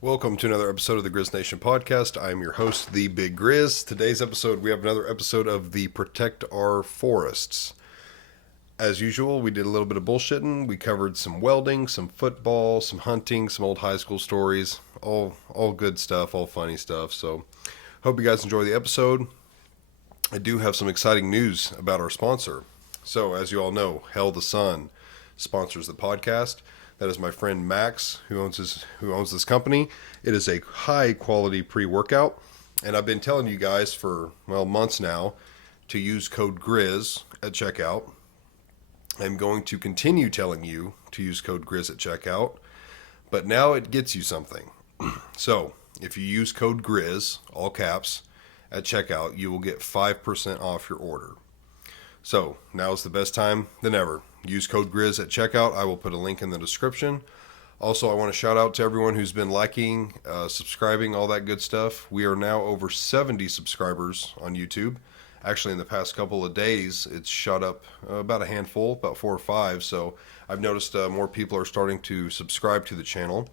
Welcome to another episode of the Grizz Nation podcast. I'm your host, The Big Grizz. Today's episode, we have another episode of the Protect Our Forests. As usual, we did a little bit of bullshitting. We covered some welding, some football, some hunting, some old high school stories. All good stuff, all funny stuff. So, hope you guys enjoy the episode. I do have some exciting news about our sponsor. So, as you all know, Hell the Sun sponsors the podcast. That is my friend Max, who owns this company. It is a high quality pre-workout, and I've been telling you guys for months now to use code GRIZ at checkout. I'm going to continue telling you to use code GRIZ at checkout, but now it gets you something. So if you use code GRIZ, all caps, at checkout, you will get 5% off your order. So now is the best time than ever. Use code GRIZ at checkout. I will put a link in the description. Also, I want to shout out to everyone who's been liking, subscribing, all that good stuff. We are now over 70 subscribers on YouTube. Actually, in the past couple of days, it's shot up about a handful, about 4 or 5. So I've noticed more people are starting to subscribe to the channel.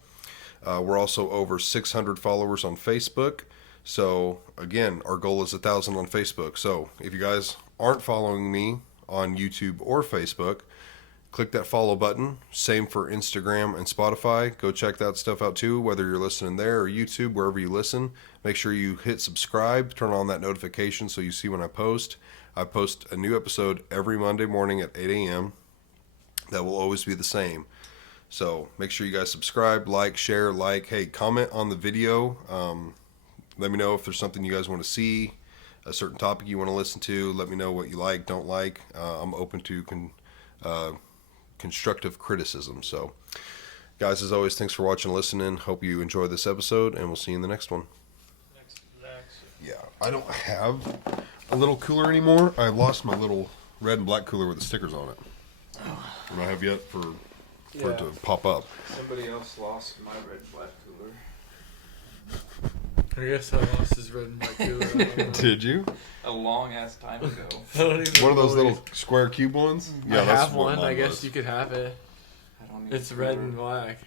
We're also over 600 followers on Facebook. So again, our goal is 1,000 on Facebook. So if you guys aren't following me on YouTube or Facebook, click that follow button. Same for Instagram and Spotify. Go check that stuff out too, whether you're listening there or YouTube, wherever you listen. Make sure you hit subscribe, turn on that notification so you see when I post. I post a new episode every Monday morning at 8 a.m. That will always be the same. So make sure you guys subscribe, like, share, hey, comment on the video. Let me know if there's something you guys want to see, a certain topic you want to listen to. Let me know what you like, don't like. I'm open to constructive criticism. So, guys, as always, thanks for watching and listening. Hope you enjoy this episode, and we'll see you in the next one. Yeah, I don't have a little cooler anymore. I lost my little red and black cooler with the stickers on it. And I have yet for it to pop up. Somebody else lost my red and black cooler. I guess I lost his red and black cooler. Did you? A long ass time ago. One of those little square cube ones? I have one. I guess you could have it. I don't even It's red and black.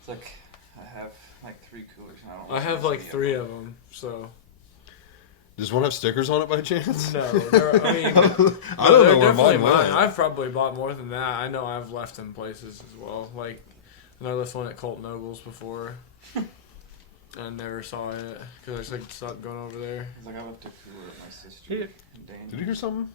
It's like I have like 3 coolers. And I have like 3 of them. So Does one have stickers on it by chance? no, I mean, I don't know they're where definitely mine mine. went. I've probably bought more than that. I know I've left them places as well. Like I left one at Colt Noble's before. I never saw it because I just like stopped going over there. It's like I left a cooler at my sister. Yeah. And Dan. Did you hear something?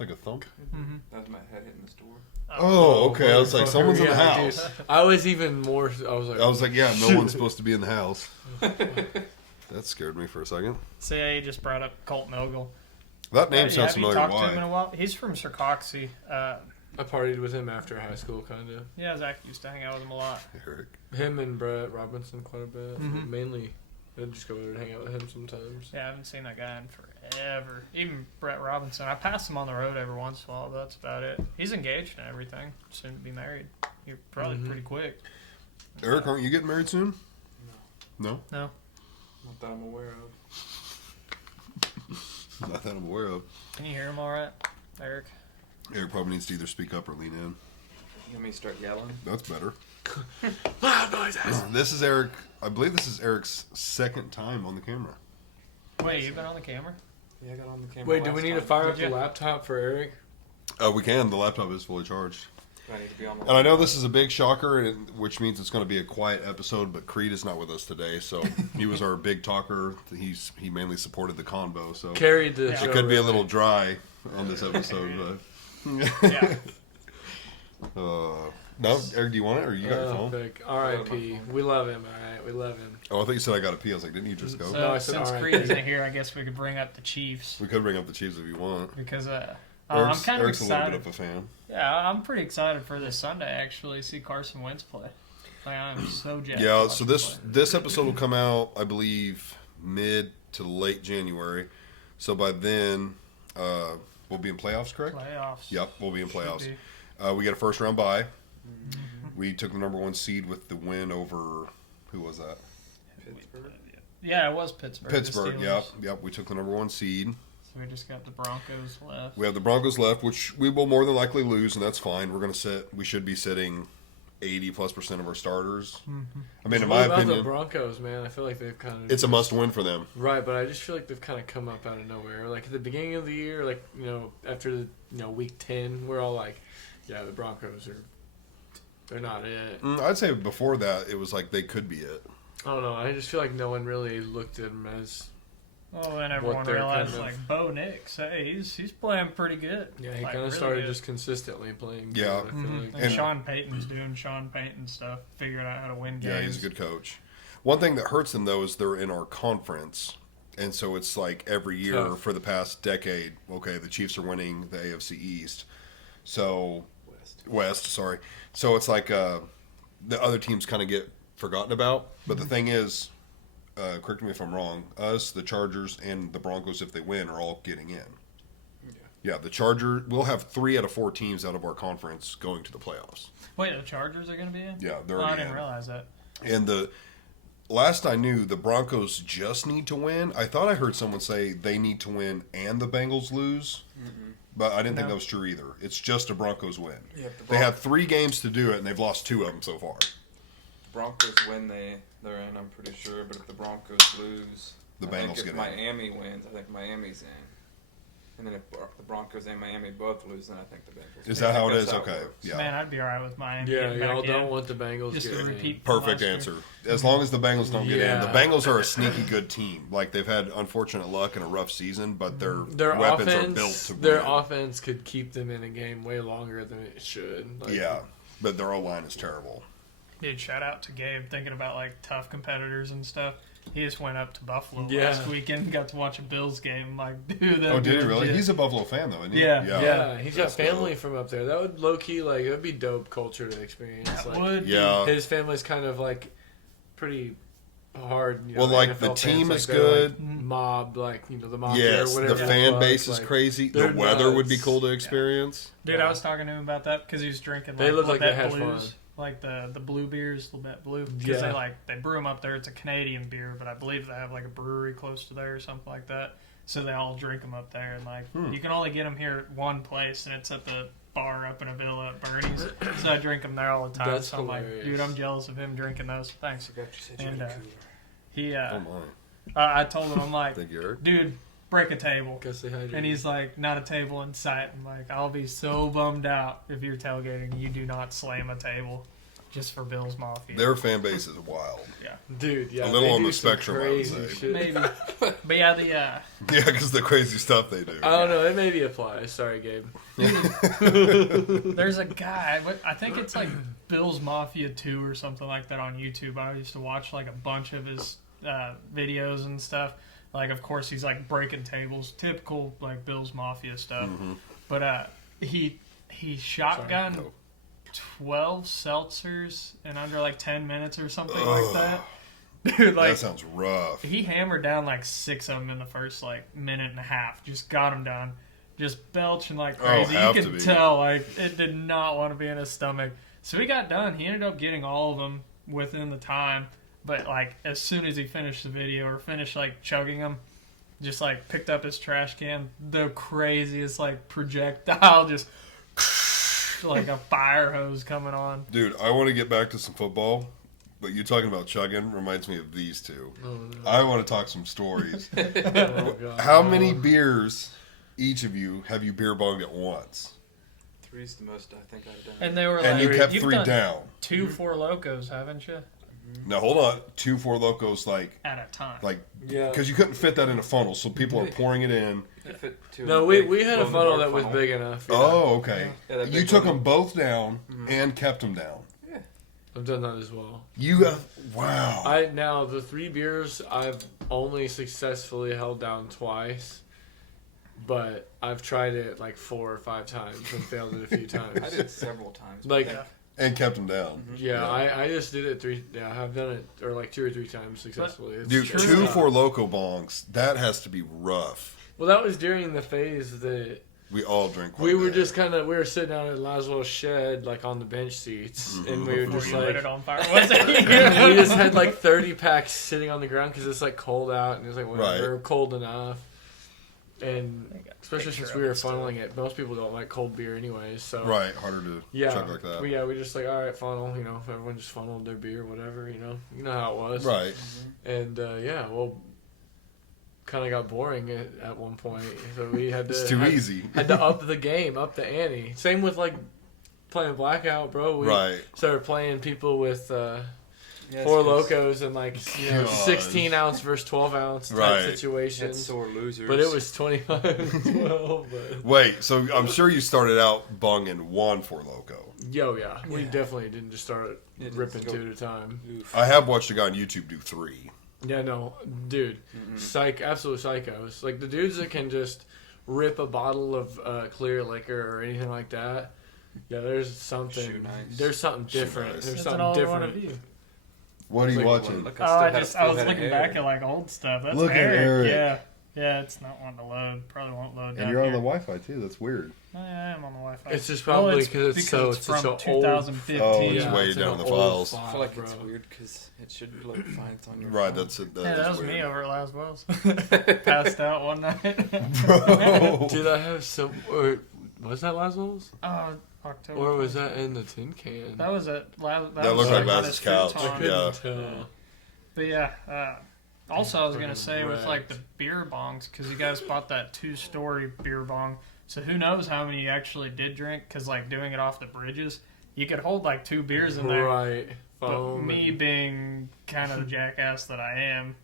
Like a thump? Mm-hmm. That was my head hitting the store. Oh, okay. I was like, someone's in the Yeah, house. dude. I was even more. I was like, yeah, no one's supposed to be in the house. That scared me for a second. So yeah, you just brought up Colton Ogle. That name sounds Have you familiar. talked to him in Why? a while? He's from Circoxie. I partied with him after high school, kind of. Yeah, Zach used to hang out with him a lot. Eric. Him and Brett Robinson quite a bit. Mhm. Mainly, I'd just go over and hang out with him sometimes. Yeah, I haven't seen that guy in forever. Even Brett Robinson. I pass him on the road every once in a while, but that's about it. He's engaged and everything. Soon to be married. You're probably Mhm. pretty quick. Eric, aren't you getting married soon? No. No? Not that I'm aware of. Not that I'm aware of. Can you hear him all right, Eric? Eric probably needs to either speak up or lean in. You want me to start yelling? That's better. Loud noises. This is Eric. I believe this is Eric's second time on the camera. Wait, you've been on the camera? Yeah, I got on the camera. Wait, do we last need to time. fire up Did the ya? laptop for Eric? We can. The laptop is fully charged. Do I need to be on the And I know this is a big shocker, which means it's going to be a quiet episode, but Creed is not with us today, so he was our big talker. He mainly supported the convo, so Carried the Yeah. show. it could be a really. little dry on this episode. Yeah. No, Eric, do you want it, or you got your phone? Big. R.I.P. We love him, alright? We love him. Oh, I thought you said I got to pee. I was like, didn't you just go? So No, I said since all right. Creed isn't here, I guess we could bring up the Chiefs. We could bring up the Chiefs if you want. Because I'm Eric's, kind of Eric's a little excited. bit of a fan. Yeah, I'm pretty excited for this Sunday, actually, see Carson Wentz play. Like, I'm so jazzed. Yeah, to so watch him this play. this episode will come out, I believe, mid to late January. So by then, we'll be in playoffs, correct? Playoffs. Yep, we'll be in Should playoffs. be. We get a first round bye. We took the number 1 seed with the win over, who was that? Pittsburgh. Yeah, it was Pittsburgh. the Pittsburgh. Steelers. Yep. We took the number 1 seed. So we just got the Broncos left. We have the Broncos left, which we will more than likely lose, and that's fine. We should be sitting 80+% of our starters. Mhm. I mean, in What my about opinion, the Broncos, man? I feel like they've kind of it's a must-win for them. right, but I just feel like they've kind of come up out of nowhere. Like at the beginning of the year, like after the week 10, we're all like, yeah, the Broncos they're not it. I'd say before that, it was like they could be it. I don't know. I just feel like no one really looked at them as Well, then everyone they're realized, kind of- like, Bo Nix, hey, he's playing pretty good. yeah. He Like, kind of really started good. just consistently playing. good, Yeah. I feel Mhm. like. And Sean Payton's doing Sean Payton stuff, figuring out how to win games. Yeah, he's a good coach. One thing that hurts them, though, is they're in our conference. And so it's like every year Tough. for the past decade, okay, the Chiefs are winning the AFC East. So, West, sorry. So it's like the other teams kind of get forgotten about. But the thing is, correct me if I'm wrong, us, the Chargers, and the Broncos, if they win, are all getting in. Yeah, the Chargers, we'll have 3 out of 4 teams out of our conference going to the playoffs. Wait, the Chargers are going to be in? Yeah, they're Oh, I already didn't in. realize that. And the last I knew, the Broncos just need to win. I thought I heard someone say they need to win and the Bengals lose, but I didn't think No. that was true either. It's just a Broncos win. Yeah, if the They had 3 games to do it, and they've lost 2 of them so far. Broncos win, they're in. I'm pretty sure. But if the Broncos lose, The I Bengals think if get in. Miami wins, I think Miami's in. And then if the Broncos and Miami both lose, then I think the Bengals. Is win. that I how it think is? that's how Okay, works. yeah. Man, I'd be all right with Miami. Yeah, getting back y'all in. don't want the Bengals Just to getting in. repeat. Perfect last answer. As long as the Bengals don't get in. The Yeah. Bengals are a sneaky good team. Like, they've had unfortunate luck and a rough season, but their Their weapons offense, are built to their win. offense could keep them in a game way longer than it should. Like, Yeah, but their O-line is terrible. Dude, shout out to Gabe thinking about like tough competitors and stuff. He just went up to Buffalo Yeah. last weekend and got to watch a Bills game. Like, dude, that Oh, did he dude really? just- He's a Buffalo fan, though, isn't he? Yeah. Yeah, he's got That's family dope. from up there. That would low key like it would be dope culture to experience. That Like would. Yeah. his family's kind of like pretty hard. Well, like, NFL the team fans, is like, they're, good. Like, mob, like the mob. Yes, or whatever the fan fuck, base is like, crazy. The they're weather would be nuts. cool to experience. Dude, Yeah. I was talking to him about that because he was drinking. They look like they Labatt had Blues, fun. like the blue beers, Labatt Blue. Because Yeah. they brew them up there. It's a Canadian beer, but I believe they have like a brewery close to there or something like that. So they all drink them up there, and like you can only get them here at one place, and it's at the bar up in a villa at Bernie's. So I drink them there all the time. That's so I'm like, hilarious. dude, I'm jealous of him drinking those. Thanks. Forgot you said you And, had a uh, cooler. He, Oh, my. I told him, I'm like, Thank you, Eric. dude, break a table. Guess they hydrated. And he's like, not a table in sight. I'm like, I'll be so bummed out if you're tailgating. You do not slam a table just for Bills Mafia. Their fan base is wild. dude, yeah, A little they on do the some spectrum, I would crazy say. shit. Maybe. But yeah, Yeah, because the crazy stuff they do. I don't know. It maybe applies. Sorry, Gabe. there's a guy, I think it's like Bills Mafia 2 or something like that on YouTube. I used to watch like a bunch of his videos and stuff. Like, of course, he's like breaking tables, typical like Bills Mafia stuff. Mm-hmm. But he shotgunned No. 12 seltzers in under like 10 minutes or something Ugh. like that. Dude, like That sounds rough. he hammered down like 6 of them in the first like minute and a half. Just got them done. Just belching like crazy. have You to could be. tell like it did not want to be in his stomach. So he got done. He ended up getting all of them within the time. But like as soon as he finished the video or finished like chugging them, just like picked up his trash can, the craziest like projectile, just like a fire hose coming on. Dude, I want to get back to some football, but you talking about chugging reminds me of these two. Oh, no. I want to talk some stories. Oh, God. How many beers, each of you, have you beer bonged at once? 3's the most I think I've done. And they were And like, you kept "You've 3 done down. 2 4 locos, haven't you?" Now, hold on. 2 4 Locos, like, At a time. Yeah. because you couldn't fit that in a funnel, so people are pouring it in. You fit 2 No, in we, big we had a foam funnel bar that was funnel. big enough. Yeah. Oh, okay. Yeah, that You big took one. them both down and kept them down. I've done that as well. You have, wow. Now the 3 beers I've only successfully held down twice, but I've tried it like 4 or 5 times and failed it a few times. I did several times. Like, Yeah. And kept them down. yeah, I just did it 3. Yeah, I've done it or like 2 or 3 times successfully. It's Dude, just 2 tough. 4 Loco bongs, that has to be rough. Well, that was during the phase that We all drink we one were day. just kind of we were sitting down at Laswell's shed like on the bench seats, and we were Before just you lit like. it on fire, was it? we just had like 30 packs sitting on the ground because it's like cold out and it's like whatever, Right. cold enough. And They got a especially picture since of we were it still. funneling it, most people don't like cold beer anyways. So Right, harder to yeah, chug like that. we just like, all right, funnel. You know, everyone just funneled their beer, whatever. You know how it was. Right. And kind of got boring at one point, so we had to. It's too easy. Had to up the game, up the ante. Same with like playing Blackout, bro. We Right. started playing people with Yeah, Four it's 'cause Locos and like God. 16 ounce versus 12 ounce type Right. That's situations. sore losers. But it was 25-12. But Wait, so I'm sure you started out bonging one Four Loco. yeah, we Yeah. definitely didn't just start Yeah, just ripping go- two at a time. Oof. I have watched a guy on YouTube do 3. Yeah, no, dude, absolute psychos. Like the dudes that can just rip a bottle of clear liquor or anything like that. Yeah, there's something. Shoe nice. There's something Shoe different. nice. There's That's something all different. one of you. What are you Like, watching? Look, Oh, still I had a was full head of looking hair. back at like old stuff. That's Look at Eric. Eric. Yeah, it's not wanting to load. Probably won't load. And down you're on here. the Wi-Fi too. That's weird. Oh, yeah, I am on the Wi-Fi. It's just probably because it's so from old. 2015. Oh, it's Yeah, way it's down an the old files. I feel like bro. it's weird because it should look fine. It's on your Right, phone. that's it. Yeah, that is was weird. me over at Laswell's. Passed out one night. Bro. Did I have some? Or was that Laswell's? Oh, October. Or was that in the tin can? That was at That That was looked like on Laz's his couch. futon. Yeah. Tell. But yeah, also I was gonna Fucking say with like the wrecked. beer bongs, because you guys bought that 2-story beer bong, so who knows how many you actually did drink? Because like doing it off the bridges, you could hold like 2 beers in there. Right. But Foam me and- being kind of the jackass that I am,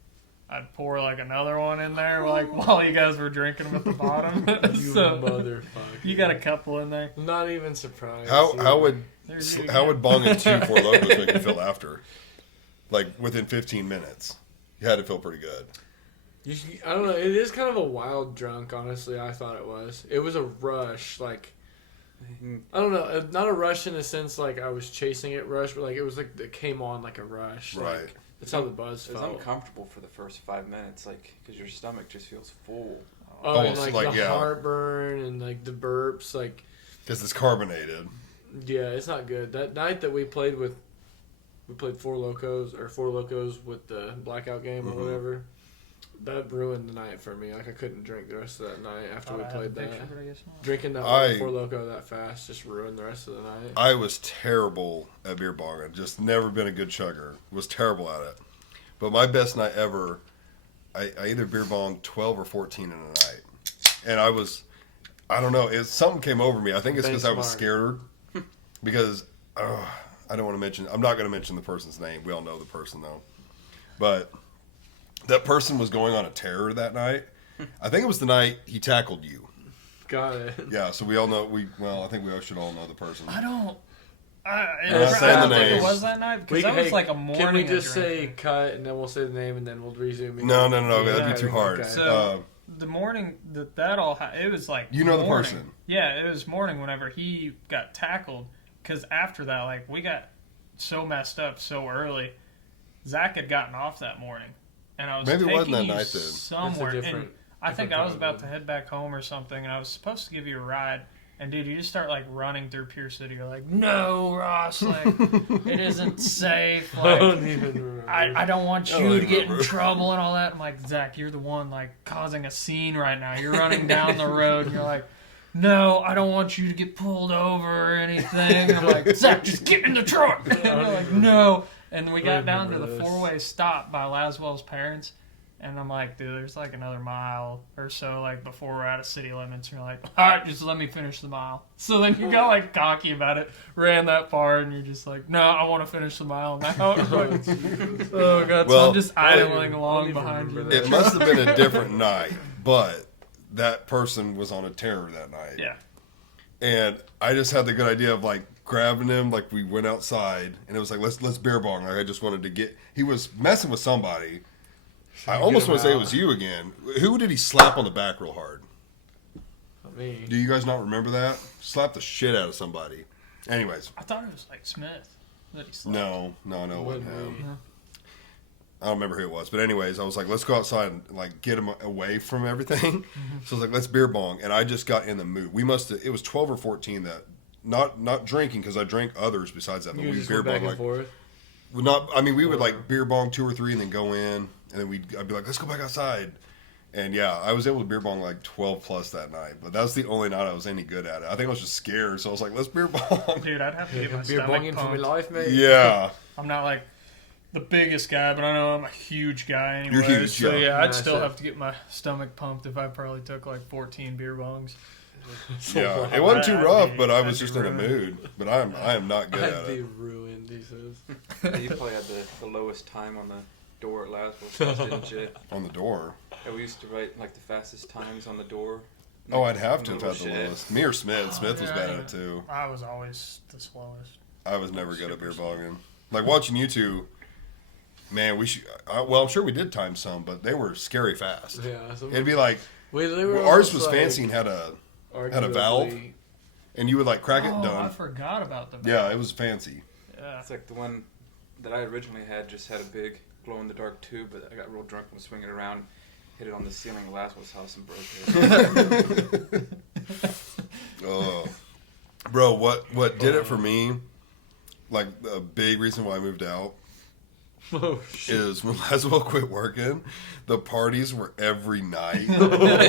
I'd pour like another one in there like while you guys were drinking with the bottom. You So motherfucker. you got a couple in there. Not even surprised. How would There's you how go. would bonging 2 Four Locos make you feel after? Like within 15 minutes, you had to feel pretty good. I don't know. It is kind of a wild drunk, honestly. I thought it was. It was a rush. Like, I don't know. Not a rush in the sense like I was chasing it rush, but like it was like it came on like a rush. Right. Like, that's how the buzz It was felt. uncomfortable for the first 5 minutes, like because your stomach just feels full. Oh, and Almost like like, the yeah. heartburn and like the burps. Like, Because it's carbonated. yeah, it's not good. That night that we played Four Locos with the blackout game Mhm. or whatever. That ruined the night for me. Like I couldn't drink the rest of that night after we Thought I had played the that. picture, but I guess not. Drinking that I- Four Loco that fast just ruined the rest of the night. I was terrible at beer bonging. Just never been a good chugger. Was terrible at it. But my best night ever, I either beer bonged 12 or 14 in a night. And I don't know, something came over me. I think it's because I was Benchmark. scared. Because, I don't want to mention, I'm not going to mention the person's name. We all know the person though. But that person was going on a tear that night. I think it was the night he tackled you. Got it. Yeah, so we all know, I think we all should all know the person. I don't. not saying the think it names. was that night because that was like a morning. Can we of just say drinking. cut and then we'll say the name and then we'll resume? No, that'd Yeah, be too hard. okay. So- the morning that all it was like You know the morning. person. Yeah, it was morning whenever he got tackled. Because after that, like we got so messed up so early. Zach had gotten off that morning, and I was Maybe it taking wasn't that you night then. somewhere. It's a different- and I think different I was about time, to head back home or something, and I was supposed to give you a ride. And dude, you just start like running through Pierce City. You're like, "No, Ross, like it isn't safe. I Like, don't even remember. I don't want I you don't to get in remember. trouble and all that." I'm like, "Zach, you're the one like causing a scene right now. You're running down the road and you're like, no, I don't want you to get pulled over or anything." And I'm like, "Zach, just get in the truck." And they're like, "No." And we got down to the remember this. 4-way stop by Laswell's parents. And I'm like, "Dude, there's like another mile or so like before we're out of city limits." And you're like, "All right, just let me finish the mile." So then you got like cocky about it, ran that far, and you're just like, "No, I want to finish the mile now." I'm like, oh god, so Well, I'm just I don't idling even along behind you. remember that. It must have been a different night, but that person was on a terror that night. Yeah. And I just had the good idea of like grabbing him, like we went outside, and it was like let's beer bong. Like I just wanted to get. He was messing with somebody. I almost him want to say it out. was you again. Who did he slap on the back real hard? Not me. Do you guys not remember that? Slapped the shit out of somebody. Anyways, I thought it was like Smith that he slapped. no, it wasn't Wouldn't him. be. I don't remember who it was, but anyways, I was like, let's go outside and like get him away from everything. So I was like, let's beer bong, and I just got in the mood. It was 12 or 14 that not drinking because I drank others besides that, but You we just beer went back bong and like forth. we would like beer bong 2 or 3 and then go in, and then I'd be like, let's go back outside, And yeah, I was able to beer bong like 12 plus that night, but that's the only night I was any good at it. I think I was just scared, so I was like, let's beer bong. Dude, I'd have to get my Beer stomach bonging for my pumped. life, mate. Yeah. I'm not like the biggest guy, but I know I'm a huge guy anyway. You're huge, so yeah. yeah, I'd Yeah, still so- have to get my stomach pumped if I probably took like 14 beer bongs. Yeah. It wasn't too I'd rough, be- but I I'd was be just in a ruined. mood. But I am not good I'd at be it. ruined, he says. Yeah, you probably had the lowest time on the door at Laswell's, didn't you? On the door. Yeah, we used to write like the fastest times on the door. Oh, I'd have to In have the had the little lowest. Me or Smith. Smith was yeah, bad I at it too. I was always the slowest. I was never good at beer bonging. Like watching you two, man, we should. Well, I'm sure we did time some, but they were scary fast. Yeah. So It'd be like they were ours almost, was like, fancy and had a arguably- valve. and you would like crack it Oh, I done. forgot about the Yeah, it was fancy. Yeah. It's like the one that I originally had just had a big glow in the dark tube, but I got real drunk and was swinging it around, hit it on the ceiling of Laswell's house and broke it. Oh, bro, what did it for me? Like a big reason why I moved out Oh shit. is when Laswell quit working, the parties were every night, and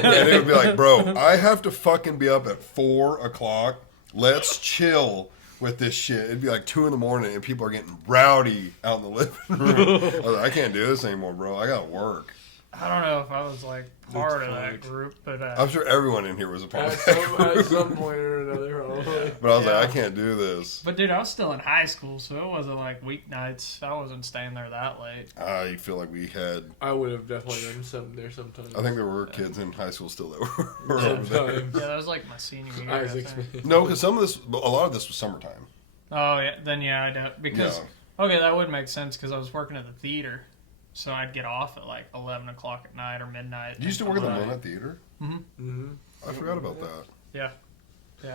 it would be like, bro, I have to fucking be up at 4 o'clock. Let's chill with this shit. It'd be like 2 a.m. and people are getting rowdy out in the living room. I was like, I can't do this anymore, bro. I gotta work. I don't know if I was like part of that point. group, but I'm sure everyone in here was a part At of that some, group. at some point or another, probably. But I was Yeah. like, I can't do this. but dude, I was still in high school, so it wasn't like weeknights. I wasn't staying there that late. I feel like we had. I would have definitely done something there sometimes. I think there were kids in high school still that were over there. Sometimes. Yeah, that was like my senior year. I Isaac think. Smith. No, because some of this, a lot of this was summertime. Oh yeah, then yeah, I don't because Yeah. okay, that would make sense because I was working at the theater, so I'd get off at like 11 o'clock at night or midnight. You used to work at the Right. Monat Theater? Mm-hmm. I forgot about that. Yeah,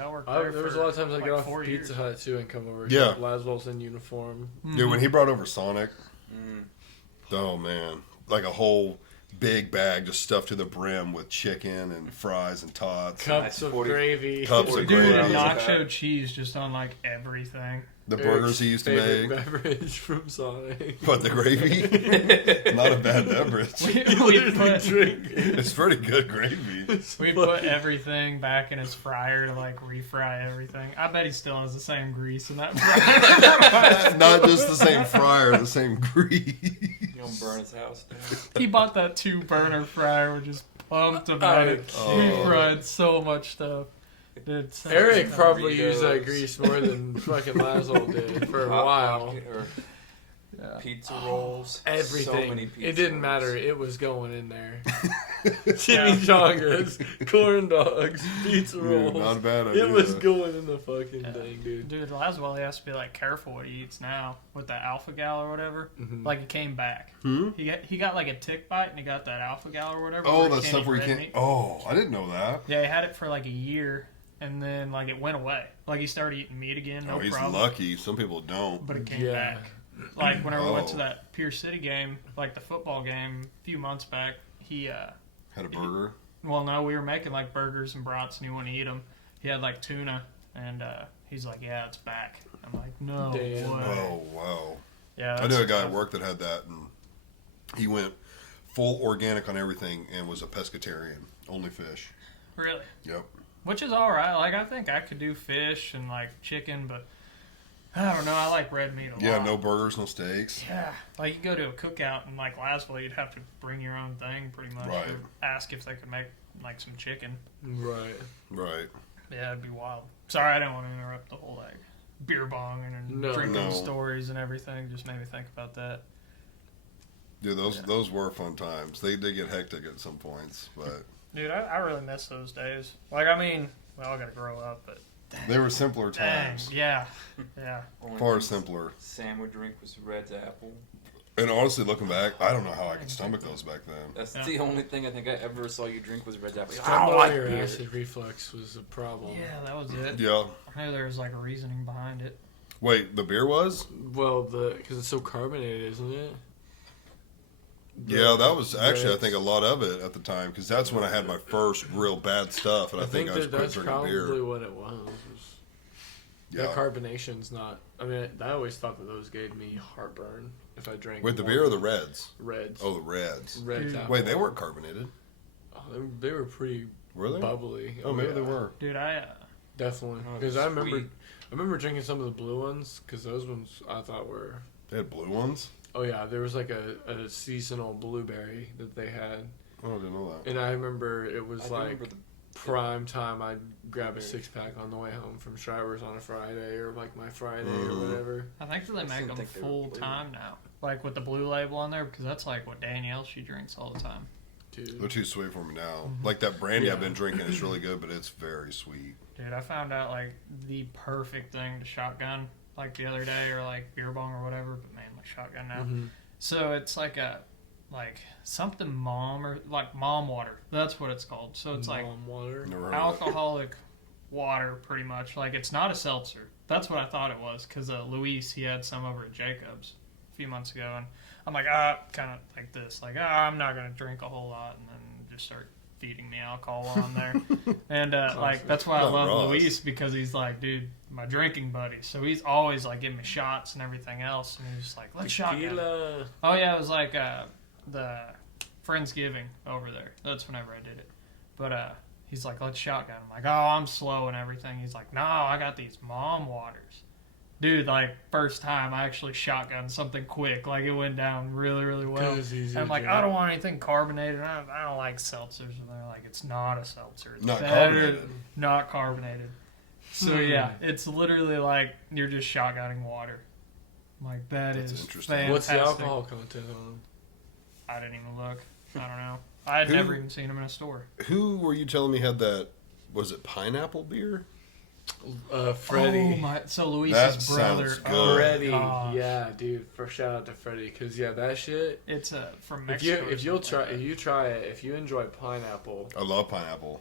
I worked There there. was a for lot of times I'd like get off 4 Pizza years. Hut too and come over. Yeah. Laswell's in uniform. Dude, when he brought over Sonic, Mm. oh man, like a whole big bag just stuffed to the brim with chicken and fries and tots. Cups Nice of 40 gravy. Cups of Dude, gravy. nacho cheese just on like everything. The burgers he used to Favorite make. beverage from Sonic. But the gravy, not a bad beverage. We Literally put drink. It's pretty good gravy. we put everything back in his fryer to like refry everything. I bet he still has the same grease in that fryer. Not just the same fryer, the same grease. You don't burn his house down. He bought that 2-burner fryer, which is pumped about it. Oh. He fried so much stuff. Dude, so Eric much probably Doritos. used that grease more than fucking Laswell did for a Hot while. pocket or Yeah. pizza rolls. Everything. So many pizza It didn't rolls. matter. It was going in there. Chimichangas, corn dogs, pizza Dude, rolls. not a bad idea. It was going in the fucking Yeah. thing, dude. Dude, Laswell, he has to be like careful what he eats now with that alpha gal or whatever. Mhm. Like he came back. Hmm? He got like a tick bite and he got that alpha gal or whatever. Oh, where he that stuff eat where you red can't. meat. Oh, I didn't know that. Yeah, he had it for like a year and then like it went away. Like he started eating meat again, no Oh, he's problem. lucky. Some people don't. But it came Yeah. back. Like whenever we went Oh. to that Pierce City game, like the football game a few months back, he Had a burger. well no, we were making like burgers and brats and he wouldn't eat them. He had like tuna and he's like, yeah, it's back. I'm like, no Damn. way. Oh, wow. Yeah, I that's knew a guy at tough. work that had that, and he went full organic on everything and was a pescatarian. Only fish. Really? Yep. Which is all right. Like I think I could do fish and like chicken, but I don't know. I like red meat a lot. Yeah, no burgers, no steaks. Yeah, like you go to a cookout and like Laswell, you'd have to bring your own thing pretty much. Right. Or ask if they could make like some chicken. Right. Right. Yeah, it'd be wild. Sorry, I didn't want to interrupt the whole like beer bong and No. drinking No. stories and everything. Just made me think about that. Dude, those were fun times. They did get hectic at some points, but Dude, I really miss those days. Like, I mean, we all got to grow up, but they were simpler dang, times. yeah, yeah. Only Far thing simpler. Sam would drink was Red's apple. And honestly, looking back, I don't know how I could stomach those back then. That's Yeah. the only thing I think I ever saw you drink was Red's apple. I Stumbling don't like your beer. acid reflux was a problem. Yeah, that was it. Yeah. I know there was like a reasoning behind it. Wait, the beer was? Well, because it's so carbonated, isn't it? Yeah, that was actually, I Reds. think, a lot of it at the time, because that's when I had my first real bad stuff, and I think I was quit that's drinking probably beer. what it was. The Yeah. carbonation's not. I mean, I always thought that those gave me heartburn if I drank. Wait, the more beer or the than Reds? Reds? Oh, the Reds. Reds. Dude. apple. Wait, they weren't carbonated. They were pretty Were they? bubbly. Oh, maybe yeah. they were. Dude, Definitely. Oh, Because they're I remember sweet. drinking some of the blue ones, because those ones I thought were... They had blue ones? Oh, yeah, there was like a seasonal blueberry that they had. Oh, I didn't know that. And I remember it was I do like remember the prime time. I'd grab a Blueberry. 6-pack on the way home from Shivers on a Friday, or like my Friday or Mhm. whatever. I think that they I make didn't them think they were full blue. time now, like with the blue label on there, because that's like what Danielle she drinks all the time. They're Dude. too sweet for me now. Mhm. Like that brandy I've Yeah. been drinking is really good, but it's very sweet. Dude, I found out like the perfect thing to shotgun like the other day, or like beer bong or whatever, but man, like shotgun now. Mhm. So it's like a something mom, or like mom water. That's what it's called. So it's like Mom water. Never heard of it. alcoholic water, pretty much. Like it's not a seltzer. That's what I thought it was, because Luis, he had some over at Jacob's a few months ago, and I'm like, kind of like this, like, I'm not gonna drink a whole lot, and then just start feeding me alcohol while I'm there. And like that's why I Not love Ross. Luis, because he's like, dude, my drinking buddy. So he's always like giving me shots and everything else, and he's just like, let's shotgun. Tequila. Oh yeah, it was like the Friendsgiving over there. That's whenever I did it. But he's like, let's shotgun. I'm like, oh, I'm slow and everything. He's like, no, I got these mom waters. Dude, like first time I actually shotgunned something quick. Like it went down really, really well. It's easy And I'm to like, drink. I don't want anything carbonated. I don't like seltzers. And they're like, it's not a seltzer. It's Not better carbonated. not carbonated. So yeah, it's literally like you're just shotgunning water. I'm like, That's is interesting. fantastic. What's the alcohol content on them? I didn't even look. I don't know. I had Who- never even seen them in a store. Who were you telling me had that? Was it pineapple beer? Freddie. Oh my! So Luis's That brother. sounds Oh, good. Freddie, gosh. yeah, dude. For shout out to Freddie, because yeah, that shit. It's from If you Mexico. if you'll try if you try it, if you enjoy pineapple, I love pineapple.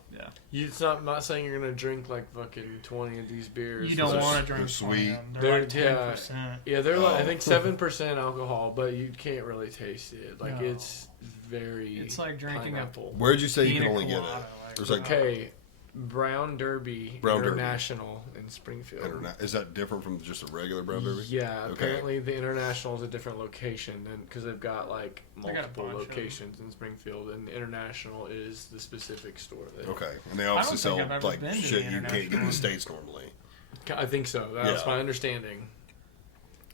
it's not. I'm not saying you're gonna drink like fucking 20 of these beers. You don't They're- want to they're drink sweet. They're like They're- 10%. Yeah, they're like I Oh. think 7% alcohol, but you can't really taste it. Like No. it's very. It's like drinking pineapple. Where'd you say you Pina can only get colada, it? like, There's like Okay, Brown Derby Brown Derby. International in Springfield. Is that different from just a regular brown derby? Yeah, Okay. apparently the International is a different location, and because they've got like They got a multiple bunch of them. locations in Springfield, and the International is the specific store. That Okay, and they don't obviously think sell I've ever like been to shit the you can't get in the International. States normally. I think so. That's Yeah. my understanding.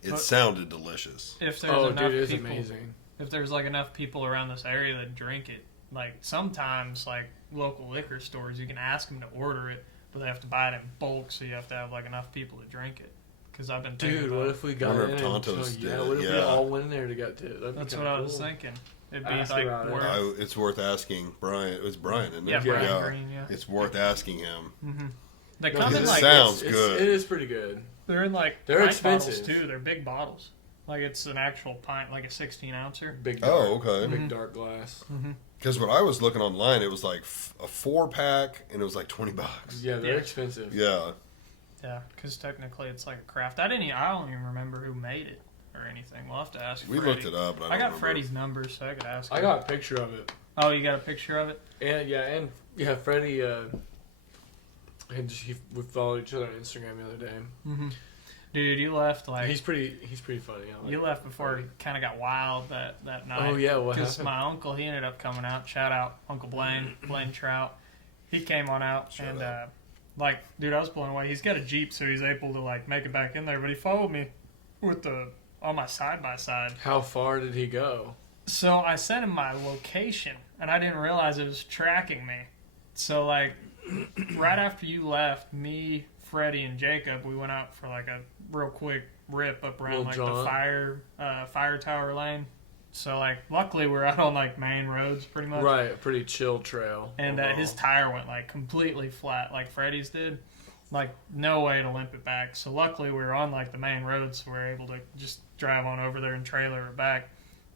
It But- sounded delicious. If there's Oh, enough dude, it's people, amazing. if there's like enough people around this area that drink it, like sometimes like local liquor stores, you can ask them to order it, but they have to buy it in bulk, so you have to have like enough people to drink it. Because I've been thinking Dude, about what it. if we got Wonder in if and Tonto's did yeah, it, what if we yeah. all went in there to get to it? That'd be That's kinda what I was cool. thinking. It'd be Ask like about it. worth. It's worth asking Brian. It was Brian, isn't Yeah, it? Brian Green. Yeah. It's worth asking him. Mm-hmm. They No, come in it like sounds good. It is pretty good. they're in like They're pint expensive. bottles too. They're big bottles. Like it's an actual pint, like a 16 ouncer. Big dark, Oh, okay. big Mhm. dark glass. Mm-hmm. Because when I was looking online, it was like a 4-pack, and it was like $20. Yeah, they're Yeah. expensive. Yeah, Yeah, because technically it's like a craft. I don't even remember who made it or anything. We'll have to ask. we Freddie. looked it up. But I I don't got remember. Freddie's number, so I could ask. I him. got a picture of it. Oh, you got a picture of it? And Freddie. We followed each other on Instagram the other day. Mm-hmm. Dude, you left like He's pretty funny. I like you left before it kind of got wild that night. Oh yeah, what Because happened? my uncle, he ended up coming out. Shout out Uncle Blaine Trout. He came on out Shout and out. like, dude, I was blown away. He's got a Jeep, so he's able to like make it back in there. But he followed me with on my side by side. How far did he go? So I sent him my location, and I didn't realize it was tracking me. So like, right after you left, me, Freddie, and Jacob, we went out for like a real quick rip up around Little like jaunt. the fire tower lane. So like, luckily we're out on like main roads pretty much. Right, a pretty chill trail. And overall. his tire went like completely flat, like Freddie's did. Like no way to limp it back. So luckily we were on like the main road, so we were able to just drive on over there and trailer it back.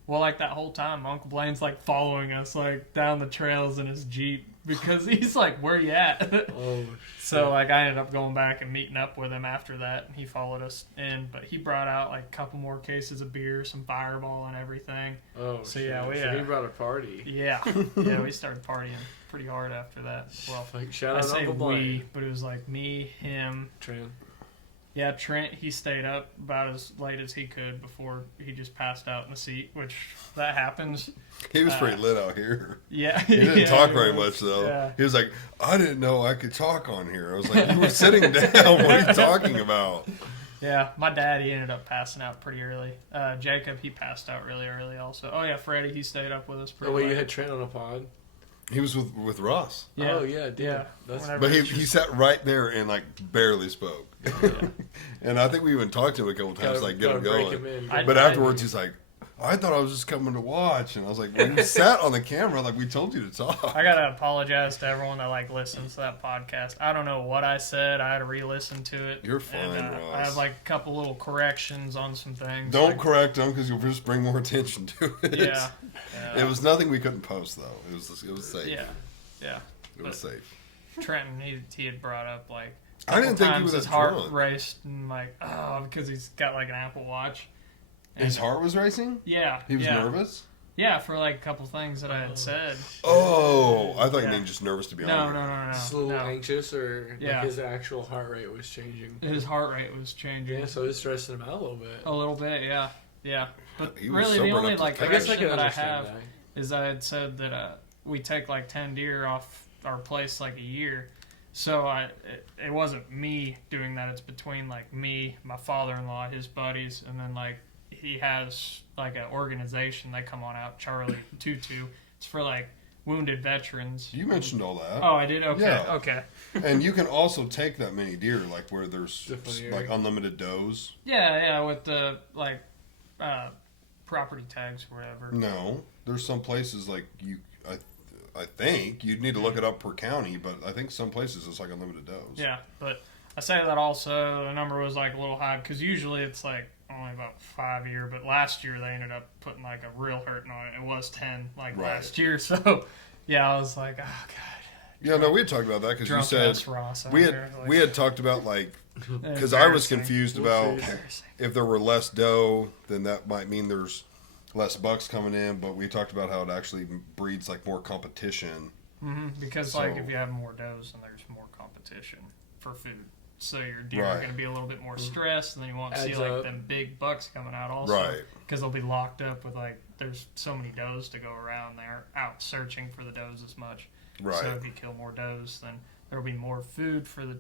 Well, like that whole time, Uncle Blaine's like following us like down the trails in his Jeep because he's like, "Where you at?" Oh, So like I ended up going back and meeting up with him after that, and he followed us in. But he brought out like a couple more cases of beer, some Fireball, and everything. oh, So, shit. yeah, we, So he brought a party. Yeah, we started partying pretty hard after that. Well, Like, shout I out say Uncle we, Blaine. but it was like me, him, Tran. Yeah, Trent, he stayed up about as late as he could before he just passed out in the seat, which that happens. He was pretty lit out here. Yeah. He didn't yeah, talk he very was. much, though. Yeah. He was like, I didn't know I could talk on here. I was like, you were sitting down. What are you talking about? Yeah, my dad, he ended up passing out pretty early. Jacob, he passed out really early also. Oh, yeah, Freddie, he stayed up with us pretty Oh, wait, late. you had Trent on a pod? He was with Ross. Yeah. Oh, yeah, dude. Yeah. That's Whenever But he it's sat right there and, like, barely spoke. And I think we even talked to him a couple times, like, get him break going. him in. I- But afterwards, he's like, I thought I was just coming to watch. And I was like, well, you sat on the camera like we told you to talk. I gotta apologize to everyone that like listens to that podcast. I don't know what I said. I had to re-listen to it. You're fine, and, Ross. I have like a couple little corrections on some things. Don't like, correct him because you'll just bring more attention to it. Yeah. It was nothing we couldn't post, though. It was safe. Yeah. Yeah. It was safe. Trenton, he had brought up like. I didn't think he times was his that heart drunk. raced and like because he's got like an Apple Watch. His heart was racing? Yeah. He was yeah. nervous? Yeah, for like a couple things that I had said. Oh, I thought you Yeah. meant just nervous to be No, on no, here. no, no, Just a little no. anxious, or Yeah. like his actual heart rate was changing? His heart rate was changing Yeah, so it's stressing him out a little bit. a little bit. Yeah, yeah. But He was really, the sober only enough to like I guess I correction can that I understand have that. is I had said that we take like 10 deer off our place like a year. So it wasn't me doing that. It's between like me, my father-in-law, his buddies, and then like he has like an organization. They come on out, Charlie Tutu. It's for like wounded veterans. You mentioned all that. Oh, I did. Okay, Yeah. okay. And you can also take that many deer, like where there's Different like area. unlimited does. Yeah, with the like property tags or whatever. No, there's some places like I think you'd need to look it up per county, but I think some places it's like unlimited does. Yeah, but I say that also the number was like a little high because usually it's like only about 5 a year, but last year they ended up putting like a real hurting on it. It was 10 like Right. last year, so yeah, I was like, oh god. Yeah, no, we had talked about that because you Drunk said ass Ross out we there, had like, we had talked about like because I was embarrassing. confused about Embarrassing. if there were less doe, then that might mean there's less bucks coming in. But we talked about how it actually breeds like more competition. Because like So- if you have more does, then there's more competition for food. So your deer are Right. going to be a little bit more stressed, and then you won't see Adds like up. them big bucks coming out also. Right. Because they'll be locked up with like there's so many does to go around. They're out searching for the does as much. Right. So if you kill more does, then there'll be more food for the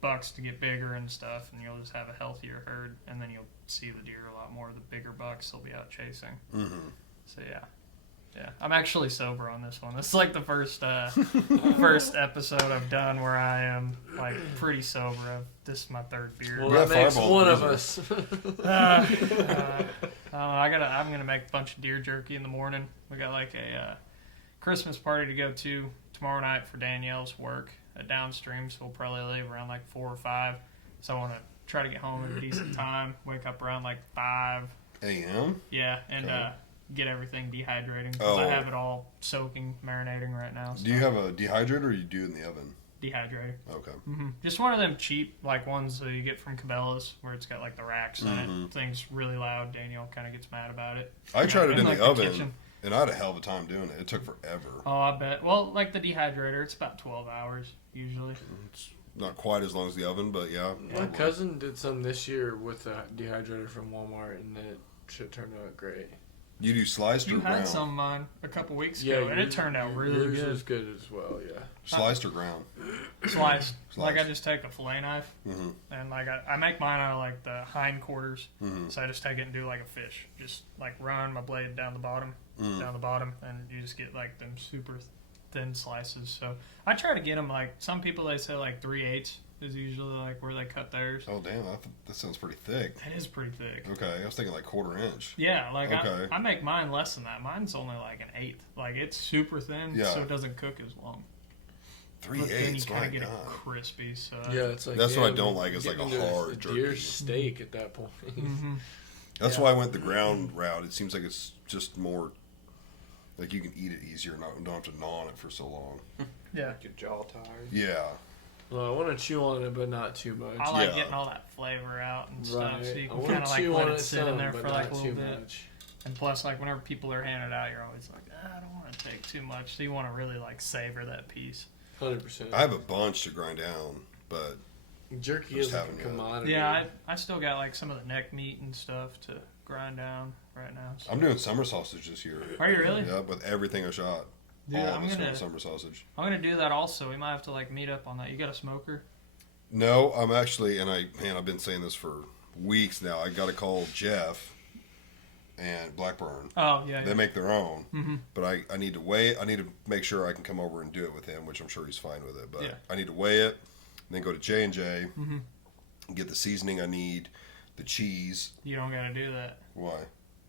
bucks to get bigger and stuff, and you'll just have a healthier herd, and then you'll see the deer a lot more. The bigger bucks they'll be out chasing. Mm-hmm. So yeah, I'm actually sober on this one. This is like the first first episode I've done where I am like pretty sober. This is my third beer. Well, Yeah, that makes Fireball one of Cruiser. us. I'm gonna make a bunch of deer jerky in the morning. We got like a Christmas party to go to tomorrow night for Danielle's work at Downstream, so we'll probably leave around like 4 or 5. So I want to try to get home at a decent time. Wake up around like 5. A.M. Yeah, and Okay. Get everything dehydrating because I Oh. have it all soaking, marinating right now. So Do you have a dehydrator or you do it in the oven? dehydrating? Okay. Just one of them cheap like ones that you get from Cabela's where it's got like the racks in it. Thing's really loud. Daniel kind of gets mad about it. I tried it in like the oven, kitchen. and I had a hell of a time doing it. It took forever. Oh, I bet. Well, like the dehydrator, it's about 12 hours usually. It's not quite as long as the oven, but yeah. My cousin did some this year with a dehydrator from Walmart, and it shit turned out great. You do sliced or You ground? had some of mine a couple weeks ago, and it turned out really yours good. was good as well, yeah. Sliced or ground? Sliced. Like I Sliced. just take a fillet knife, Mm-hmm. and like I make mine out of like the hind quarters. Mhm. So I just take it and do like a fish. Just like run my blade down the bottom, Mm. and you just get like them super thin slices. So I try to get them like some people they say like 3/8 is usually like where they cut theirs. Oh damn, that sounds pretty thick. That is pretty thick. Okay, I was thinking like 1/4 inch. Yeah, like Okay. I make mine less than that. Mine's only like an 1/8. Like it's super thin, Yeah. so it doesn't cook as long. 3/8, kind my of get god. it crispy. So Yeah, it's like That's what I damn, don't like is like getting a into hard deer jerky. steak at that point. Mhm. That's Yeah. why I went the ground route. It seems like it's just more like you can eat it easier, and don't have to gnaw on it for so long. Yeah, Like your jaw tired. Yeah. Well, I want to chew on it, but not too much. I like Yeah. getting all that flavor out and stuff, so you I can want kind of to like chew let on it sit in some, there but for like a not little too bit. much. And plus, like whenever people are handing it out, you're always like, I don't want to take too much. So you want to really like savor that piece. 100%. I have a bunch to grind down, but Jerky Just is like haven't a yet. commodity. Yeah, I still got like some of the neck meat and stuff to grind down right now. So. I'm doing summer sausage this year. Are you really? Yeah, with everything I shot. Dude, All I'm of it's gonna from summer sausage. do that also. We might have to like meet up on that. You got a smoker? No, I'm actually, and I've been saying this for weeks now. I got to call Jeff and Blackburn. Oh yeah. They make their own, Mm-hmm. but I need to weigh. I need to make sure I can come over and do it with him, which I'm sure he's fine with it. But Yeah. I need to weigh it, and then go to J&J, Mhm. get the seasoning I need, the cheese. You don't got to do that. Why?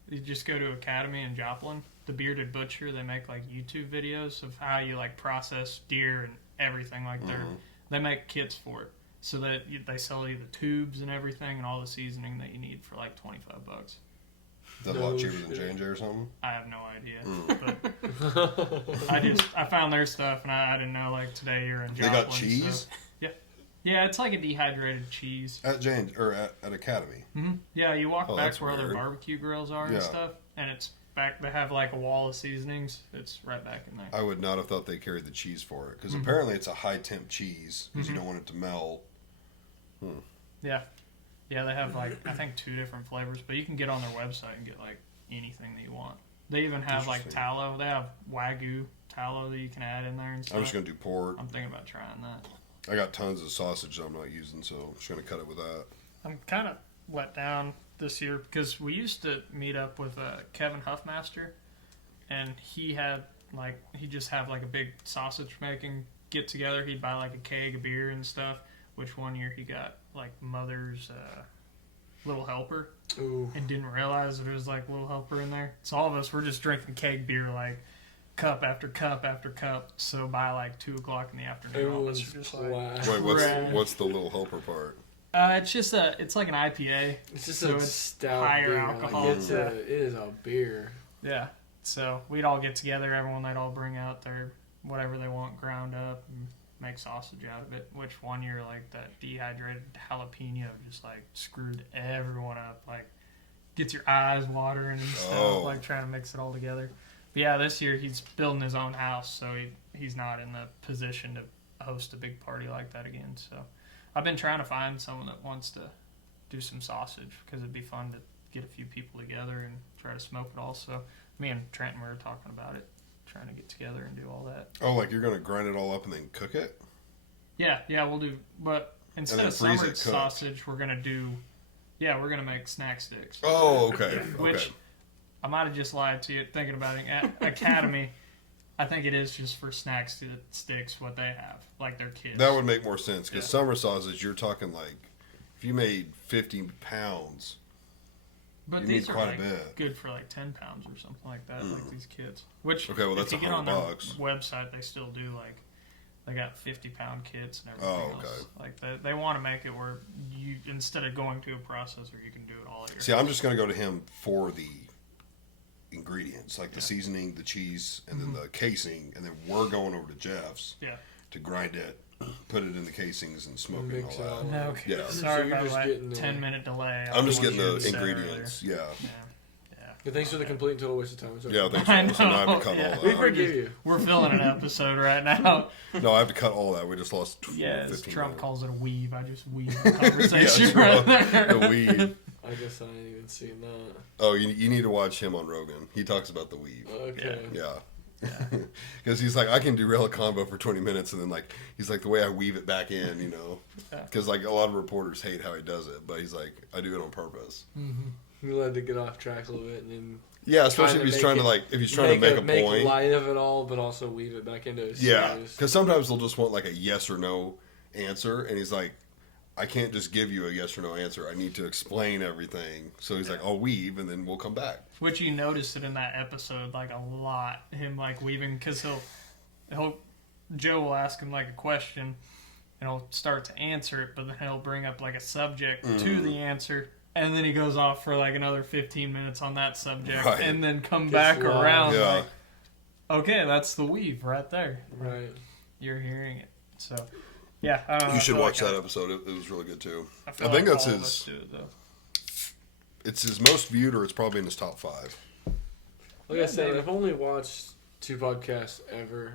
You just go to Academy in Joplin. The Bearded Butcher. They make like YouTube videos of how you like process deer and everything. Like they make kits for it, so that they sell you the tubes and everything and all the seasoning that you need for like $25. Is that a No lot cheaper than shit. J&J or something? I have no idea, Mm. but I found their stuff and I didn't know like today you're in They Joplin. got cheese So, yeah, it's like a dehydrated cheese. at J&J or at Academy. Yeah, you walk Oh, back that's where other weird. barbecue grills are Yeah. and stuff, and it's back. They have like a wall of seasonings. It's right back in there. I would not have thought they carried the cheese for it because Mm-hmm. apparently it's a high temp cheese because you don't want it to melt. Yeah, they have like I think 2 different flavors, but you can get on their website and get like anything that you want. They even have like Interesting. tallow. They have Wagyu tallow that you can add in there and stuff. I'm just gonna do pork. I'm thinking about trying that. I got tons of sausage that I'm not using, so I'm just gonna cut it with that. I'm kind of let down this year because we used to meet up with Kevin Huffmaster, and he just have like a big sausage making get together. He'd buy like a keg of beer and stuff. Which one year he got like Mother's Little Helper Ooh. and didn't realize there was like Little Helper in there. So all of us were just drinking keg beer like cup after cup after cup. So by like 2 o'clock in the afternoon, all of us Everyone's were just like, flat. Wait, Trash. what's the little helper part? it's like an IPA. It's just So a it's stout higher beer. alcohol. Like it is a beer. Yeah. So we'd all get together. Everyone, they'd all bring out their whatever they want ground up and make sausage out of it. Which one year, like that dehydrated jalapeno just like screwed everyone up. Like gets your eyes watering and stuff. Oh. Like trying to mix it all together. But yeah, this year he's building his own house, so he's not in the position to host a big party like that again. So I've been trying to find someone that wants to do some sausage because it'd be fun to get a few people together and try to smoke it all. So me and Trenton were talking about it, trying to get together and do all that. Oh, like you're gonna grind it all up and then cook it? Yeah, we'll do. But instead then of freeze summer it cooked. sausage, we're gonna we're gonna make snack sticks. Oh, okay. Which Okay. I might have just lied to you thinking about it. At Academy, I think it is just for snack sticks what they have, like their kids. That would make more sense because Yeah. summer sausage, you're talking like if you made 50 pounds, but you these need are quite a like bit. good for like 10 pounds or something like that, like these kits. Which Okay, well, that's if you get on their $100. website, they still do like they got 50-pound kits and Oh, everything okay. else. Like they want to make it where you instead of going to a processor, you can do it all at your See, I'm just gonna go to him for the ingredients, like the seasoning, the cheese, and then the casing, and then we're going over to Jeff's Yeah. to grind it, put it in the casings, and smoke it and Mix all it all that. up. Okay. Yeah. So Sorry you're about just that getting the- 10-minute delay. I'm just on getting what you the said ingredients. Yeah. earlier. Yeah. Yeah, thanks for the complete and total waste of time. It's okay. Yeah, thanks. I So now I have know, to cut yeah. all We that. forgive you. We're filling an episode right now. No, I have to cut all that. We just lost Yeah, as 15 Trump minutes. calls it a weave. I just weave the conversation Yeah, right Trump, there. the weave. I guess I ain't even seen that. Oh, you need to watch him on Rogan. He talks about the weave. Okay. Yeah. Because he's like, I can derail a combo for 20 minutes, and then like he's like the way I weave it back in, you know. Yeah. Because like a lot of reporters hate how he does it, but he's like, I do it on purpose. You let it get off track a little bit and then Yeah, especially Trying if to he's trying to make like if he's trying to make a point. light of it all, but also weave it back into a Yeah, serious. because sometimes they'll just want like a yes or no answer, and he's like, I can't just give you a yes or no answer. I need to explain everything. So he's like, I'll weave, and then we'll come back. Which you noticed it in that episode, like a lot. Him like weaving, because Joe will ask him like a question, and he'll start to answer it, but then he'll bring up like a subject to the answer, and then he goes off for like another 15 minutes on that subject, Right. and then come Gets back lost. around. Yeah. Like, okay, that's the weave right there. Right. You're hearing it. So, yeah. I don't know, You I should feel watch like that episode. It was really good too. I, feel I think like that's all of his- us do it, though. It's his most viewed, or it's probably in his top 5. Like I Yeah, said, maybe. I've only watched 2 podcasts ever.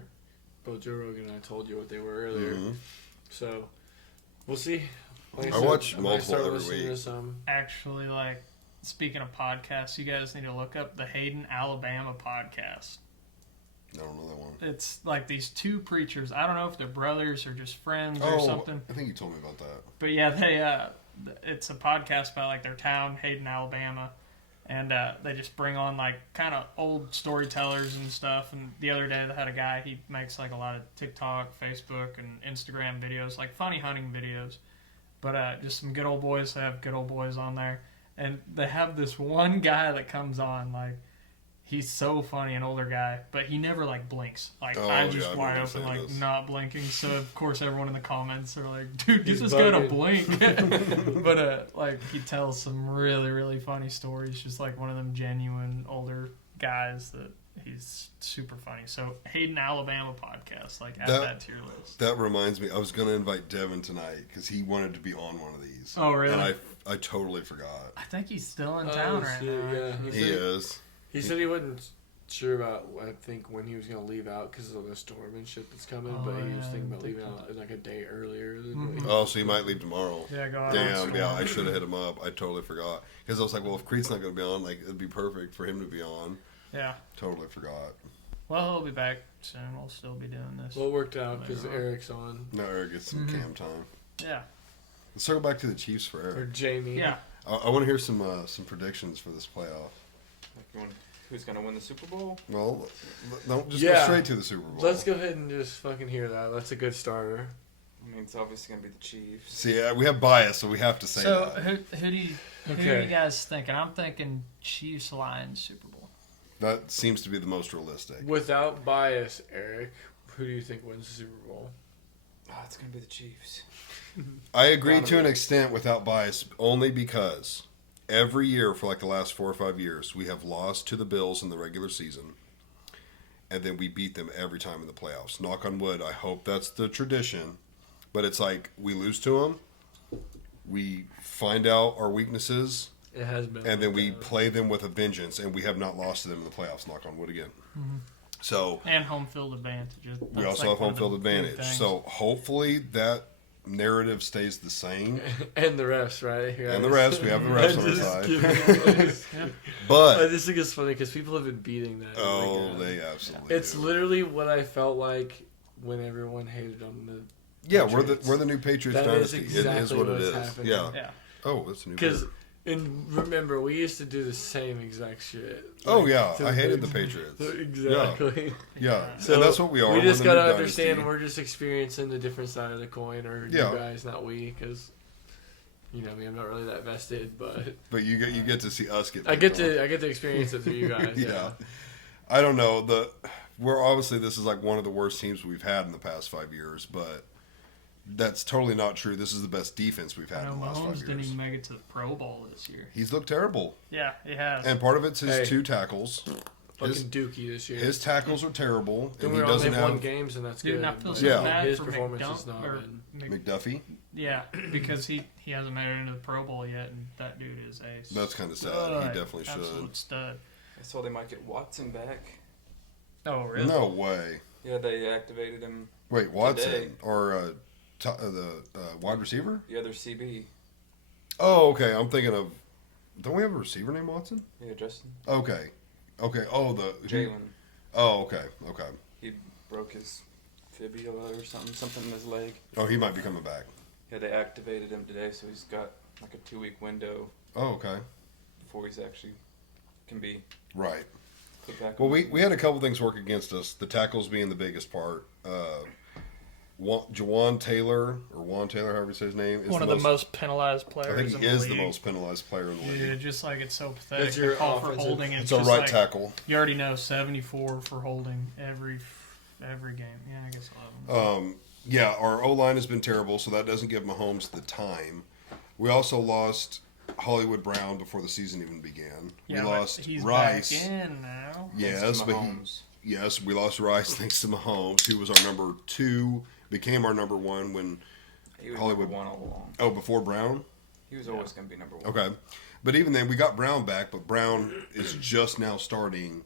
Both Joe Rogan and I told you what they were earlier. Mhm. So, we'll see. Like I watch might multiple start every listening to week. some. Actually, like, speaking of podcasts, you guys need to look up the Hayden, Alabama podcast. I don't know that one. It's like these two preachers. I don't know if they're brothers or just friends or Oh, something. I think you told me about that. But yeah, it's a podcast about like their town, Hayden, Alabama, and they just bring on like kind of old storytellers and stuff. And the other day they had a guy. He makes like a lot of TikTok, Facebook, and Instagram videos, like funny hunting videos. But just some good old boys. They have good old boys on there, and they have this one guy that comes on like. He's so funny, an older guy, but he never like blinks. Like Oh, I'm yeah, just I wide remember open, saying like this. not blinking. So of course everyone in the comments are like, "Dude, get He's this guy to bugging. blink." But like he tells some really really funny stories. Just like one of them genuine older guys that he's super funny. So Hayden Alabama podcast, like add that to your list. That reminds me, I was going to invite Devin tonight because he wanted to be on one of these. Oh really? And I totally forgot. I think he's still in town right shit, now. yeah. He is. He said he wasn't sure about, I think, when he was going to leave out because of the storm and shit that's coming, but he was yeah, thinking I about think leaving out like a day earlier. Than Mhm. what he- Oh, so he might leave tomorrow. Yeah, go out. Damn, yeah, I should have hit him up. I totally forgot. Because I was like, well, if Creed's not going to be on, like, it'd be perfect for him to be on. Yeah. Totally forgot. Well, he'll be back soon. We'll still be doing this. Well, it worked out because Later on. Eric's on. Now Eric gets some Mhm. cam time. Yeah. Let's circle back to the Chiefs for Or Eric. Jamie. Yeah. I want to hear some predictions for this playoff. Like, who's gonna win the Super Bowl? Well, don't just Yeah. go straight to the Super Bowl. Let's go ahead and just fucking hear that. That's a good starter. I mean, it's obviously gonna be the Chiefs. See, we have bias, so we have to say So that. who do you who are Okay. you guys thinking? I'm thinking Chiefs Lions Super Bowl. That seems to be the most realistic. Without bias, Eric, who do you think wins the Super Bowl? Oh, it's gonna be the Chiefs. I agree to an Donovan. extent without bias, only because every year for like the last 4 or 5 years, we have lost to the Bills in the regular season, and then we beat them every time in the playoffs. Knock on wood, I hope that's the tradition. But it's like we lose to them, we find out our weaknesses, It has been. and then like we that. play them with a vengeance, and we have not lost to them in the playoffs. Knock on wood again. Mm-hmm. So And home field advantage. we That's also like have one home of field the big advantage. things. So hopefully that narrative stays the same. And the refs, right? Here, And I the just- refs, we have the refs I'm on our just side. kidding. I But just think it's funny because people have been beating that. oh, like, they absolutely. It's do. literally what I felt like when everyone hated on the. Yeah, Patriots. we're the new Patriots That is dynasty. exactly it is what it what's is. happening. Yeah. Yeah. Oh, it's a new. Because, beer. and remember, we used to do the same exact shit. Oh Like, yeah, to I hated the Patriots. Patriots. Exactly. Yeah, So and that's what we are. We just We're the gotta new understand dynasty. we're just experiencing the different side of the coin, or Yeah. you guys, not we, because you know me, I'm not really that vested, but But you get to see us get. I get picked on. to experience it through you guys. yeah. yeah. I don't know. We're obviously this is like one of the worst teams we've had in the past 5 years, but that's totally not true. This is the best defense we've I had know in the last Mahomes 5 didn't years. even make it to the Pro Bowl this year. He's looked terrible, Yeah, he has. and part of it's his Hey. 2 tackles. Fucking His, Dookie this year. his tackles are terrible, Don't and we he only doesn't won have games, and that's Dude, good. and I feel but so Yeah. bad his for performance McDump, has not or been. McDuffie. Yeah, because he hasn't made it into the Pro Bowl yet, and that dude is a That's kind of sad. He definitely should. absolute stud. I saw they might get Watson back. Oh really? No way. Yeah, they activated him. Wait, Watson Today. or the wide receiver? The other CB. Oh, okay. I'm thinking of. Don't we have a receiver named Watson? Yeah, Justin. Okay. Okay. Oh, Jalen. Oh, okay. Okay. He broke his fibula or something in his leg. Oh, he might be coming back. Yeah, they activated him today, so he's got like a 2-week window Oh, okay. before he's actually can be Right. put back. Well, on. we had a couple things work against us. The tackles being the biggest part. Jawan Taylor, or Juan Taylor, however you say his name, is One of the most penalized players. I think in he is the league. most penalized player in the league. Yeah, just like it's so pathetic. That's your The call for offensive- holding. It's It's a just right like, tackle. You already know 74 for holding every game. Yeah, I guess 11. Yeah, our O line has been terrible, so that doesn't give Mahomes the time. We also lost Hollywood Brown before the season even began. yeah, we but lost he's Rice. back in now. Thanks Yes, to but Mahomes. yes, we lost Rice thanks to Mahomes, who was our number 2, became our number 1 when He was Hollywood- number 1 all along. before Brown. He was always going to be number 1. Okay, but even then, we got Brown back, but Brown is just now starting.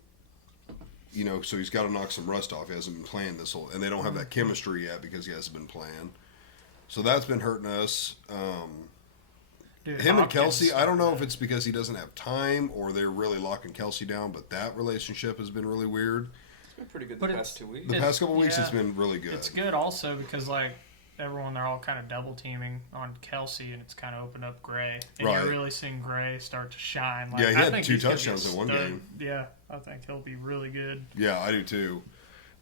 You know, so he's got to knock some rust off. He hasn't been playing this whole, and they don't have that chemistry yet because he hasn't been playing. So that's been hurting us. Dude, Him and Hopkins Kelsey, I don't know if started. it's because he doesn't have time or they're really locking Kelsey down, but that relationship has been really weird. It's been pretty good But the it's- past 2 weeks. The It's- past couple weeks, yeah. it's been really good. It's good also because like everyone, they're all kind of double teaming on Kelsey, and it's kind of opened up Gray, and Right. you're really seeing Gray start to shine. Like, Yeah, he I had think 2 he's gonna be touchdowns a in one stud. game. Yeah, I think he'll be really good. Yeah, I do too.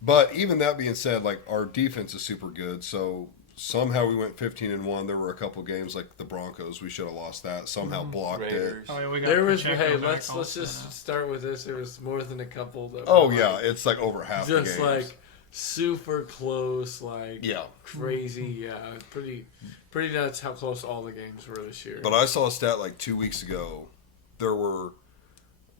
But even that being said, like our defense is super good. So somehow we went 15-1. There were a couple games like the Broncos. We should have lost that. Somehow blocked it. Raiders. Oh yeah, we got. There was Pacheco hey, back let's also just now. start with this. There was more than a couple that. Oh were, yeah, like, it's like over half the just games. like super close, like Yeah. crazy. Yeah, pretty nuts how close all the games were this year. But I saw a stat like 2 weeks ago. There were,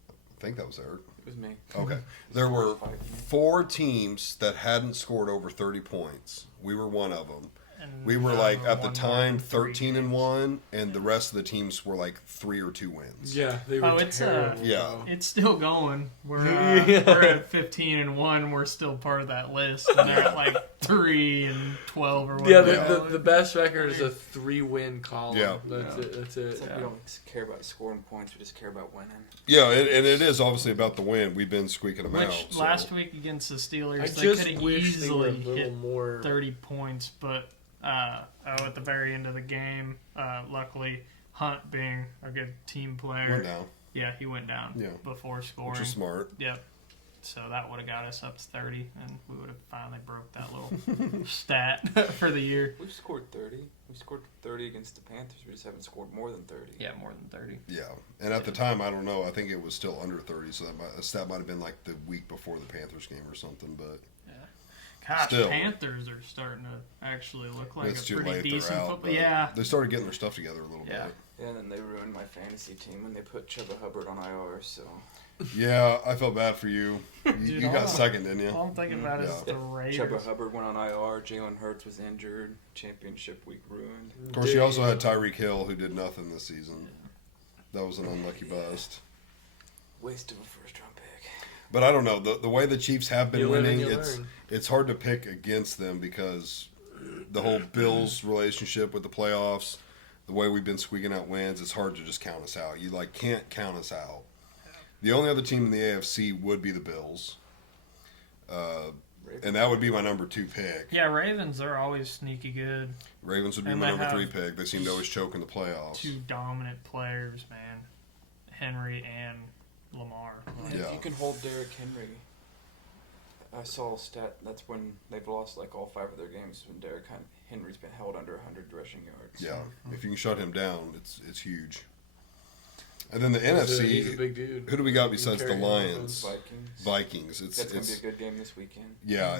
I think that was Eric. It was me. Okay. There were 5 games. 4 teams that hadn't scored over 30 points. We were one of them. And We were none like of at them the won more time than 3 13-1, and the rest of the teams were like 3 or 2 wins. yeah, they were Oh, it's, terrible. Yeah. though. It's still going. We're Yeah. we're at 15-1. We're still part of that list, and they're at like 3-12 or Yeah, whatever. the best record is a 3-win column. Yeah. That's it. That's It's it. like we don't care about scoring points, we just care about winning. Yeah, and it is obviously about the win. We've been squeaking them Which out. so- last week against the Steelers, I they just could have wish they were a easily little hit more. 30 points, but at the very end of the game, luckily Hunt, being a good team player, went down, yeah, he went down Yeah. before scoring. which is smart. Yep. So that would have got us up to 30, and we would have finally broke that little stat for the year. We've scored 30. We scored 30 against the Panthers. We just haven't scored more than 30. Yeah, more than 30. Yeah, and at the time, I don't know. I think it was still under 30, so that stat might have been like the week before the Panthers game or something. But Gosh, Still. Panthers are starting to actually look like it's a too pretty late. decent They're out. football. but Yeah. they started getting their stuff together a little Yeah. bit. Yeah, and then they ruined my fantasy team when they put Chuba Hubbard on IR, so. Yeah, I felt bad for you. You, Dude, you all got I'm- second, didn't you? All I'm thinking about is Yeah. the Chuba Raiders. Hubbard went on IR, Jalen Hurts was injured, championship week ruined. Of course, you also had Tyreek Hill, who did nothing this season. That was an unlucky bust. Waste of a first round pick. But I don't know. The way the Chiefs have been You live and winning, you it's learn. it's hard to pick against them because the whole Bills relationship with the playoffs, the way we've been squeaking out wins, it's hard to just count us out. You like can't count us out. The only other team in the AFC would be the Bills, and that would be my number 2 pick. Yeah, Ravens are always sneaky good. Ravens would be And my they number 3 have pick. They seem to always choke in the playoffs. Two dominant players, man. Henry and Lamar. Like, Yeah. If you can hold Derrick Henry, I saw a stat. That's when they've lost like all 5 of their games when Derrick Henry's been held under 100 rushing yards. Yeah, if you can shut him down, it's huge. And then the He's NFC, a big dude. who do we got besides the Carrying Lions? Vikings. Vikings. That's gonna be a good game this weekend. Yeah,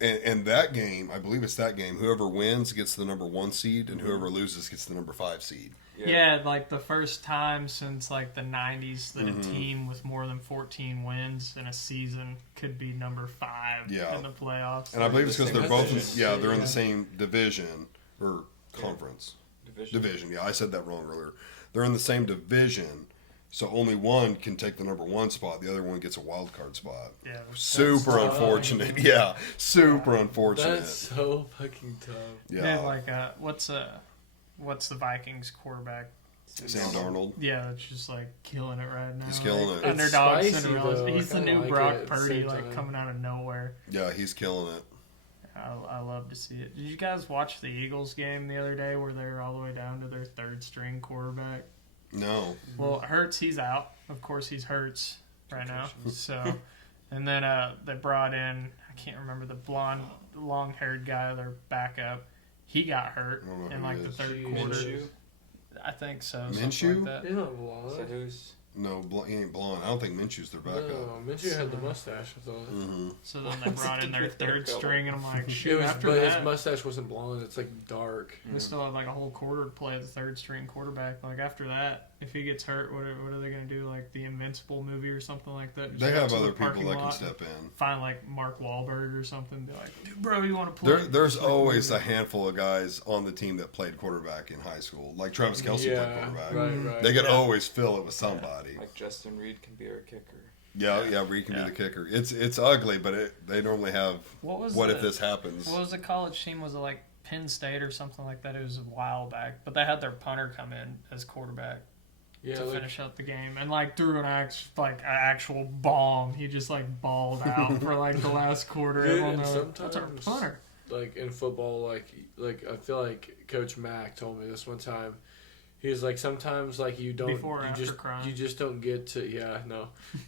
and that game, I believe it's that game. Whoever wins gets the number 1 seed, and whoever loses gets the number 5 seed. yeah, like the first time since like the 90s that Mm-hmm. a team with more than 14 wins in a season could be number 5 Yeah. in the playoffs. And I believe it's because they're Same both, division. they're in the same division or conference. Division. Yeah, I said that wrong earlier. They're in the same division, so only one can take the number 1 spot. The other one gets a wild card spot. Yeah, Super tough. unfortunate. Yeah, super unfortunate. That's so fucking tough. Yeah, like what's the Vikings quarterback? Sam Darnold. Yeah, that's just like killing it right now. He's killing Like, it. Underdog It's spicy, Cinderella. though. He's I the kinda new like Brock it at the Purdy, same like time. coming out of nowhere. Yeah, he's killing it. I love to see it. Did you guys watch the Eagles game the other day where they're all the way down to their 3rd string quarterback? No. Well, Hurts, he's out. Of course, he's Hurts right now. So, and then they brought in, I can't remember, the blonde, long-haired guy, their backup. He got hurt I don't know in who like he the is. 3rd Jeez. quarter. Minshew. I think so. Minshew? Something like that. He's not blonde. So who's No, he ain't blonde. I don't think Minshew's their backup. No, Minshew had the mustache. I thought. Mm-hmm. So then they brought in their Keep it their 3rd color. string, and I'm like, It shoot, was, after but that, his mustache wasn't blonde. It's like dark. we still have like a whole quarter to play as the 3rd string quarterback. Like after that, if he gets hurt, what are they going to do? Like the Invincible movie or something like that? Just They go have to the other people parking that can lot step in. Find like Mark Wahlberg or something. Be like, dude, bro, you want to play? There's Like, always a handful of guys on the team that played quarterback in high school. Like Travis Kelce played quarterback. right. They could Yeah. always fill it with somebody. like Justin Reed can be our kicker. Yeah, Reed can Yeah. be the kicker. It's ugly, but they normally have What was what the, if this happens? What was the college team? Was it like Penn State or something like that. It was a while back, but they had their punter come in as quarterback to finish up the game, and like threw an actual bomb. He just like balled out for like the last quarter. Dude, Everyone and was like, that's our sometimes- punter. Like in football, like I feel like Coach Mack told me this one time. He was like, sometimes like you don't, Before or you after just, crying? you just don't get to,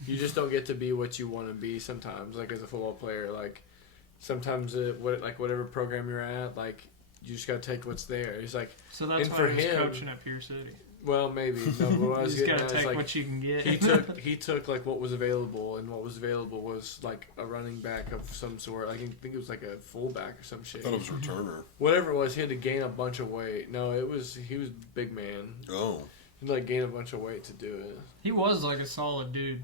you just don't get to be what you want to be. Sometimes, like as a football player, like sometimes whatever program you're at, like you just gotta take what's there. He's like, So that's and why for he was him- coaching at Pierce City. well, maybe no, but what I You was just getting gotta at is take like what you can get. he took like what was available, and what was available was like a running back of some sort. Like, I think it was like a fullback or some I shit. thought it was a returner. Whatever it was, he had to gain a bunch of weight. No, he was big man. Oh. He had to like gain a bunch of weight to do it. He was like a solid dude,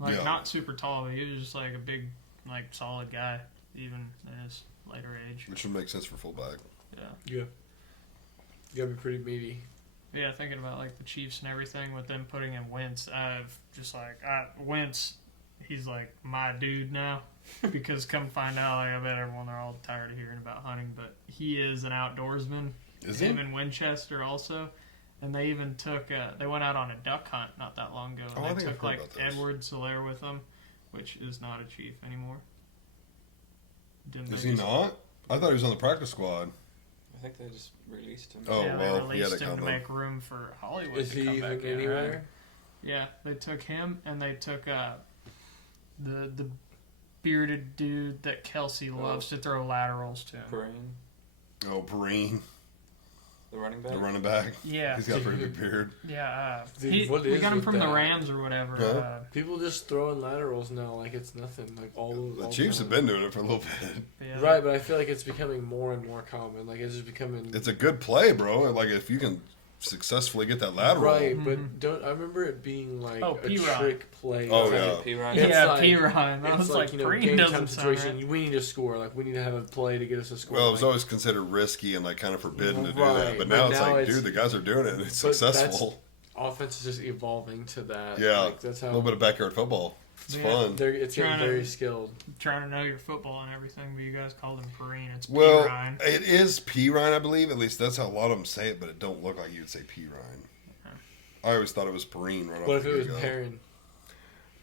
like Yeah. not super tall, but he was just like a big, like solid guy, even in his later age. Which would make sense for fullback. Yeah. Yeah, you gotta be pretty meaty. Yeah, thinking about like the Chiefs and everything with them putting in Wentz, I've just like Wentz, he's like my dude now, because come find out, like I bet everyone they're all tired of hearing about hunting, but he is an outdoorsman. Is Him he? in Winchester also, and they even took they went out on a duck hunt not that long ago. Oh, I And they think I've took heard like about those. Edward Solaire with them, which is not a Chief anymore. Didn't Is they he just- not? I thought he was on the practice squad. I think they just released him. Oh, yeah, well, they yeah, released they him to come make room for Hollywood Is to he come even back in. anywhere? Yeah, they took him and they took the bearded dude that Kelsey loves to throw laterals to. Brain, Oh, Perrine, the running back. the running back. Yeah, He's got a pretty big beard. yeah. Dude, what We is got him with from the that? Rams or whatever. Huh? People just throwing laterals now like it's nothing. Like The all Chiefs time. have been doing it for a little bit. Yeah. Right, but I feel like it's becoming more and more common. Like it's just becoming It's a good play, bro. Like if you can successfully get that lateral. right. Mhm. But don't I remember it being like Oh, a P-Ryan. trick play? Oh, It's yeah. like- P. Ryan. It's Yeah, like- P. Ryan. That It's was like, game Green time doesn't situation. sound right. We need to score. Like we need to have a play to get us a score. Well, it was like, always considered risky and like kind of forbidden to do Right, that. But but now it's now like, it's- dude, the guys are doing it and it's but successful. offense is just evolving to that. Yeah, like, that's a how little bit of backyard football. It's Yeah. fun. it's getting Trying to- very skilled. Trying to know your football and everything, but you guys called him Perrine. It's P. Well, Ryan. it is P. Ryan, I believe. At least that's how a lot of them say it, but it don't look like you'd say P. Ryan. I always thought it was Perrine right off What if the it was get-go. Perrin?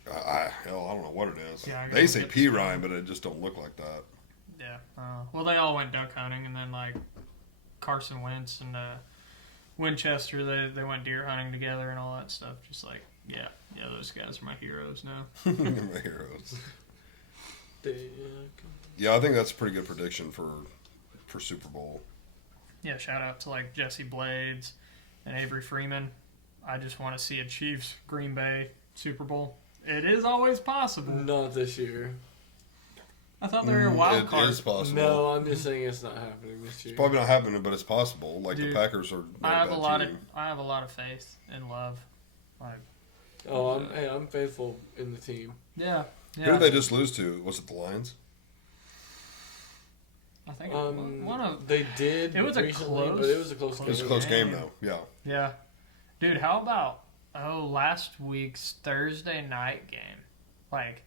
Hell, I don't know what it is. Yeah, I They got say it. P. Ryan, but it just don't look like that. Yeah. Well, they all went duck hunting, and then like Carson Wentz and Winchester, they went deer hunting together and all that stuff. Just like, yeah, those guys are my heroes now. My heroes. Yeah, I think that's a pretty good prediction for Super Bowl. Yeah, shout out to like Jesse Blades and Avery Freeman. I just want to see a Chiefs Green Bay Super Bowl. It is always possible. Not this year. I thought they were a wild It card. is possible. No, I'm just saying it's not happening this year. It's probably not happening, but it's possible. Like Dude, the Packers are. I have a bad lot of team. faith and love. Like, Oh, I'm faithful in the team. yeah. Who did they just lose to? Was it the Lions? I think One of they did. It was a recently, close- but it was a close It was a game. close game, game. though. Yeah. yeah, dude. How about last week's Thursday night game? Like,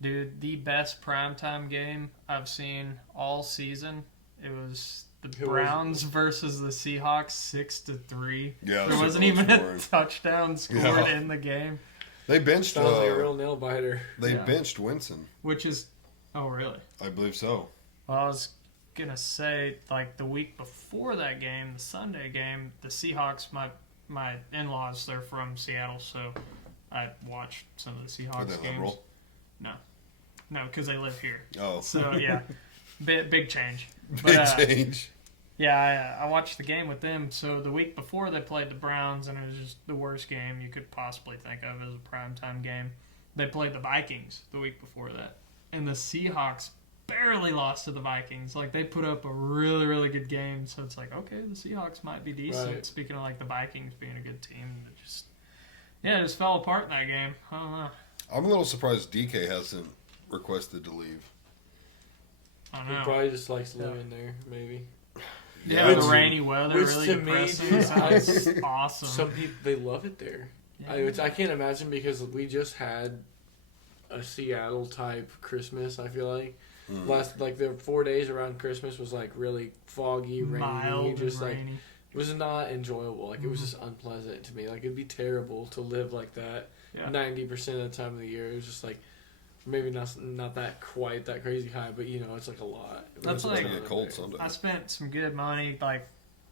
dude, the best primetime game I've seen all season. It was the Who was it? Browns versus the Seahawks, 6-3. Yeah. There super wasn't low even a scoring. touchdown scored Yeah. in the game, They benched. Sounds like a real nail biter. They Yeah. benched Winston. which is, oh really? I believe so. Well, I was gonna say, like the week before that game, the Sunday game, the Seahawks. My in-laws, they're from Seattle, so I watched some of the Are Seahawks they games. liberal? No, because they live here. Oh, So yeah, big change. big But, change. Yeah, I watched the game with them. So the week before they played the Browns, and it was just the worst game you could possibly think of as a primetime game. They played the Vikings the week before that, and the Seahawks barely lost to the Vikings. Like, they put up a really, really good game. So it's like, okay, the Seahawks might be decent. Right. Speaking of like the Vikings being a good team, it just fell apart in that game. I don't know. I'm a little surprised DK hasn't requested to leave. I don't He know. probably just likes living there, maybe. Yeah, it's- the rainy weather which really to me, depressing. dude, Sounds awesome. Some people, they love it there. Yeah. I can't imagine because we just had a Seattle type Christmas, I feel like. Last like the 4 days around Christmas was like really foggy, rainy, Mild just and like rainy. it was not enjoyable. Like it was just unpleasant to me. Like it'd be terrible to live like that Yeah. 90% of the time of the year. It was just like maybe not that quite that crazy high, but you know it's like a lot. That's It's like- It's gonna get cold someday. I spent some good money, like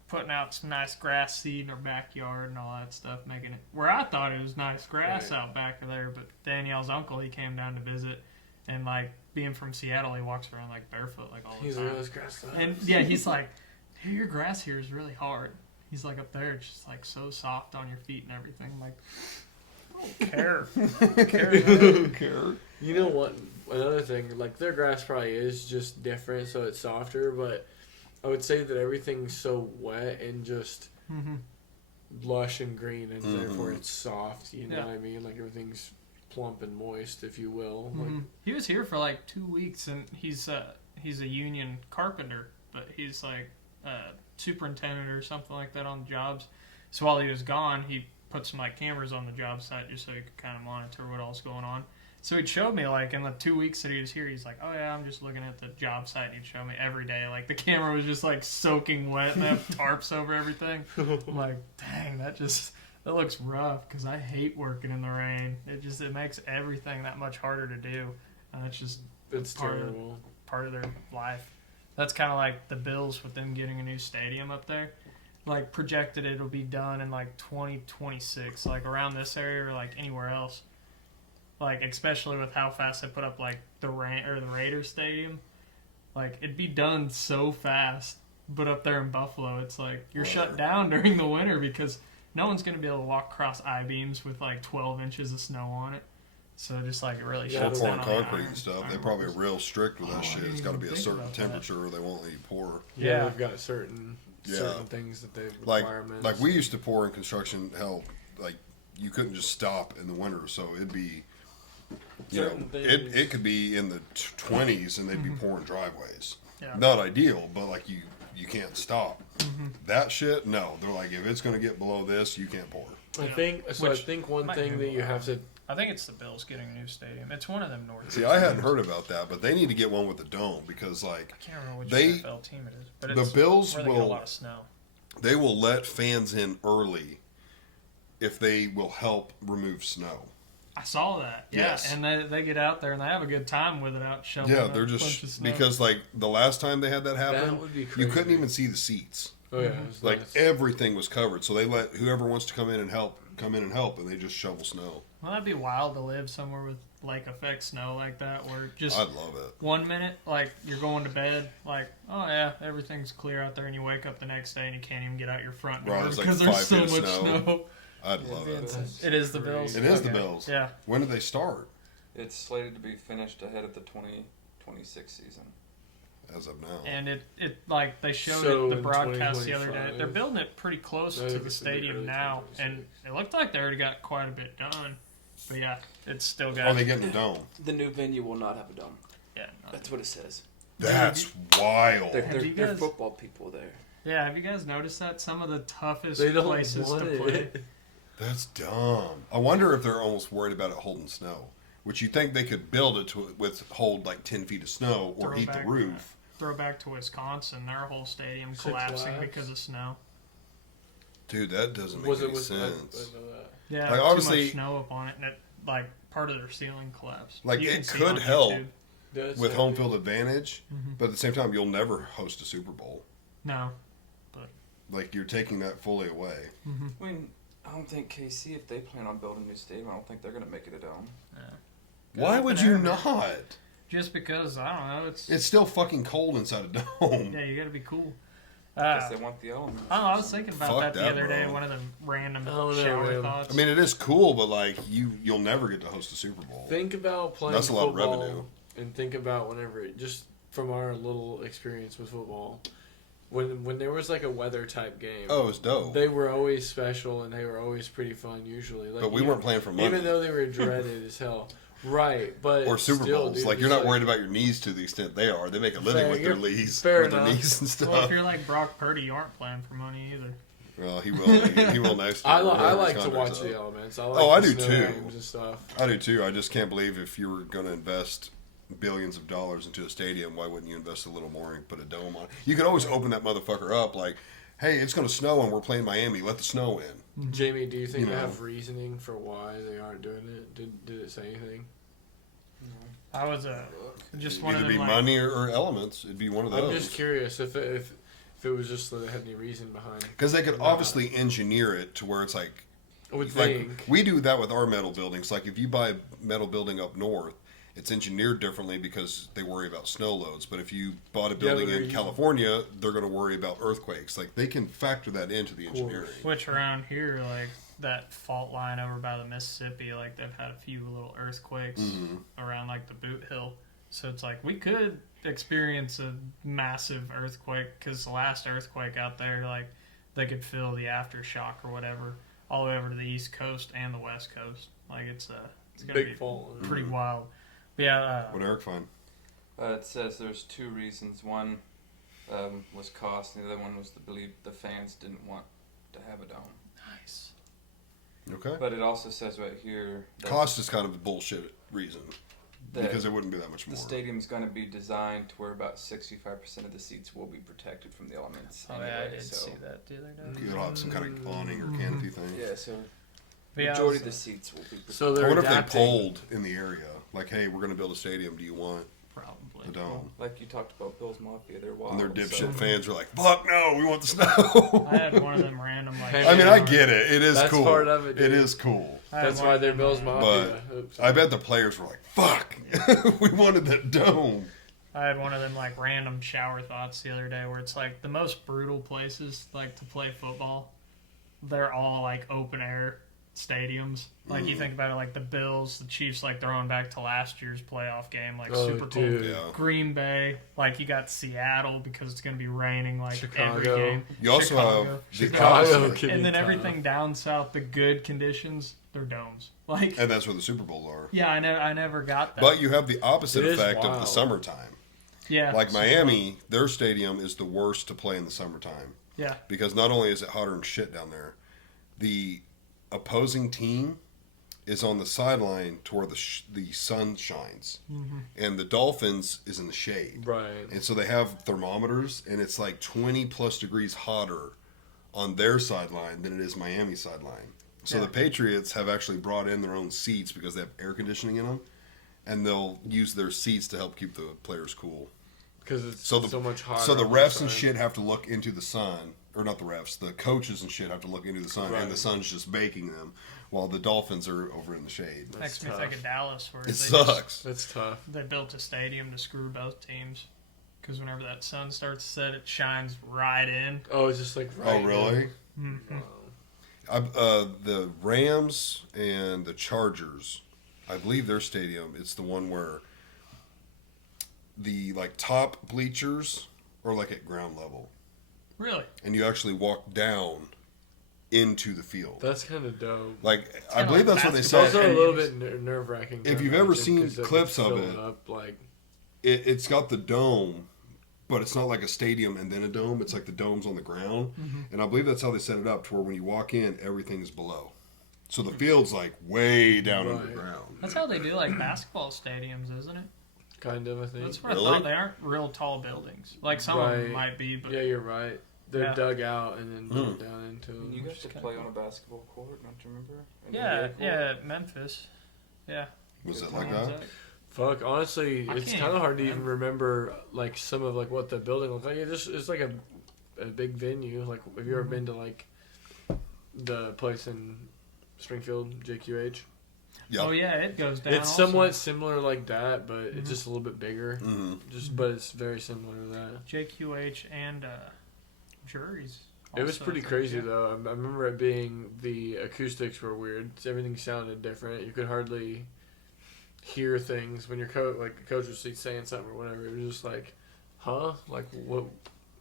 putting out some nice grass seed in our backyard and all that stuff, making it where I thought it was nice grass Right. out back of there. But Danielle's uncle, he came down to visit, and like being from Seattle, he walks around like barefoot like all the He's time. like, "Oh, this grass sucks." And yeah, he's like, "Dude, your grass here is really hard." He's like, "Up there, it's just like so soft on your feet and everything." I'm like, I don't care. I don't care. You know what? Another thing, like their grass probably is just different, so it's softer. But I would say that everything's so wet and just Mm-hmm. lush and green, and therefore Mhm. it's soft. You know Yeah. what I mean? Like everything's plump and moist, if you will. Mm-hmm. Like, He was here for like 2 weeks, and he's a union carpenter, but he's like superintendent or something like that on the jobs. So while he was gone, he put some like cameras on the job site just so he could kind of monitor what all's going on. So he showed me like in the 2 weeks that he was here, he's like, "Oh yeah, I'm just looking at the job site." He'd show me every day, like the camera was just like soaking wet and they have tarps over everything. I'm like, dang, that looks rough because I hate working in the rain. It makes everything that much harder to do, and it's just it's part of- terrible. part of their life. That's kind of like the Bills with them getting a new stadium up there. Like projected, it'll be done in like 2026, like around this area or like anywhere else. Like especially with how fast they put up like the Raiders stadium, like it'd be done so fast. But up there in Buffalo, it's like you're shut down during the winter because no one's gonna be able to walk across I-beams with like 12 inches of snow on it. So just like it really Yeah, For shuts pouring down on the concrete iron- and stuff, they iron probably are workers. real strict with Oh, I that shit. didn't It's got to even be a think certain about that. temperature or they won't let you pour. Yeah, Yeah. they've got certain Yeah. things that they Like requirements. we used to pour in construction. Hell, like you couldn't just stop in the winter, so it'd be, you Certain know, things. it could be in the 20s and they'd be pouring driveways. Yeah. Not ideal, but like you can't stop. Mm-hmm. That shit, no. They're like, if it's gonna get below this, you can't pour. I Yeah. think so. Which I think one might thing be that you have to I think it's the Bills getting a new stadium. It's one of them North. See, I hadn't heard about that, but they need to get one with a dome because like I can't remember which They- NFL team it is, but the it's Bills where they get a will- lot of snow. they will let fans in early if they will help remove snow. I saw that. Yeah, Yes. and they get out there and they have a good time with it out shoveling. Yeah, a they're bunch of just snow. because like the last time they had that happen, that would be you crazy. couldn't even see the seats. Oh yeah, it's Like nuts. everything was covered, so they let whoever wants to come in and help, and they just shovel snow. Well, that'd be wild to live somewhere with lake effect snow like that, where just I'd love it. 1 minute, like you're going to bed, like oh yeah, everything's clear out there, and you wake up the next day and you can't even get out your front door Right, it's like because there's 5 so feet much of snow. snow. I'd love it. That's It is the Bills. It is the Okay. Bills. Yeah, When did they start? It's slated to be finished ahead of the 2026 season. As of now, and it like they showed So it the in broadcast the other day. 2025. They're building it pretty close No, to it's the gonna be stadium early now, and 2026. it looked like they already got quite a bit done. But yeah, it's still got. are they getting a dome? The new venue will not have a dome. Yeah, no. That's what it says. That's wild. They're, Have they're, you they're guys- football people there. Yeah, have you guys noticed that some of the toughest They don't places want to play? it. That's dumb. I wonder if they're almost worried about it holding snow. Which you think they could build it to hold like 10 feet of snow or Throw heat the back- roof. Throwback to Wisconsin, their whole stadium Six collapsing Flags. because of snow. Dude, that doesn't make Was it any was I sense. know that. Yeah, Like, too obviously- much snow up on it, and it like part of their ceiling collapsed. Like, You can it see could on help. YouTube. That's With it. home field advantage, Mhm. but at the same time, you'll never host a Super Bowl. No. Like, you're taking that fully away. I mean, I don't think KC, if they plan on building a new stadium, I don't think they're going to make it a dome. Yeah. Why up would in you there, man. not? Just because I don't know, It's still fucking cold inside a dome. yeah, you got to be cool. Guess they want the elements. I don't know, I was thinking about Fuck that the that, other day. bro. One of the random I don't know, shower man. thoughts. I mean, it is cool, but like you'll never get to host a Super Bowl. Think about playing That's a lot of football revenue. and think about whenever just from our little experience with football, when there was like a weather type game. Oh, it's dope. They were always special and they were always pretty fun usually. Like, But we even- weren't playing for money. even though they were dreaded as hell. Right, but Or Super still, Bowls. dude, Like, you're it's not worried about your knees to the extent they are. They make a living Fair, with their you're- knees, fair with their enough. knees and stuff. well, if you're like Brock Purdy, you aren't playing for money either. Well, he will. He will next year. I whenever like his to contract's watch the up. elements. I like Oh, I the do snow too. games and stuff. I do too. I just can't believe if you were going to invest billions of dollars into a stadium, why wouldn't you invest a little more and put a dome on it? You could always open that motherfucker up like, hey, it's going to snow and we're playing Miami. Let the snow in. Jamie, do you think You they know. have reasoning for why they aren't doing it? Did it say anything? I was just It'd one of either them be like, money or elements. It'd be one of those. I'm just curious if it was just that they had any reason behind. Because they could obviously engineer it to where it's like, I would like think. we do that with our metal buildings. Like if you buy a metal building up north, it's engineered differently because they worry about snow loads. But if you bought a building but in are you- California, they're going to worry about earthquakes. Like they can factor that into the engineering. which around here, like that fault line over by the Mississippi, like they've had a few little earthquakes around like the Boot Hill. So it's like we could experience a massive earthquake because the last earthquake out there, like they could feel the aftershock or whatever all the way over to the East Coast and the West Coast. Like it's gonna Big be fault. pretty wild. But yeah, What Eric find? It says there's two reasons. One was cost, and the other one was the fans didn't want to have a dome. nice. Okay. But it also says right here that Cost is kind of a bullshit reason that because it wouldn't be that much more. the stadium's going to be designed to where about 65% of the seats will be protected from the elements. Oh anyway, yeah, I did so, see that the other day. You'll have some kind of awning or canopy thing. Yeah, so But yeah, majority I of was, the seats will be protected. So I they're wonder if they adapting. polled in the area, like, hey, we're going to build a stadium. Do you want probably. the dome? Like you talked about Bill's Mafia, they're wild. And their dipshit so- fans are like, fuck no, we want the snow. I had one of them random like. Hey, I mean, I get it. It is That's cool. part of it, It dude. is cool. I had That's one why of they're them, Bill's Mafia. Oops. I bet the players were like, fuck, we wanted that dome. I had one of them like random shower thoughts the other day where it's like the most brutal places like to play football. They're all like open air stadiums. Like you think about it, like the Bills, the Chiefs, like throwing back to last year's playoff game, like Oh, super cold. dude. Yeah. Green Bay, like you got Seattle because it's going to be raining like every Chicago. game. You also Chicago. have the Chicago opposite. can And be then tough. everything down south, the good conditions, they're domes. Like And that's where the Super Bowls are. yeah, I never got that. But you have the opposite It is effect of the wild. summertime. yeah, Like so- Miami, their stadium is the worst to play in the summertime. Yeah, Because not only is it hotter than shit down there, the opposing team is on the sideline to where the sun shines. And the Dolphins is in the shade. Right. And so they have thermometers, and it's like 20 plus degrees hotter on their sideline than it is Miami's sideline. So Yeah. the Patriots have actually brought in their own seats because they have air conditioning in them, and they'll use their seats to help keep the players cool. Because it's So so, the much hotter. So the on refs one and side. shit have to look into the sun, or not the refs, the coaches and shit have to look into the sun, Right. and the sun's just baking them, while the Dolphins are over in the shade. That's makes me tough. think of Dallas where It they just sucks. That's tough. they built a stadium to screw both teams because whenever that sun starts to set, it shines right in. Oh, it's just like right. Oh, really? Mm-hmm. Wow. The Rams and the Chargers, I believe their stadium, it's the one where the like top bleachers are like at ground level, Really? and you actually walk down into the field. That's kind of dope. Like I kinda believe like that's what they It's said. also a And little bit nerve wracking. If you've ever seen clips of it- up like it's got the dome, but it's not like a stadium and then a dome. It's like the dome's on the ground, and I believe that's how they set it up to where when you walk in, everything is below. So the field's like way down Right. underground. That's how they do like basketball stadiums, isn't it? kind of, I think. That's what Really? I thought. They aren't real tall buildings. Like some of them Right. might be, but Yeah, you're right. They're Yeah. dug out and then built Hmm. down into them. You got to kinda play cool. on a basketball court, don't you remember? An yeah, NBA court? yeah, Memphis. Yeah. Was it Good like times. that? Fuck, honestly, I it's can't kind of hard to even remember. remember like some of like what the building looked like. It's like a big venue. Like, have you ever been to like the place in Springfield, JQH? Yep. Oh yeah, it goes down. It's also. somewhat similar like that, but Mhm. it's just a little bit bigger. hmm But it's very similar to that. JQH and juries. It was also, pretty I think, crazy yeah. though. I remember it being the acoustics were weird. Everything sounded different. You could hardly hear things when your coach was saying something or whatever. It was just like, huh? Like what?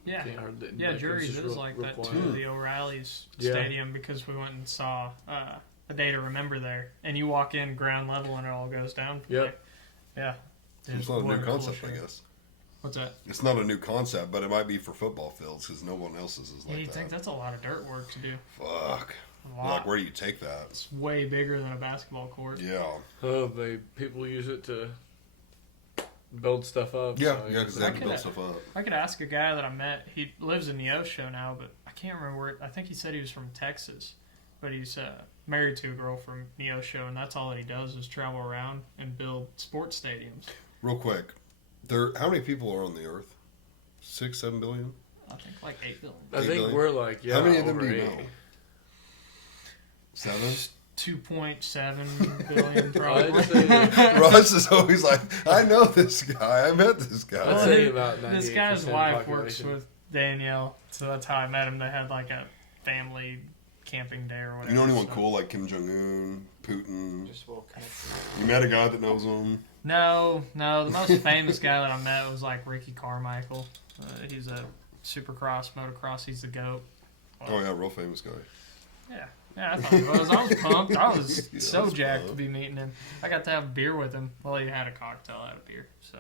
Yeah. Can't hardly, Yeah, like, it was juries just is real- like real that quiet. too. The O'Reilly's Yeah. Stadium because we went and saw A Day to Remember there, and you walk in ground level and it all goes down. From Yep. there. Yeah. It's not a What new cool concept, I shit. guess. What's that? It's not a new concept, but it might be for football fields because no one else's is Yeah, like you that. think that's a lot of dirt work to do? Fuck. A lot. Like, where do you take that? It's way bigger than a basketball court. Yeah. Oh, people use it to build stuff up. Yeah, so, yeah, because they have to I build could- stuff up. I could ask a guy that I met. He lives in Neosho now, but I can't remember where. I think he said he was from Texas, but he's married to a girl from Neosho, and that's all that he does is travel around and build sports stadiums. Real quick, how many people are on the Earth? 6, 7 billion? I think like 8 billion. I 8 think billion? we're like, yeah. How many of them over do you 8. know? 7? 2.7 billion probably. I'd say, Russ is always like, I know this guy. I met this guy. I'd say about 98% This guy's wife works population. with Danielle, so that's how I met him. They had like a family camping day or whatever. You know anyone so. cool like Kim Jong Un, Putin? Just well connected. You met a guy that knows him. No. The most famous guy that I met was like Ricky Carmichael. He's a supercross, motocross. He's the GOAT. Oh yeah, real famous guy. Yeah, I thought he was. I was pumped. I was Yeah, so that's jacked fun. to be meeting him. I got to have a beer with him. Well, he had a cocktail, I had a beer. So,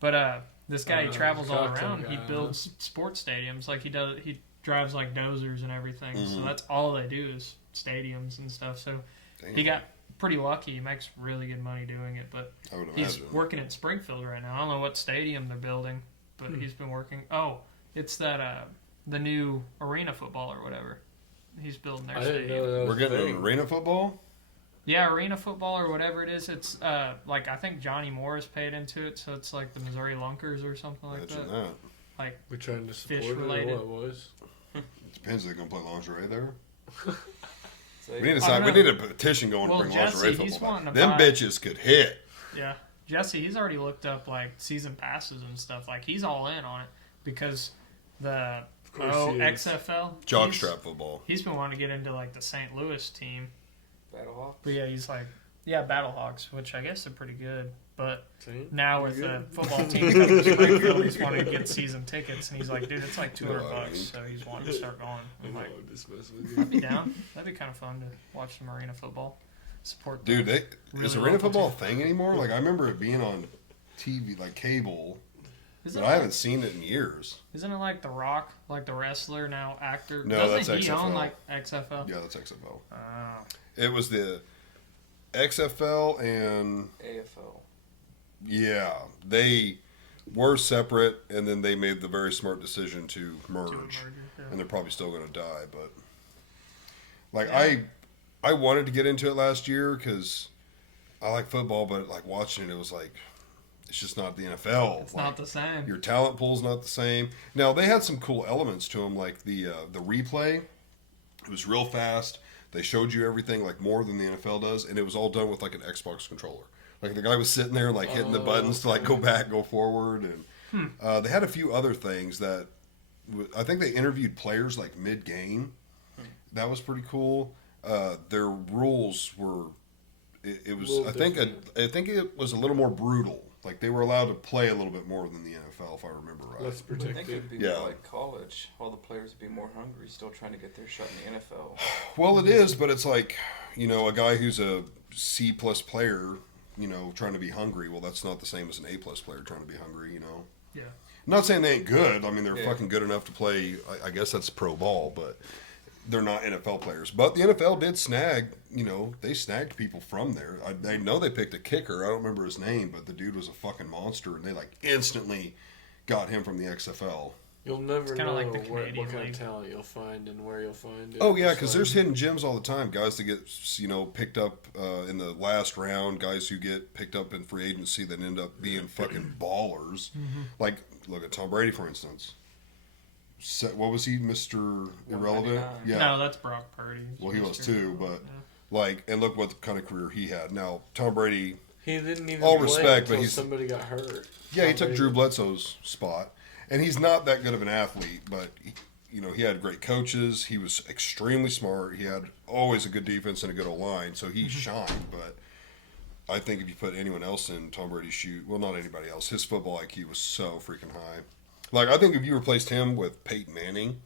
but this guy he travels all cocktail around. He guy, builds sports stadiums. Like he does. He drives like dozers and everything. So Mhm. that's all they do is stadiums and stuff. So Damn, he got pretty lucky. He makes really good money doing it. But I would he's imagine. working at Springfield right now. I don't know what stadium they're building, but he's been working. Oh, it's that the new arena football or whatever. He's building their I didn't stadium. know that was We're a getting thing. an arena football. Yeah, arena football or whatever it is. It's like I think Johnny Moore is paid into it, so it's like the Missouri Lunkers or something like Imagine that. that. We're trying to support Fish it or related. what it was. Depends if they're gonna play lingerie there. So, We need to I sign. We don't know. need a petition going Well, to bring Jesse, lingerie he's football wanting back. to Them buy- bitches could hit. Yeah, Jesse, he's already looked up like season passes and stuff. Like he's all in on it because the course he is. Jockstrap XFL football. He's been wanting to get into like the St. Louis team, Battlehawk. but yeah, he's like Battlehawks, which I guess are pretty good. But See? now Pretty with good. the football team coming to Springfield, he's wanting to get season tickets, and he's like, dude, it's like $200 No, I mean- bucks, so he's wanting to start going. I'm like, I'm just messing with I'd you. be down. That'd be kind of fun to watch some arena football. Support the Dude, really is arena local football a team. thing anymore? Like I remember it being on TV, like cable, Isn't but it I like, haven't seen it in years. isn't it like The Rock, like the wrestler now actor? No, Doesn't that's he own XFL. like XFL? Yeah, that's XFL. Oh. It was the XFL and AFL. yeah, they were separate, and then they made the very smart decision to To a merge, merger, yeah. and they're probably still going to die. But like Yeah. I wanted to get into it last year because I like football, but like watching it was like it's just not the NFL. It's Like, not the same. your talent pool's not the same. Now they had some cool elements to them, like the replay. It was real fast. They showed you everything like more than the NFL does, and it was all done with like an Xbox controller. Like the guy was sitting there like hitting the buttons to like go back, go forward, and they had a few other things that I think they interviewed players like mid game. That was pretty cool. Their rules were. It was. Little I think. different. I think it was a little more brutal. Like they were allowed to play a little bit more than the NFL, if I remember right. Less I think protected. it'd be Yeah. more like college. All the players would be more hungry, still trying to get their shot in the NFL. Well, it is, but it's like, a guy who's a C plus player, trying to be hungry. Well, that's not the same as an A plus player trying to be hungry. Yeah. I'm not saying they ain't good. I mean, they're Yeah. fucking good enough to play. I guess that's pro ball, but they're not NFL players. But the NFL did snag. They snagged people from there. I know they picked a kicker. I don't remember his name, but the dude was a fucking monster, and they like instantly got him from the XFL. You'll never kinda know like the what Canadian kind League. of talent you'll find and where you'll find it. Oh yeah, It's because like- there's hidden gems all the time. Guys that get picked up in the last round. Guys who get picked up in free agency that end up being fucking ballers. Like look at Tom Brady for instance. What was he, Mr. Irrelevant? 199. Yeah. No, that's Brock Purdy. Well, he was too, but Yeah. and look what kind of career he had. Now Tom Brady, He didn't even all play respect, but until he's- somebody got hurt. yeah, he took Somebody- Drew Bledsoe's spot, and he's not that good of an athlete, but he had great coaches. He was extremely smart. He had always a good defense and a good O-line, so he shined. But I think if you put anyone else in Tom Brady's shoe, well, not anybody else, his football IQ was so freaking high. Like I think if you replaced him with Peyton Manning,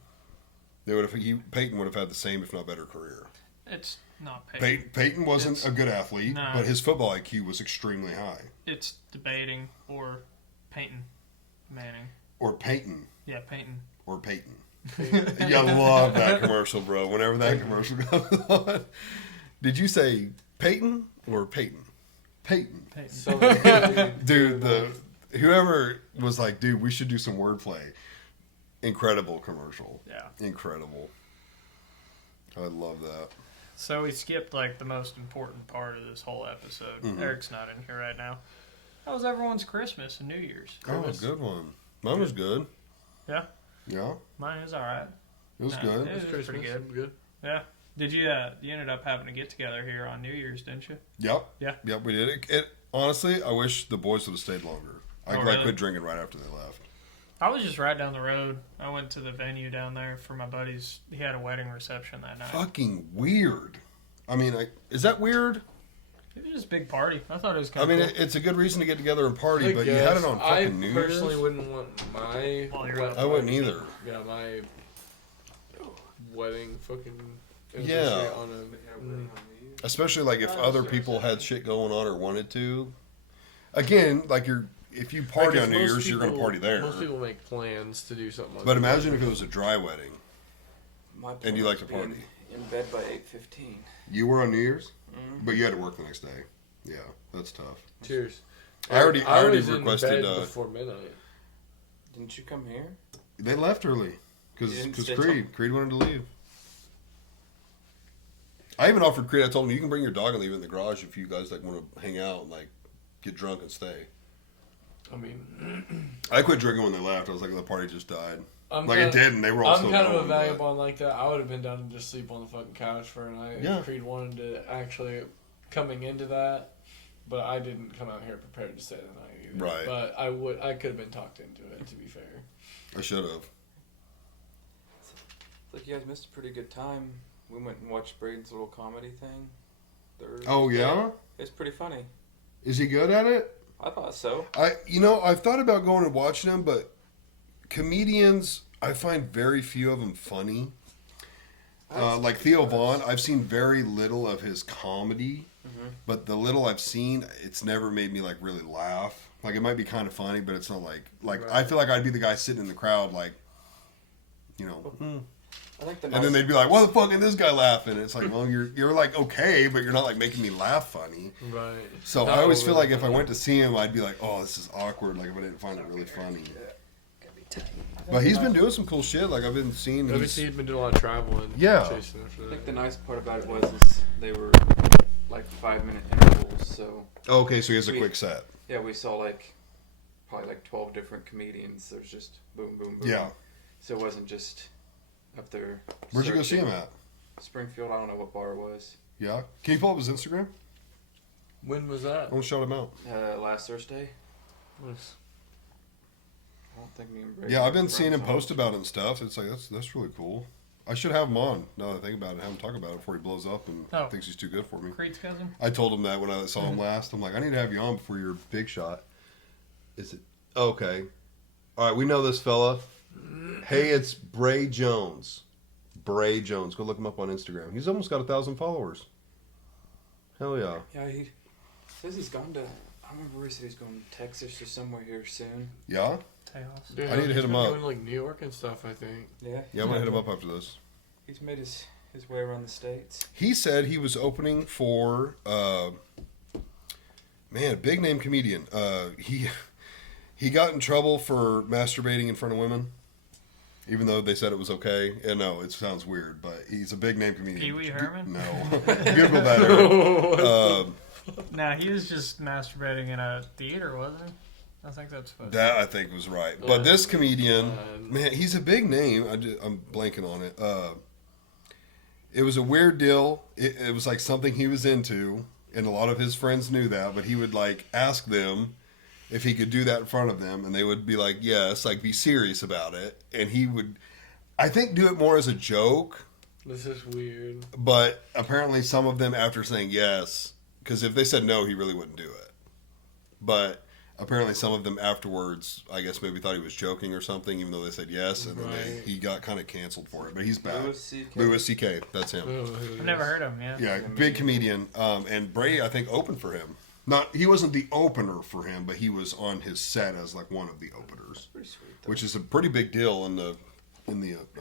Peyton would have had the same, if not better, career. It's not Peyton. Peyton wasn't It's- a good athlete, no. but his football IQ was extremely high. It's debating or Peyton Manning. Or Peyton. Yeah, Peyton. Or Peyton. You love that commercial, bro. Whenever that commercial comes on. Did you say Peyton or Peyton? Peyton. Peyton. So, Dude, whoever was like, dude, we should do some wordplay. Incredible commercial. Yeah. Incredible. I love that. So we skipped like the most important part of this whole episode. Mhm. Eric's not in here right now. How was everyone's Christmas and New Year's? Oh, good one. Mine was good. Yeah? Yeah, Mine is alright. it was No, good. it was pretty good. Good. Yeah. Did you? You ended up having to get together here on New Year's, didn't you? Yep. Yeah. Yep, we did it. Honestly, I wish the boys would have stayed longer. I Oh, really? quit drinking right after they left. I was just right down the road. I went to the venue down there for my buddy's. He had a wedding reception that night. Fucking weird. I mean, is that weird? It was just a big party. I thought it was I kind of mean, cool. it's a good reason to get together and party, I but you had it on guess fucking New I Year's. personally wouldn't want my. While you're out I wouldn't either. Yeah, my wedding fucking. Yeah. anniversary On Yeah, a, wedding on New Year's. Especially like if Oh, other sure, people sure. had shit going on or wanted to. Again, like if you party Like, on if New most Year's, you're gonna people- party there. Most people make plans to do something like But that. imagine if it was a dry wedding. My And you plan like to was being party. In bed by 8:15. You were on New Year's, Mm-hmm. but you had to work the next day. Yeah, that's tough. Cheers. I already was in requested. bed before midnight. Didn't you come here? They left early because You didn't stay Creed wanted to leave. I even offered Creed. I told him you can bring your dog and leave it in the garage if you guys like want to hang out and like get drunk and stay. I mean, I quit drinking when they left. I was like, the party just died. I'm Like it did, and they were all I'm still kind of a going, but- vagabond like that. I would have been down to just sleep on the fucking couch for a night Yeah. if Creed wanted to actually coming into that. But I didn't come out here prepared to stay the night either. Right. But I could have been talked into it, to be fair. I should have. It's like you guys missed a pretty good time. We went and watched Braden's little comedy thing. Thursday. Oh yeah, It's pretty funny. is he good at it? I thought so. I've thought about going and watching him, but comedians, I find very few of them funny. Like Theo Vaughn, I've seen very little of his comedy, but the little I've seen, it's never made me like really laugh. Like it might be kind of funny, but it's not like I Right. feel like I'd be the guy sitting in the crowd, like, you know, I think the and then they'd be like, "Why the fuck is this guy laughing?" And it's like, well, you're like okay, but you're not like making me laugh funny. Right. So Not I always feel overly like if I funny. went to see him, I'd be like, "Oh, this is awkward." Like if I didn't find it really funny. But he's been doing some cool shit. Like I've been seeing. Obviously, he's been doing a lot of traveling. Yeah. Chasing after I that. think the nice part about it was is they were like 5-minute intervals. So Oh, okay, so he has a quick set. yeah, we saw like probably like 12 different comedians. There's just boom, boom, boom. Yeah. So it wasn't just up there. Where'd you go see searching. him at? Springfield. I don't know what bar it was. Yeah. Can you pull up his Instagram? When was I that? want to shout him out. Last Thursday. Was- I don't think me and Brady Yeah, I've been were seeing him friends on post about it and stuff. It's like that's really cool. I should have him on. Now that I think about it, have him talk about it before he blows up and Oh. thinks he's too good for me. Creed's cousin. I told him that when I saw him Mm-hmm. last. I'm like, I need to have you on before your big shot. Is it okay? All right, we know this fella. Hey, it's Bray Jones. Bray Jones. Go look him up on Instagram. He's almost got 1,000 followers. Hell yeah. Yeah, he says he's gone to. I remember he said he's going to Texas or somewhere here soon. Yeah? Tejas. Dude, I need to hit he's him been up. Doing like New York and stuff, I think. Yeah. Yeah, I'm going to hit him up after this. He's made his way around the states. He said he was opening for, big name comedian. He got in trouble for masturbating in front of women, even though they said it was okay. And no, it sounds weird, but he's a big name comedian. Pee Wee Herman? No. Google that, Eric. Nah, he was just masturbating in a theater, wasn't he? I think that's what. That I think was right. But this comedian, God. man, he's a big name. I'm blanking on it. It was a weird deal. It was like something he was into, and a lot of his friends knew that. But he would like ask them if he could do that in front of them, and they would be like, "Yes," like be serious about it. And he would, I think, do it more as a joke. This is weird. But apparently, some of them, after saying yes, because if they said no, he really wouldn't do it. But apparently, some of them afterwards, I guess, maybe thought he was joking or something, even though they said yes, and then Right. he got kind of canceled for it. But he's back. Louis C.K. Louis C.K. That's him. I've never heard of him. Yeah. Yeah, big comedian. And Bray, I think, opened for him. He wasn't the opener for him, but he was on his set as like one of the openers, Pretty sweet. Though. which is a pretty big deal in the.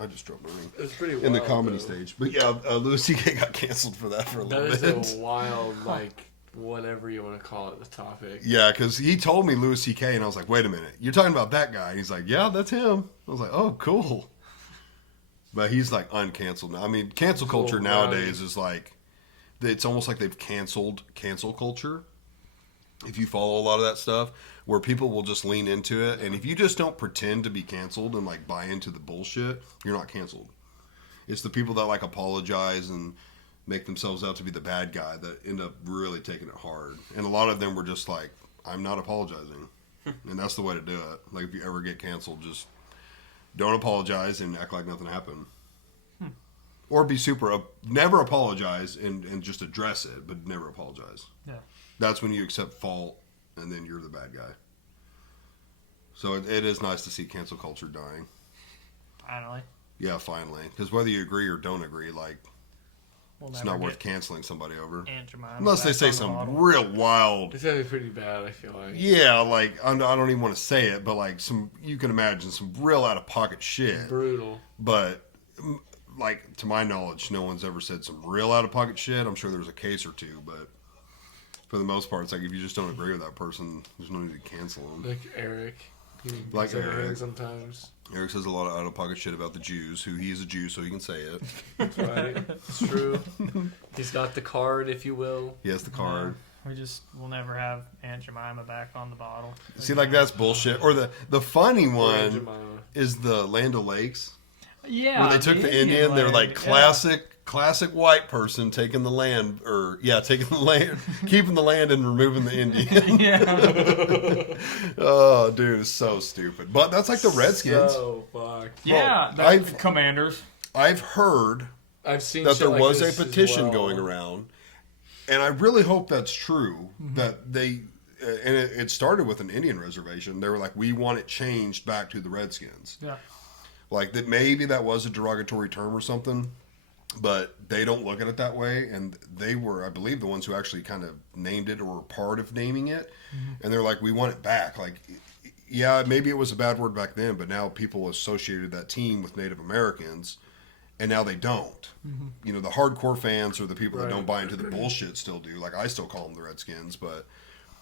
I just dropped my ring. It's pretty wild, In the comedy though. stage, but yeah, Louis C.K. got canceled for that for a That little is bit. a wild, like, whatever you want to call it, the topic. Yeah, because he told me Louis C.K. and I was like, wait a minute, you're talking about that guy? And he's like, yeah, that's him. I was like, oh, cool. But he's like uncanceled now. I mean, cancel culture Cool, nowadays is like, it's almost like they've canceled cancel culture. If you follow a lot of that stuff, where people will just lean into it, and if you just don't pretend to be canceled and like buy into the bullshit, you're not canceled. It's the people that like apologize and make themselves out to be the bad guy that end up really taking it hard. And a lot of them were just like, I'm not apologizing. And that's the way to do it. Like if you ever get canceled, just don't apologize and act like nothing happened. Or be never apologize and just address it, but never apologize. Yeah. That's when you accept fault and then you're the bad guy. So it is nice to see cancel culture dying. Finally. Yeah, finally. Because whether you agree or don't agree, like, We'll it's never not worth get canceling somebody over. Aunt Jemima Unless they back say on the some bottle. real wild. It's gonna be pretty bad, I feel like. Yeah, like, I don't even want to say it, but like, you can imagine some real out of pocket shit. Brutal. But, like, to my knowledge, no one's ever said some real out of pocket shit. I'm sure there's a case or two, but for the most part, it's like if you just don't agree with that person, there's no need to cancel them. Like Eric. He Like says everything Eric. sometimes. Eric says a lot of out of pocket shit about the Jews, who he's a Jew, so he can say it. That's right. It's true. He's got the card, if you will. He has the card. We'll never have Aunt Jemima back on the bottle. See, like, that's bullshit. Or the funny Aunt one Jemima. is the Land O'Lakes, Yeah. where they took the Indian. They were like, classic. classic white person taking the land, taking the land, keeping the land and removing the Indian. Yeah. Oh, dude, it's so stupid. But that's like the Redskins. So fucked. Yeah. Well, The Commanders. I've heard I've seen that shit there like was this a as petition well. going around, and I really hope that's true. That they, and it started with an Indian reservation. They were like, we want it changed back to the Redskins. Yeah. Like that, maybe that was a derogatory term or something, but they don't look at it that way. And they were, I believe, the ones who actually kind of named it or were part of naming it. And they're like, we want it back. Like, yeah, maybe it was a bad word back then, but now people associated that team with Native Americans, and now they don't. You know, the hardcore fans or the people that Right. don't buy into the bullshit still do. Like, I still call them the Redskins, but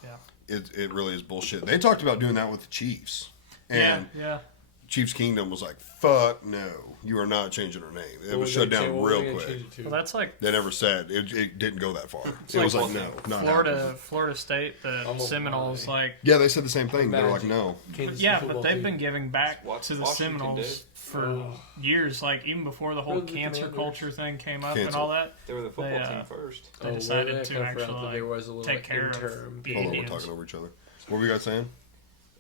Yeah. it really is bullshit. They talked about doing that with the Chiefs. And Yeah. Chiefs Kingdom was like, fuck no, you are not changing our name. It What was would shut they down change- what real would they quick. change it to? Well, that's like They never said. It didn't go that far. It was like, no, not happening. Florida State, the Oh, Seminoles, my. like. Yeah, they said the same thing. They're like, Imagine. no. Kansas Yeah, football but they've team. been giving back What to the Washington Seminoles did. for Oh. years. Like even before the whole Really, the cancer Commanders? culture thing came up and Cancel. all that, They were the football They, team first. they Oh, decided well, to I forgot actually that there was a little take like, care of interim the Hold on, we're Indians. talking over each other. What were you guys saying?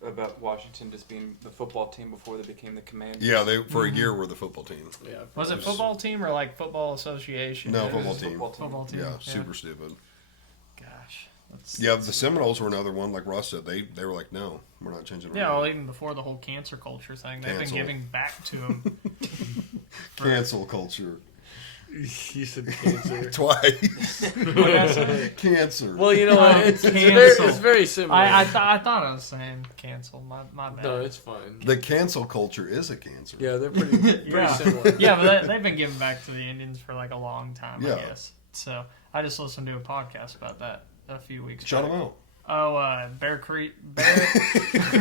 About Washington just being the football team before they became the Commanders. Yeah, they for a year were the football team. Yeah. Was it football team or like football association? No, It was football just team. Football team. Yeah, super stupid. Gosh. That's, Yeah, the Seminoles were another one. Like Ross said, they were like, no, we're not changing. our Yeah, name. well, even before the whole cancer culture thing, they've Cancel. been giving back to them. Cancel culture You said cancer. twice. Cancer. Well, you know what? It's Cancel. very similar. I thought I was saying cancel. My bad. No, it's fine. The cancel culture is a cancer. Yeah, they're pretty Yeah. similar. Yeah, but they've been giving back to the Indians for like a long time, Yeah. I guess. So I just listened to a podcast about that a few weeks Shut back. them out. Oh, Bear Creek.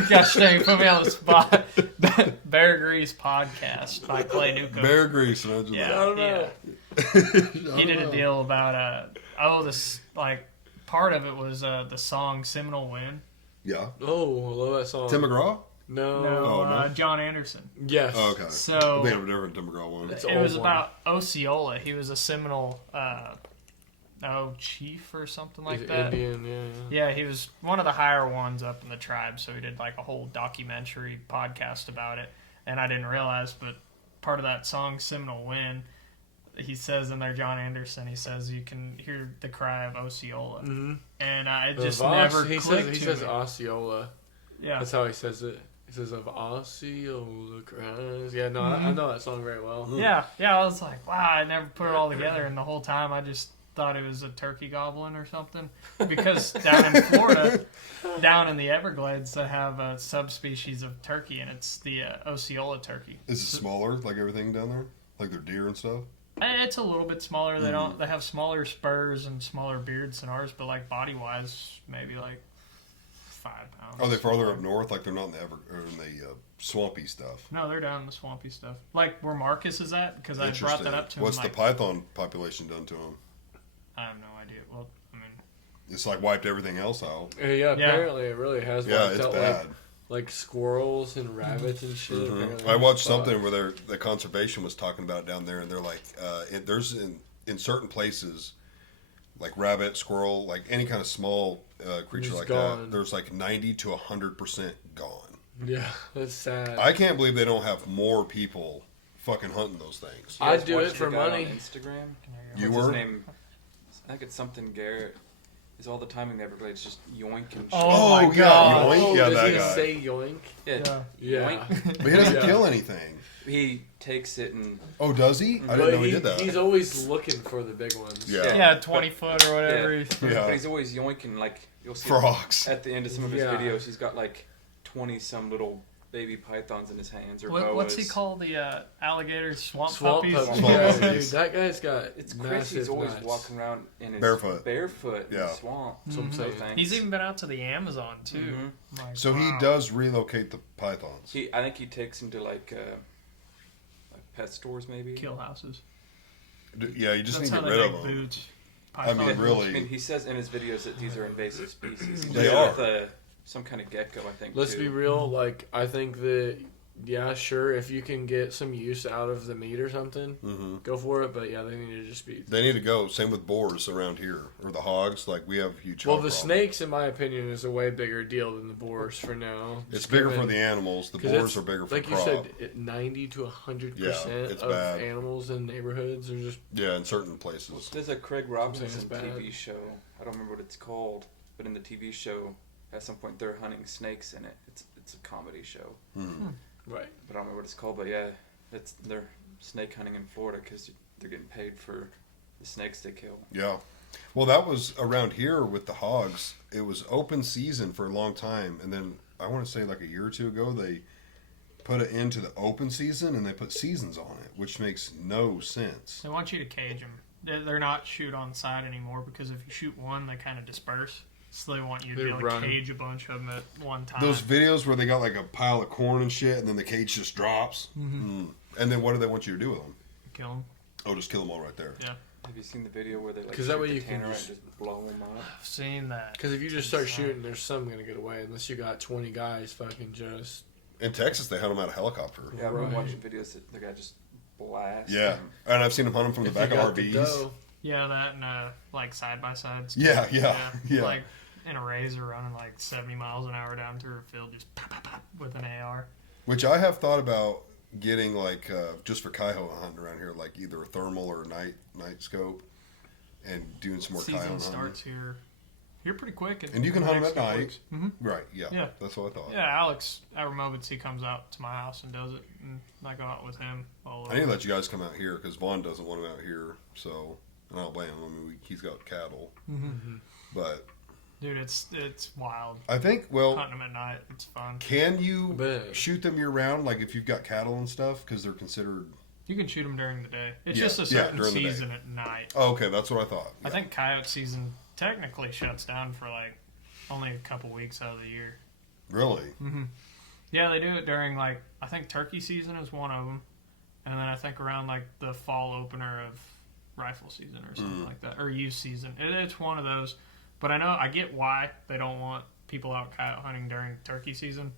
Gosh dang, put me on the spot. Bear Grease podcast by Clay Newcomb. Bear Grease. Imagine Yeah, I don't know. yeah. that. He did a deal about this like part of it was the song Seminole Wind. Yeah. Oh, I love that song. Tim McGraw? No. No, Oh, no. John Anderson. Yes. Oh, okay. So They have a different Tim McGraw one. It's it old was one. about Osceola. He was a Seminole chief or something like He's that. Indian, yeah. Yeah, he was one of the higher ones up in the tribe, so he did like a whole documentary podcast about it. And I didn't realize, but part of that song, Seminole Wind, he says in there, John Anderson, he says you can hear the cry of Osceola. Mm-hmm. And it just never he clicked says to me. Osceola. Yeah. That's how he says it. He says of Osceola cries. Yeah, no, I know that song very well. Yeah, I was like, wow, I never put it all together, and the whole time I just thought it was a turkey goblin or something. Because down in Florida, down in the Everglades, they have a subspecies of turkey, and it's the Osceola turkey. Is it smaller, like everything down there? Like their deer and stuff? It's a little bit smaller. They have smaller spurs and smaller beards than ours, but like body wise, maybe like 5 pounds. Are they farther up north? Like they're not in the swampy stuff. No, they're down in the swampy stuff, like where Marcus is at. Because I brought that up to him. What's the like, python population done to them? I have no idea. Well, I mean, It's like wiped everything else out. Yeah, apparently it really has. Yeah, wiped it's out, bad. Like squirrels and rabbits and shit. Apparently. I watched something where the conservation was talking about it down there, and they're like, there's in certain places, like rabbit, squirrel, like any kind of small creature Just like gone. that, there's like 90 to 100% gone. Yeah, that's sad. I can't believe they don't have more people fucking hunting those things. You guys I'd do watch it the for guy money. On Instagram. You What's were? his name? I think it's something Garrett. Is all the time in Everglades just yoink and shit. Oh my yeah, God. yoink, yeah, does that he guy. say yoink? Yeah. Yeah. Yoink. But he doesn't Yeah. kill anything. He takes it and Oh, does he? I But didn't know he did that. He's always looking for the big ones. Yeah. yeah, 20 foot or whatever. Yeah. Yeah. but he's always yoinking, like you'll see Frogs. at the end of some of his Yeah. videos. He's got like 20 some little baby pythons in his hands or boas. What's he called? The alligator swamp Swamp puppies? puppies. Swamp Yeah, puppies. dude, that guy's got It's crazy. massive He's always nuts. walking around in his Barefoot. in Yeah. the swamp. That's what I'm So saying. thanks. He's even been out to the Amazon too. Mhm. Like, So he wow. does relocate the pythons. I think he takes him to like pet stores maybe. kill houses. Yeah, you just That's need how to they get rid make of them. boots. I mean, Python. really. I mean, he says in his videos that these are invasive species. He They did it are. With, some kind of gecko, I think. Let's too. be real. Like, I think that, yeah, sure, if you can get some use out of the meat or something, go for it. But yeah, they need to just be. They need to go. Same with boars around here, or the hogs. Like we have huge. Well, hog the problem. snakes, in my opinion, is a way bigger deal than the boars for now. It's Just bigger for given- the animals. The 'cause boars it's, are bigger for like crop. you said, 90 to 100% it's of bad. animals in neighborhoods are just. Yeah, in certain places. There's a Craig saying Robinson it's bad. TV show. I don't remember what it's called, but in the TV show, at some point they're hunting snakes in it. It's a comedy show, Right. but I don't remember what it's called. But yeah, they're snake hunting in Florida because they're getting paid for the snakes they kill. Yeah. Well, that was around here with the hogs. It was open season for a long time, and then I want to say like a year or two ago they put it into the open season and they put seasons on it, which makes no sense. They want you to cage them. They're not shoot on site anymore because if you shoot one, they kind of disperse. So they want you to They be able run. to cage a bunch of them at one time. Those videos where they got like a pile of corn and shit, and then the cage just drops. Mm. And then what do they want you to do with them? Kill them. Oh, just kill them all right there. Yeah. Have you seen the video where they like 'Cause that shoot way the you can tanner just- and just blow them up? I've seen that. Because if you just start shooting, there's some going to get away unless you got 20 guys fucking just. In Texas, they hunt them out of helicopter. Yeah, I've been Right. watching videos that the guy just blasts. Yeah, them. and I've seen them hunt them from the If back you of got the RVs. dough, Yeah, that and like side by sides. Yeah. Like in a razor running like 70 miles an hour down through a field, just pop, pop, pop, with an AR. Which I have thought about getting, like, just for coyote hunting around here, like either a thermal or a night scope, and doing some more Season coyote starts hunting. here pretty quick. And you can hunt them at night. Mm-hmm. Right? Yeah. Yeah. That's what I thought. Yeah, Alex Abramovitz, he comes out to my house and does it, and I go out with him all over. I need to let you guys come out here because Vaughn doesn't want them out here. So, and I don't blame him. I mean, he's got cattle, but Dude, it's wild. I think well. Hunting them at night, it's fun. Can you Bet. shoot them year round, like if you've got cattle and stuff, because they're considered? You can shoot them during the day. It's Yeah, just a yeah, certain during the day. season at night. Oh, okay, that's what I thought. I Yeah. think coyote season technically shuts down for like only a couple weeks out of the year. Really. Yeah, they do it during like I think turkey season is one of them, and then I think around like the fall opener of rifle season or something like that, or youth season. It's one of those. But I know I get why they don't want people out coyote hunting during turkey season,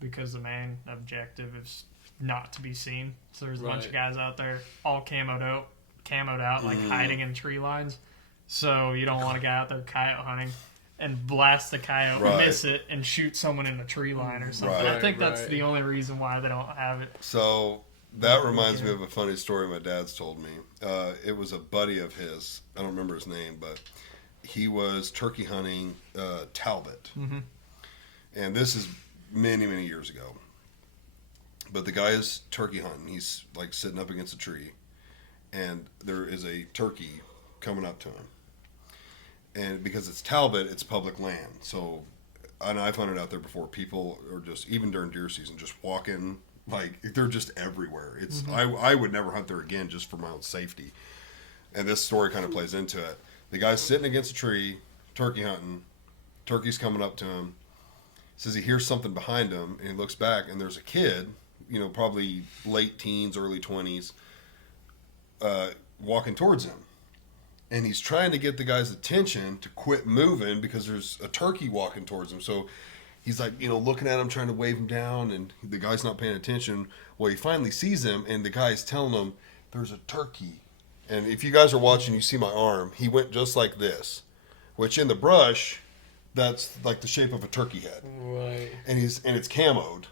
because the main objective is not to be seen. So there's a bunch of Right. guys out there all camoed out, like hiding in tree lines. So you don't want a guy out there coyote hunting and blast the coyote, Right. miss it, and shoot someone in the tree line or something. Right. I think that's Right. the only reason why they don't have it. So that reminds me of a funny story my dad's told me. It was a buddy of his. I don't remember his name, but he was turkey hunting Talbot. And this is many, many years ago. But the guy is turkey hunting. He's like sitting up against a tree. And there is a turkey coming up to him. And because it's Talbot, it's public land. So, and I've hunted out there before. People are just, even during deer season, just walking Like, they're just everywhere. It's I would never hunt there again just for my own safety. And this story kind of plays into it. The guy's sitting against a tree, turkey hunting. Turkey's coming up to him. Says he hears something behind him, and he looks back, and there's a kid, probably late teens, early 20s, walking towards him. And he's trying to get the guy's attention to quit moving because there's a turkey walking towards him. So he's like, looking at him, trying to wave him down, and the guy's not paying attention. Well, he finally sees him, and the guy's telling him, there's a turkey. And if you guys are watching, you see my arm. He went just like this, which in the brush, that's like the shape of a turkey head. Right. And it's camoed.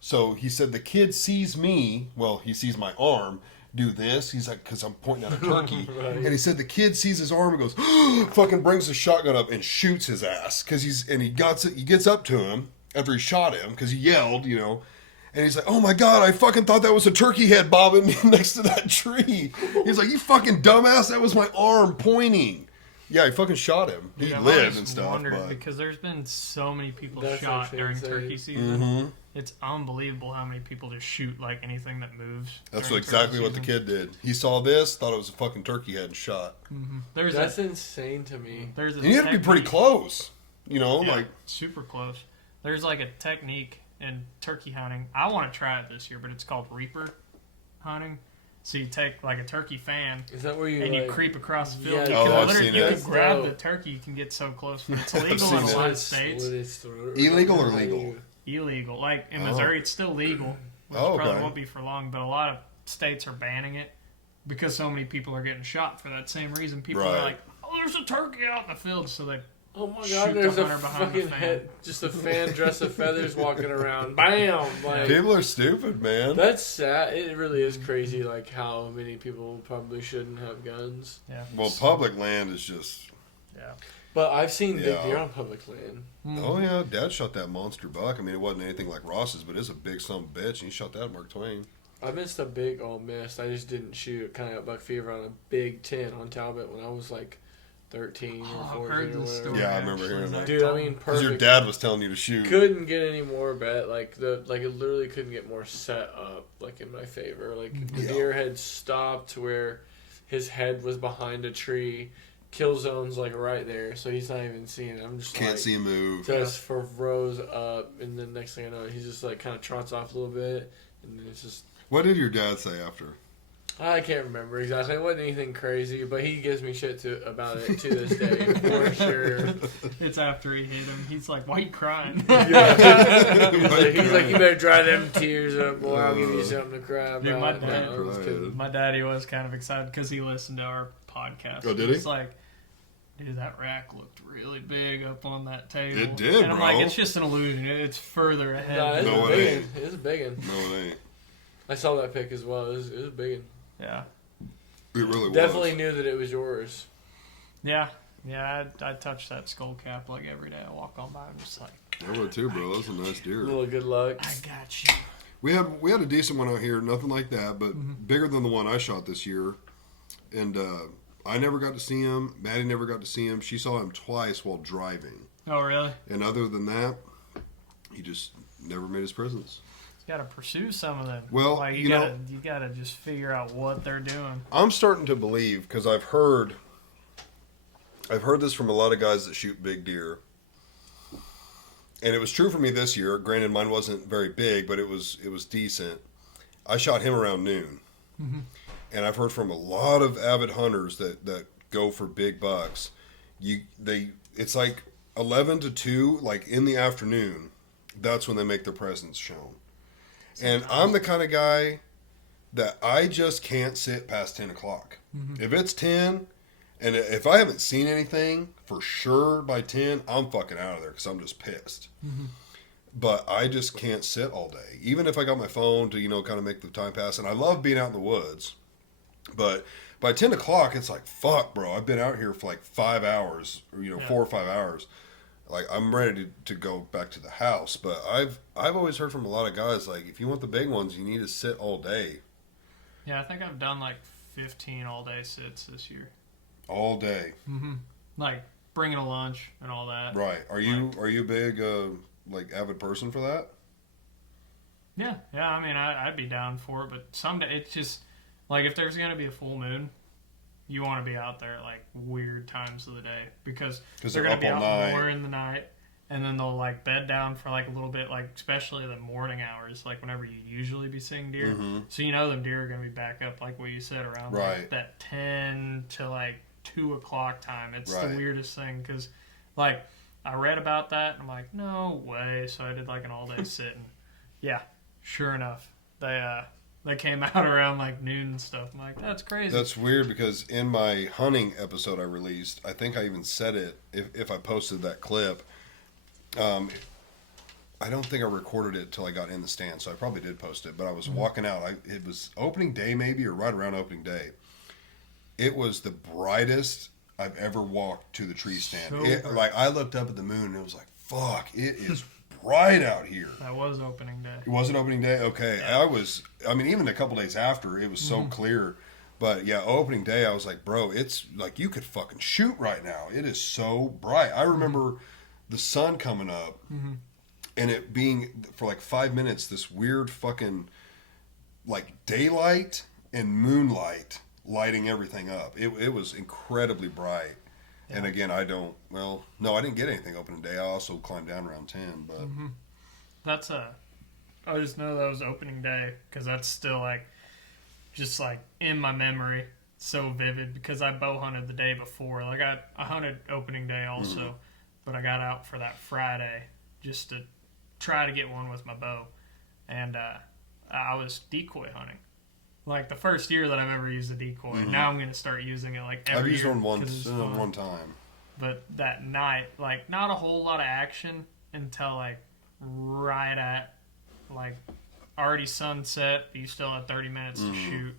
So he said the kid sees me, well, he sees my arm, do this. He's like, because I'm pointing at a turkey. Right. And he said the kid sees his arm and goes, fucking brings the shotgun up and shoots his ass. He gets up to him after he shot him because he yelled, And he's like, oh my God, I fucking thought that was a turkey head bobbing next to that tree. He's like, you fucking dumbass, that was my arm pointing. Yeah, he fucking shot him. He I've lived always and stuff. wondered, But because there's been so many people That's shot actually during insane. turkey season. Mhm. It's unbelievable how many people just shoot like anything that moves. That's during exactly turkey what the season. kid did. He saw this, thought it was a fucking turkey head, and shot. There's That's a, insane to me. there's a And you have to be pretty technique- close. Yeah, Like, super close. There's like a technique in turkey hunting. I want to try it this year, but it's called reaper hunting. So you take like a turkey fan Is that where you and you like, creep across the field. Yeah, you Oh, can I've literally seen you it. can grab Dope. the turkey. You can get so close. But it's I've illegal seen in a it. lot of states. Slit its throat Illegal or something? legal? Illegal. Like in Oh. Missouri, it's still legal, which Oh, probably okay. won't be for long. But a lot of states are banning it because so many people are getting shot for that same reason. People Right. are like, "Oh, there's a turkey out in the field," so they Oh my Shoot God! the There's a hunter behind the fucking fan. head, just a fan dressed of feathers walking around. Bam! Like people are stupid, man. that's sad. It really is crazy. Like how many people probably shouldn't have guns. yeah. Well, public land is just. Yeah. But I've seen big Yeah. deer on public land. Oh, yeah. Dad shot that monster buck. I mean, it wasn't anything like Ross's, but it's a big son of a bitch, and he shot that at Mark Twain. I missed a big Ole Miss. I just didn't shoot. Kind of got buck fever on a big 10 on Talbot when I was like 13 Oh, or I've 14 heard or this whatever. story. Yeah, I remember actually. hearing that. Dude, I mean, Because your perfect. dad was telling you to shoot. Couldn't get any more bet. Like it literally couldn't get more set up. Like in my favor. Like the Yeah. deer had stopped to where his head was behind a tree. Kill zone's like right there, so he's not even seeing it. I'm just Can't like, see him move. just for rows up, and then next thing I know, he's just like kind of trots off a little bit, and then it's just. What did your dad say after? I can't remember exactly. It wasn't anything crazy, but he gives me shit about it to this day, for sure. It's after he hit him. He's like, "Why you crying?" Yeah. he's like, you better dry them tears up, boy. I'll give you something to cry about. Dude, my No, dad- I was kidding. My daddy was kind of excited because he listened to our podcast. Oh, did he? He's like, "Dude, that rack looked really big up on that table." It did, and I'm bro. like, "It's just an illusion. It's further ahead." Nah, it's No, a it big ain't. one. It's a big one. No, it ain't. I saw that pic as well. It was a big one. Yeah. It really Definitely was. knew that it was yours. Yeah. Yeah, I touch that skull cap like every day I walk on by. I'm just like, I would too, bro. That's a nice A deer. little good luck. I got you. We had a decent one out here, nothing like that, but Mm-hmm. bigger than the one I shot this year. And I never got to see him. Maddie never got to see him. She saw him twice while driving. Oh, really? And other than that, he just never made his presence. You gotta pursue some of them. Well, like, you gotta, know- you gotta just figure out what they're doing. I'm starting to believe because I've heard this from a lot of guys that shoot big deer, and it was true for me this year. Granted, mine wasn't very big, but it was decent. I shot him around noon, and I've heard from a lot of avid hunters that go for big bucks. It's like 11 to 2, like in the afternoon. That's when they make their presence shown. And I'm the kind of guy that I just can't sit past 10 o'clock. If it's 10, and if I haven't seen anything, for sure by 10, I'm fucking out of there because I'm just pissed. But I just can't sit all day. Even if I got my phone to, kind of make the time pass. And I love being out in the woods. But by 10 o'clock, it's like, fuck, bro. I've been out here for like 5 hours, or, 4 or 5 hours. Like, I'm ready to go back to the house. But I've always heard from a lot of guys, like, if you want the big ones, you need to sit all day. Yeah, I think I've done like 15 all-day sits this year. All day. Like, bringing a lunch and all that. Right. Are you a big, like, avid person for that? Yeah. I mean, I'd be down for it, but someday it's just like if there's gonna be a full moon, you want to be out there at like weird times of the day because they're gonna up be all out night. more in the night, and then they'll like bed down for like a little bit, like especially the morning hours, like whenever you usually be seeing deer. Mm-hmm. So you know them deer are gonna be back up, like what you said, around Right. like that 10 to like 2 o'clock time. It's Right. the weirdest thing because like I read about that and I'm like, no way. So I did like an all day sit and yeah, sure enough, they came out around like noon and stuff. I'm like, that's crazy. That's weird because in my hunting episode I released, I think I even said it if I posted that clip. I don't think I recorded it till I got in the stand, so I probably did post it. But I was walking out. It was opening day maybe, or right around opening day. It was the brightest I've ever walked to the tree stand. So bright. Like I looked up at the moon and it was like, fuck, it is bright out here. That was opening day. It wasn't opening day? Okay. I mean, even a couple days after, it was so clear. But yeah, opening day, I was like, bro, it's like you could fucking shoot right now. It is so bright. I remember the sun coming up and it being, for like 5 minutes, this weird fucking like daylight and moonlight lighting everything up. It was incredibly bright. Yeah. And again, I didn't get anything opening day. I also climbed down around 10, but That's I just know that was opening day because that's still like, just like in my memory, so vivid because I bow hunted the day before. Like I hunted opening day also, but I got out for that Friday just to try to get one with my bow, and I was decoy hunting. Like the first year that I've ever used a decoy. Now I'm gonna start using it like every I've used year one once, 'cause it's fun. one time. But that night, like not a whole lot of action until like right at like already sunset, but you still had 30 minutes to shoot.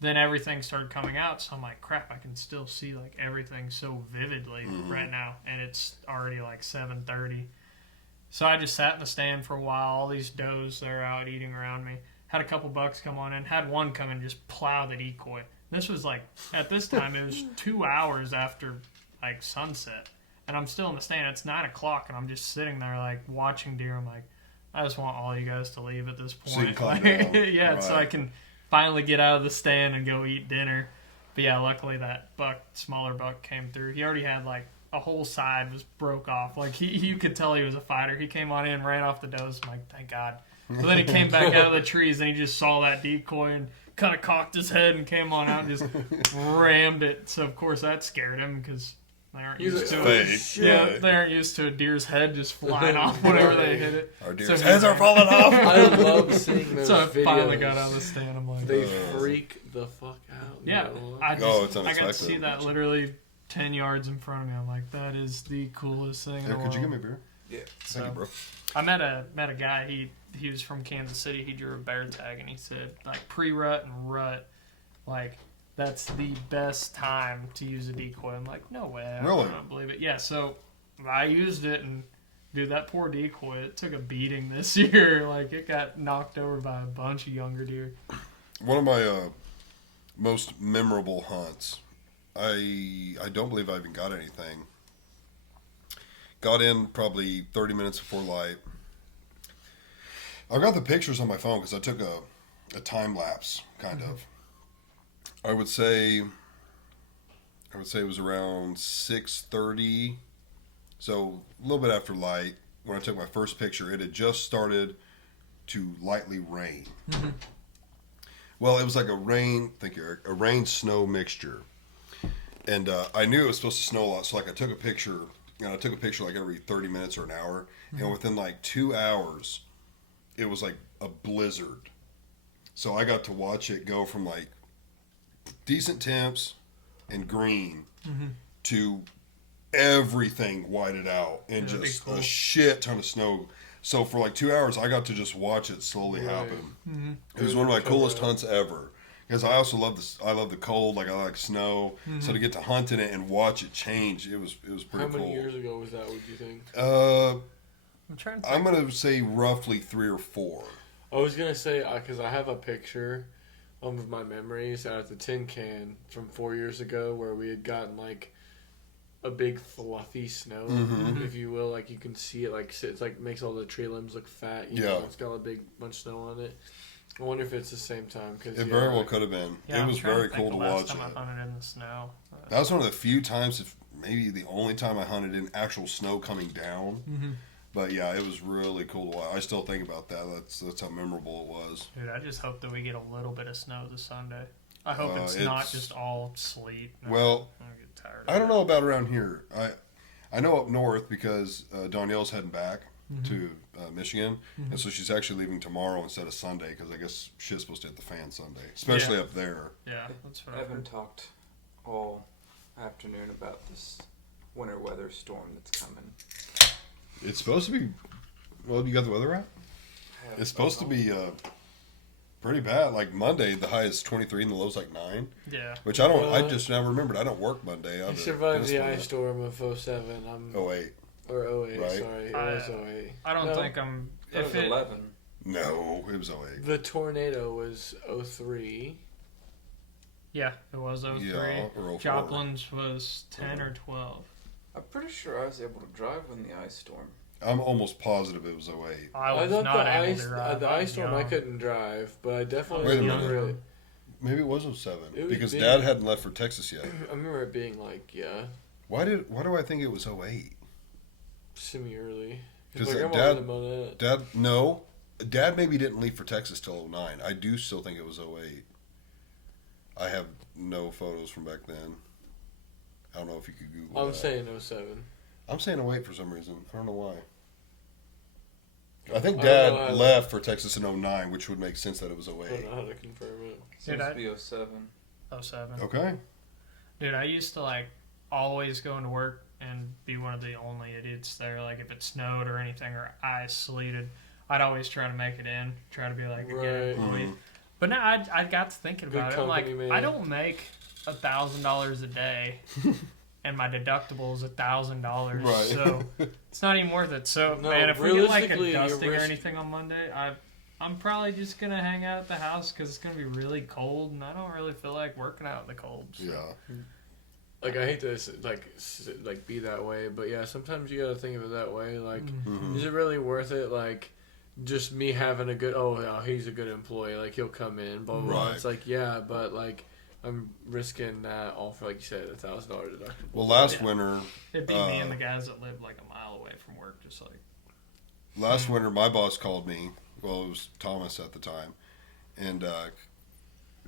Then everything started coming out, so I'm like, crap, I can still see like everything so vividly right now, and it's already like 7:30. So I just sat in the stand for a while. All these does they're out eating around me. Had a couple bucks come on in. Had one come and just plow the decoy. This was like at this time it was 2 hours after like sunset, and I'm still in the stand. It's 9 o'clock, and I'm just sitting there like watching deer. I'm like, I just want all you guys to leave at this point. So you can calm Like, down. yeah, Right. so I can finally get out of the stand and go eat dinner. But yeah, luckily that smaller buck came through. He already had like a whole side was broke off. Like you could tell he was a fighter. He came on in, ran off the does. I'm like, thank God. But then he came back out of the trees and he just saw that decoy and kind of cocked his head and came on out and just rammed it. So of course that scared him because they aren't used to it. Fake. Yeah, they aren't used to a deer's head just flying off whenever they hit it. Our deer's So heads are falling off. I love seeing those So I videos. finally got out of the stand. I'm like, They freak the fuck out. yeah, know? I it's got to unexpected. see that literally 10 yards in front of me. I'm like, that is the coolest thing in the Could world. you give me a beer? Yeah. Thank you, bro. I met a guy. He was from Kansas City. He drew a bear tag, and he said like pre-rut and rut, like that's the best time to use a decoy. I'm like, no way. I Really? don't believe it. Yeah. So I used it, and dude, that poor decoy, it took a beating this year. Like it got knocked over by a bunch of younger deer. One of my most memorable hunts. I don't believe I even got anything. Got in probably 30 minutes before light. I've got the pictures on my phone because I took a time lapse, kind of. I would say it was around 6:30, so a little bit after light. When I took my first picture, it had just started to lightly rain. Well, it was like a rain snow mixture, and I knew it was supposed to snow a lot. So like I took a picture, and I took a picture like every 30 minutes or an hour, and within like 2 hours, it was like a blizzard. So I got to watch it go from like decent temps and green to everything whited out and That'd be just cool. a shit ton of snow. So for like 2 hours, I got to just watch it slowly happen. It was one of my coolest hunts ever. Because I also love this. I love the cold. Like I like snow. So to get to hunt in it and watch it change, it was pretty How cool. many years ago was that, would you think? I'm trying to I'm gonna say roughly 3 or 4. I was going to say, because I have a picture of my memories out at the tin can from 4 years ago where we had gotten like a big fluffy snow, Mhm. if you will. Like you can see it, like it's like makes all the tree limbs look fat. You Yeah. know, it's got a big bunch of snow on it. I wonder if it's the same time because It very well could have been. Yeah, it I'm was trying very think cool the to last watch time it. I hunted in the snow. That was one of the few times, if maybe the only time I hunted in actual snow coming down. Mm-hmm. But yeah, it was really cool to watch. I still think about that. That's how memorable it was. Dude, I just hope that we get a little bit of snow this Sunday. I hope it's not it's- just all sleet. Well, I'm gonna get tired of I don't that. know about around here. I know up north because Danielle's heading back to Michigan, and so she's actually leaving tomorrow instead of Sunday because I guess shit's supposed to hit the fan Sunday, especially Yeah. up there. Yeah, that's what I Evan heard. talked all afternoon about this winter weather storm that's coming. It's supposed to be. Well, you got the weather app? I have- It's supposed to be pretty bad. Like Monday, the high is 23 and the low's like 9. Yeah. Which I don't. I just now remembered. I don't work Monday. I survived the ice storm of 07. Oh 08. Or 08, Right. sorry. It was 08. I don't No. think I'm. It was If it, 11. No, it was 08. The tornado was 03. yeah, it was 03. Yeah, or 04. Joplin's was 10 or 12. I'm pretty sure I was able to drive when the ice storm. I'm almost positive it was 08. I was thought not the able ice, to drive. the I ice was storm I young. couldn't drive, but I definitely Wait a remember minute. it. Maybe it was 07 It was because big. Dad hadn't left for Texas yet. I remember it being like, yeah, Why do I think it was 08? semi-early. 'Cause My that grandma Dad- was in Monette. Dad, no. Dad maybe didn't leave for Texas till 09. I do still think it was 08. I have no photos from back then. I don't know if you could Google I'm that. saying 07. I'm saying 08 for some reason. I don't know why. I think I don't Dad know how to- left for Texas in 09, which would make sense that it was I don't 08. know how to confirm it. It's supposed I- to be 07. 07. Okay. Dude, I used to like always go into work and be one of the only idiots there. Like if it snowed or anything or ice sleeted, I'd always try to make it in, try to be like a Right. good employee. Mhm. But now I got to thinking Good about it. I'm like, company man. I don't make $1,000 a day, and my deductible is $1,000. Right. So it's not even worth it. So No, man, if we get like a realistically, your dusting or risk- anything on Monday, I'm probably just gonna hang out at the house because it's gonna be really cold, and I don't really feel like working out in the cold. So. Yeah. Like I hate to like be that way, but yeah, sometimes you gotta think of it that way. Like, Mhm. is it really worth it? Like, just me having a good he's a good employee, like he'll come in, blah blah. blah. Right. It's like yeah, but like I'm risking that all for like you said, $1,000 deductible. Well, last Yeah. winter, It'd be me and the guys that live like a mile away from work, just like. last winter, my boss called me. Well, it was Thomas at the time, and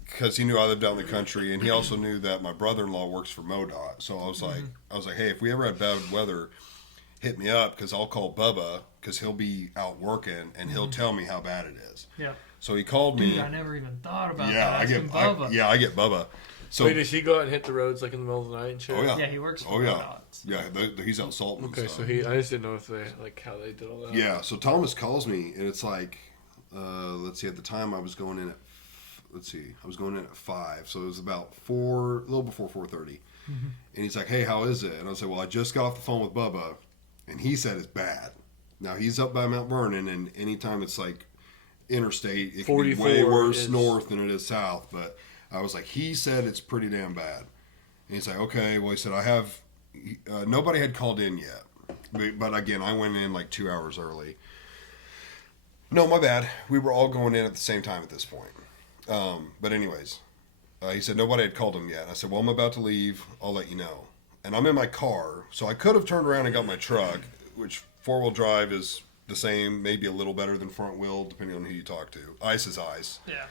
because he knew I lived out in the country, and he also knew that my brother-in-law works for MoDOT. So I was like, hey, if we ever had bad weather, hit me up because I'll call Bubba because he'll be out working and he'll tell me how bad it is. Yeah. So he called me. Dude, I never even thought about Yeah, that. I get Bubba. I get Bubba. So Wait, does he go out and hit the roads like in the middle of the night and shit? Oh, yeah. Yeah, he works for Oh, yeah. MoDOT. yeah, he's out salting. and Okay, stuff. so I just didn't know if they like how they did all that. Yeah, so Thomas calls me, and it's like, let's see, at the time I was going in at, I was going in at 5, so it was about a little before 4:30. And he's like, hey, how is it? And I said, well, I just got off the phone with Bubba, and he said it's bad. Now, he's up by Mount Vernon, and anytime it's like interstate, it can be 44 way worse is- north than it is south. But I was like, he said it's pretty damn bad. And he's like, okay, well, he said, nobody had called in yet. But again, I went in like 2 hours early. No, my bad. We were all going in at the same time at this point. But anyways, he said nobody had called him yet. I said, well, I'm about to leave. I'll let you know. And I'm in my car, so I could have turned around and got my truck, which four-wheel drive is the same, maybe a little better than front wheel, depending on who you talk to. Ice is ice. Yeah.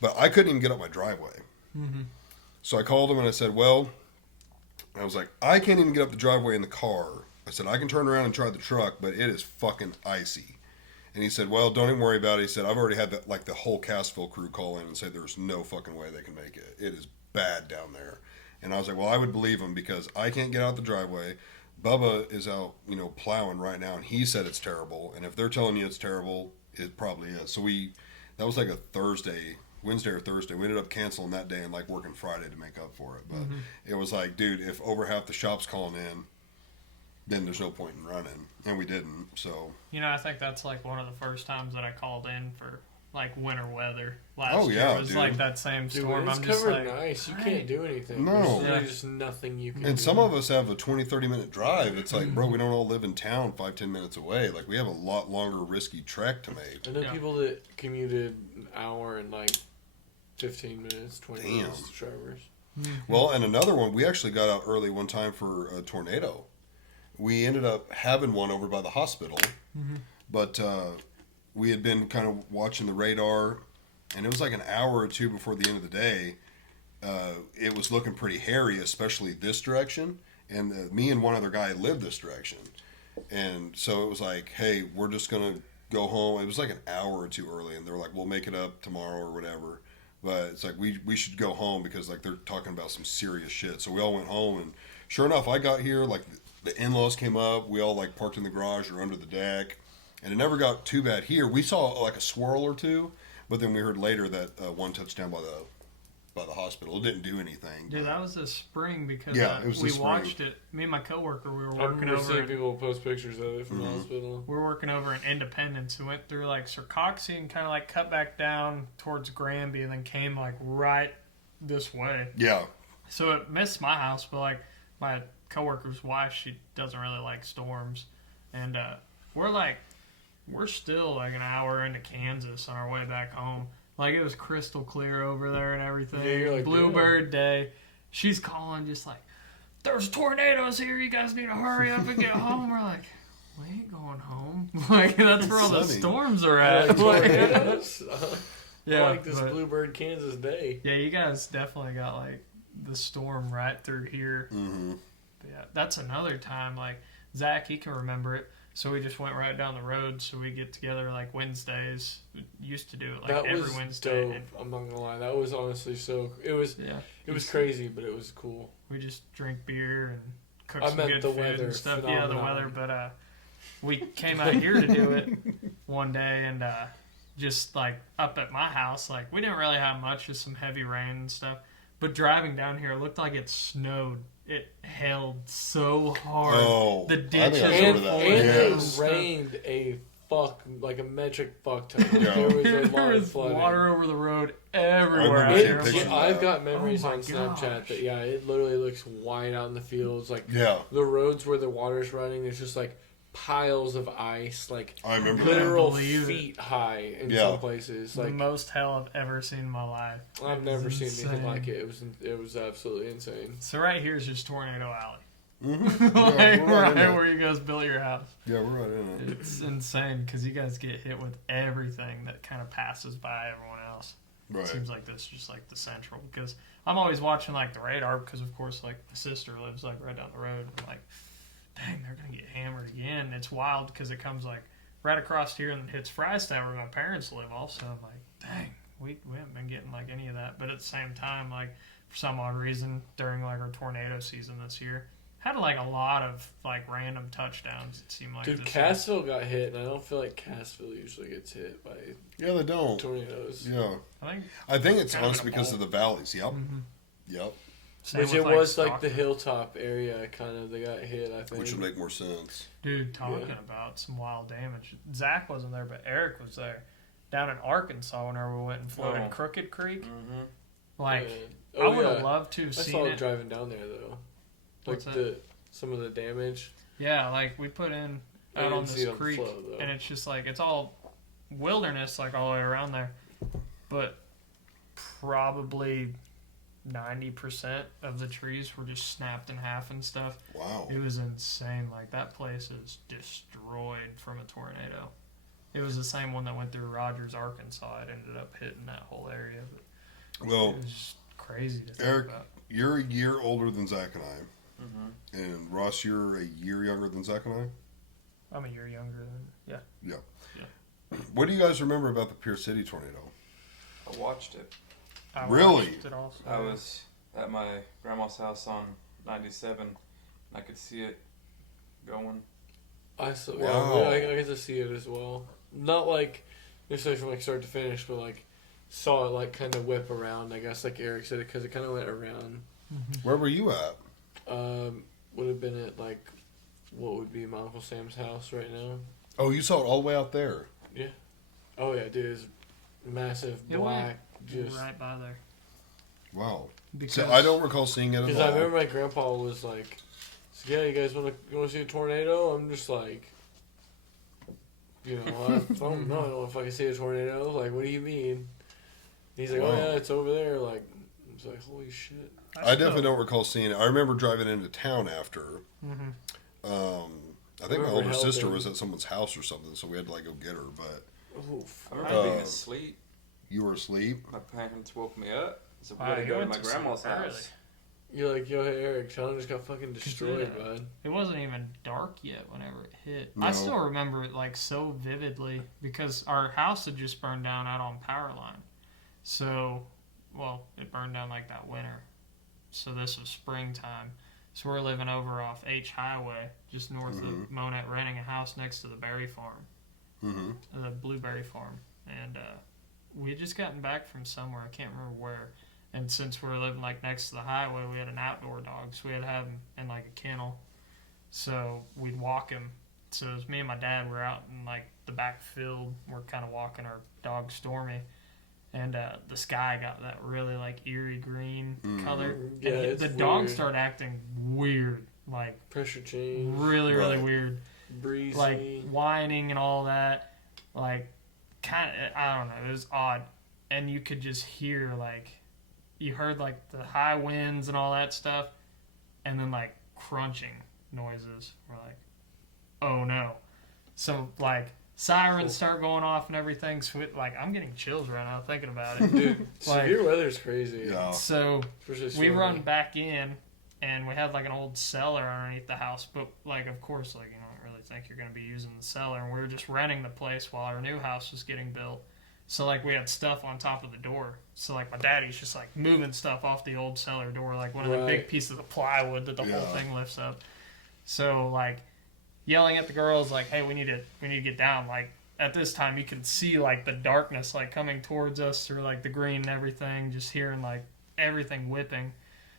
But I couldn't even get up my driveway. So I called him and I said, well, I was like, I can't even get up the driveway in the car. I said, I can turn around and try the truck, but it is fucking icy. And he said, well, don't even worry about it. He said, I've already had the whole Castville crew call in and say there's no fucking way they can make it. It is bad down there. And I was like, well, I would believe him because I can't get out the driveway. Bubba is out, plowing right now, and he said it's terrible. And if they're telling you it's terrible, it probably is. So that was like a Wednesday or Thursday. We ended up canceling that day and working Friday to make up for it. But it was like, dude, if over half the shop's calling in, then there's no point in running. And we didn't, so. I think that's one of the first times that I called in for like winter weather. Last Oh, year yeah, it was dude. like that same Dude, storm. when it's I'm just covered like, in ice. You "Dang." can't do anything. No. There's literally Yeah. just nothing you can And do. some of us have a 20, 30-minute drive. It's like, bro, we don't all live in town 5-10 minutes away. Like, we have a lot longer, risky trek to make. I know Yeah. people that commuted an hour and like 15 minutes, 20 Damn. minutes to Traverse. Well, and another one, we actually got out early one time for a tornado. We ended up having one over by the hospital, but we had been kind of watching the radar, and it was like an hour or two before the end of the day. It was looking pretty hairy, especially this direction, and me and one other guy lived this direction. And so it was like, hey, we're just going to go home. It was like an hour or two early, and they were like, we'll make it up tomorrow or whatever. But it's like, we should go home because, like, they're talking about some serious shit. So we all went home, and sure enough, I got here, like, the in-laws came up. We all, like, parked in the garage or under the deck, and it never got too bad here. We saw, like, a swirl or two, but then we heard later that one touchdown by the hospital. It didn't do anything. Dude, that was this spring because Yeah, it was we this spring. watched it. Me and my coworker, we were I working remember seeing over. people post pictures of it from the hospital. We were working over in Independence. We went through like Circoxie and kind of like cut back down towards Granby, and then came like right this way. Yeah. So it missed my house, but like my coworker's wife, she doesn't really like storms, and we're still like an hour into Kansas on our way back home. Like it was crystal clear over there and everything. Yeah, you're like, Bluebird day. She's calling just like, there's tornadoes here. You guys need to hurry up and get home. We're like, we ain't going home. Like that's where all the Sunny. storms are at. Like Like, tornadoes? yeah, I like this but- Bluebird, Kansas day. yeah, you guys definitely got like the storm right through here. Mm-hmm. But yeah, that's another time. Like Zach, he can remember it. So we just went right down the road. So we get together like Wednesdays. We used to do it like That every was Wednesday. dope. And, I'm not gonna lie. That was honestly so. It was crazy, but it was cool. we just drink beer and cook I some meant good the food weather, and stuff. Yeah, the phenomenal. weather. But we came out here to do it one day and just like up at my house. Like we didn't really have much, just some heavy rain and stuff. But driving down here, it looked like it snowed. It hailed so hard. Oh, The I think ditches I are remember And, that. full of and Yes. it rained like a metric fuck ton. Yeah. There was a There lot of was flooding. water over the road everywhere. remember out seeing here. pictures of I've that. got memories Oh my on Snapchat gosh. that it literally looks white out in the fields. Like Yeah, the roads where the water's running, there's just like piles of ice, like I remember that. literal believe it. feet high in Yeah. some places. The Like most hell I've ever seen in my life. I've never seen anything insane. like it. It was absolutely insane. So right here is just Tornado Alley. Mm-hmm. Like, Yeah, we're right in right it. where you guys built your house. Yeah, we're right in it. It's insane because you guys get hit with everything that kind of passes by everyone else. It Right. seems like this is just like the central because I'm always watching like the radar because of course like my sister lives like right down the road. I'm like, dang, they're gonna get hammered again. It's wild because it comes like right across here and then hits Fryestown where my parents live. Also, I'm like, dang, we haven't been getting like any of that. But at the same time, like for some odd reason during like our tornado season this year, had like a lot of like random touchdowns. It seemed like Dude, this year. Cassville got hit, and I don't feel like Cassville usually gets hit by Yeah, they don't. tornadoes. Yeah, I think it's Kind of honestly in a because bowl. of the valleys. Yep, Mhm. yep. Same Which with, it was like the Stockton. hilltop area, kind of. They got hit, I think. Which would make more sense. Dude, talking Yeah. about some wild damage. Zach wasn't there, but Eric was there. Down in Arkansas, whenever we went and floated Oh. Crooked Creek, Mm-hmm. like Yeah. I would have loved to I have saw seen it it. driving down there though. Like What's some of the damage. Yeah, like we put in I out didn't on see this it on the creek, flow, though. and it's just like it's all wilderness, like all the way around there. But probably 90% of the trees were just snapped in half and stuff. Wow. It was insane. Like that place is destroyed from a tornado. It was the same one that went through Rogers, Arkansas. It ended up hitting that whole area. But Well, it was just crazy to think Eric- about. you're a year older than Zach and I, Mm-hmm. and Ross, you're a year younger than Zach and I. I'm a year younger than What do you guys remember about the Pierce City tornado? I watched it. I Really? watched it also. I was at my grandma's house on 97. I could see it going. I saw. Wow. Yeah, I get to see it as well. Not like necessarily from like start to finish, but like saw it like kind of whip around. I guess like Eric said, because it kind of went around. Where were you at? Would have been at like what would be my Uncle Sam's house right now. Oh, you saw it all the way out there. Oh yeah, dude, it's massive It black. Just right by there. Wow. Because So I don't recall seeing it at because all. I remember my grandpa was like, "Yeah, you guys want to see a tornado?" I'm just like, you know, I don't know if I can see a tornado. Like, what do you mean? He's like, "Oh Wow. yeah, it's over there." Like, I was like, "Holy shit!" I definitely don't recall seeing it. I remember driving into town after. Mm-hmm. I think my Remember older sister helping. was at someone's house or something, so we had to like go get her. But Oof. I remember being Uh, asleep. you were asleep. My parents woke me up. So we Wow, had to you go to went my to sleep grandma's early. house. You're like, "Yo, hey Eric, Sean just got fucking destroyed, Yeah. bud." It wasn't even dark yet whenever it hit. No. I still remember it like so vividly because our house had just burned down out on power line. So, well, it burned down like that winter. So this was springtime. So we're living over off H Highway, just north of Monette, renting a house next to the berry farm, Mm-hmm. the blueberry farm. And we had just gotten back from somewhere. I can't remember where. And since we were living like next to the highway, we had an outdoor dog, so we had to have him in like a kennel. So we'd walk him. So it was me and my dad were out in like the back field. We're kind of walking our dog Stormy, and the sky got that really like eerie green color. Yeah, and it's the dog weird. started acting weird, like Pressure change, really Right. weird, breezy. like whining and all that. Like kind of, I don't know, it was odd, and you could just hear like. You heard like the high winds and all that stuff, and then like crunching noises. We're like, oh no. So like sirens start going off and everything. So like I'm getting chills right now thinking about it. Dude, Like- severe weather's crazy. Yeah. So Especially we stormy. run back in, and we had like an old cellar underneath the house. But like of course like you don't really think you're gonna be using the cellar, and we were just renting the place while our new house was getting built. So like we had stuff on top of the door. So like my daddy's just like moving stuff off the old cellar door, like one of the Right. big pieces of plywood that the whole Yeah. thing lifts up. So like yelling at the girls like, "Hey, we need to get down." Like at this time you could see like the darkness like coming towards us through like the green and everything, just hearing like everything whipping.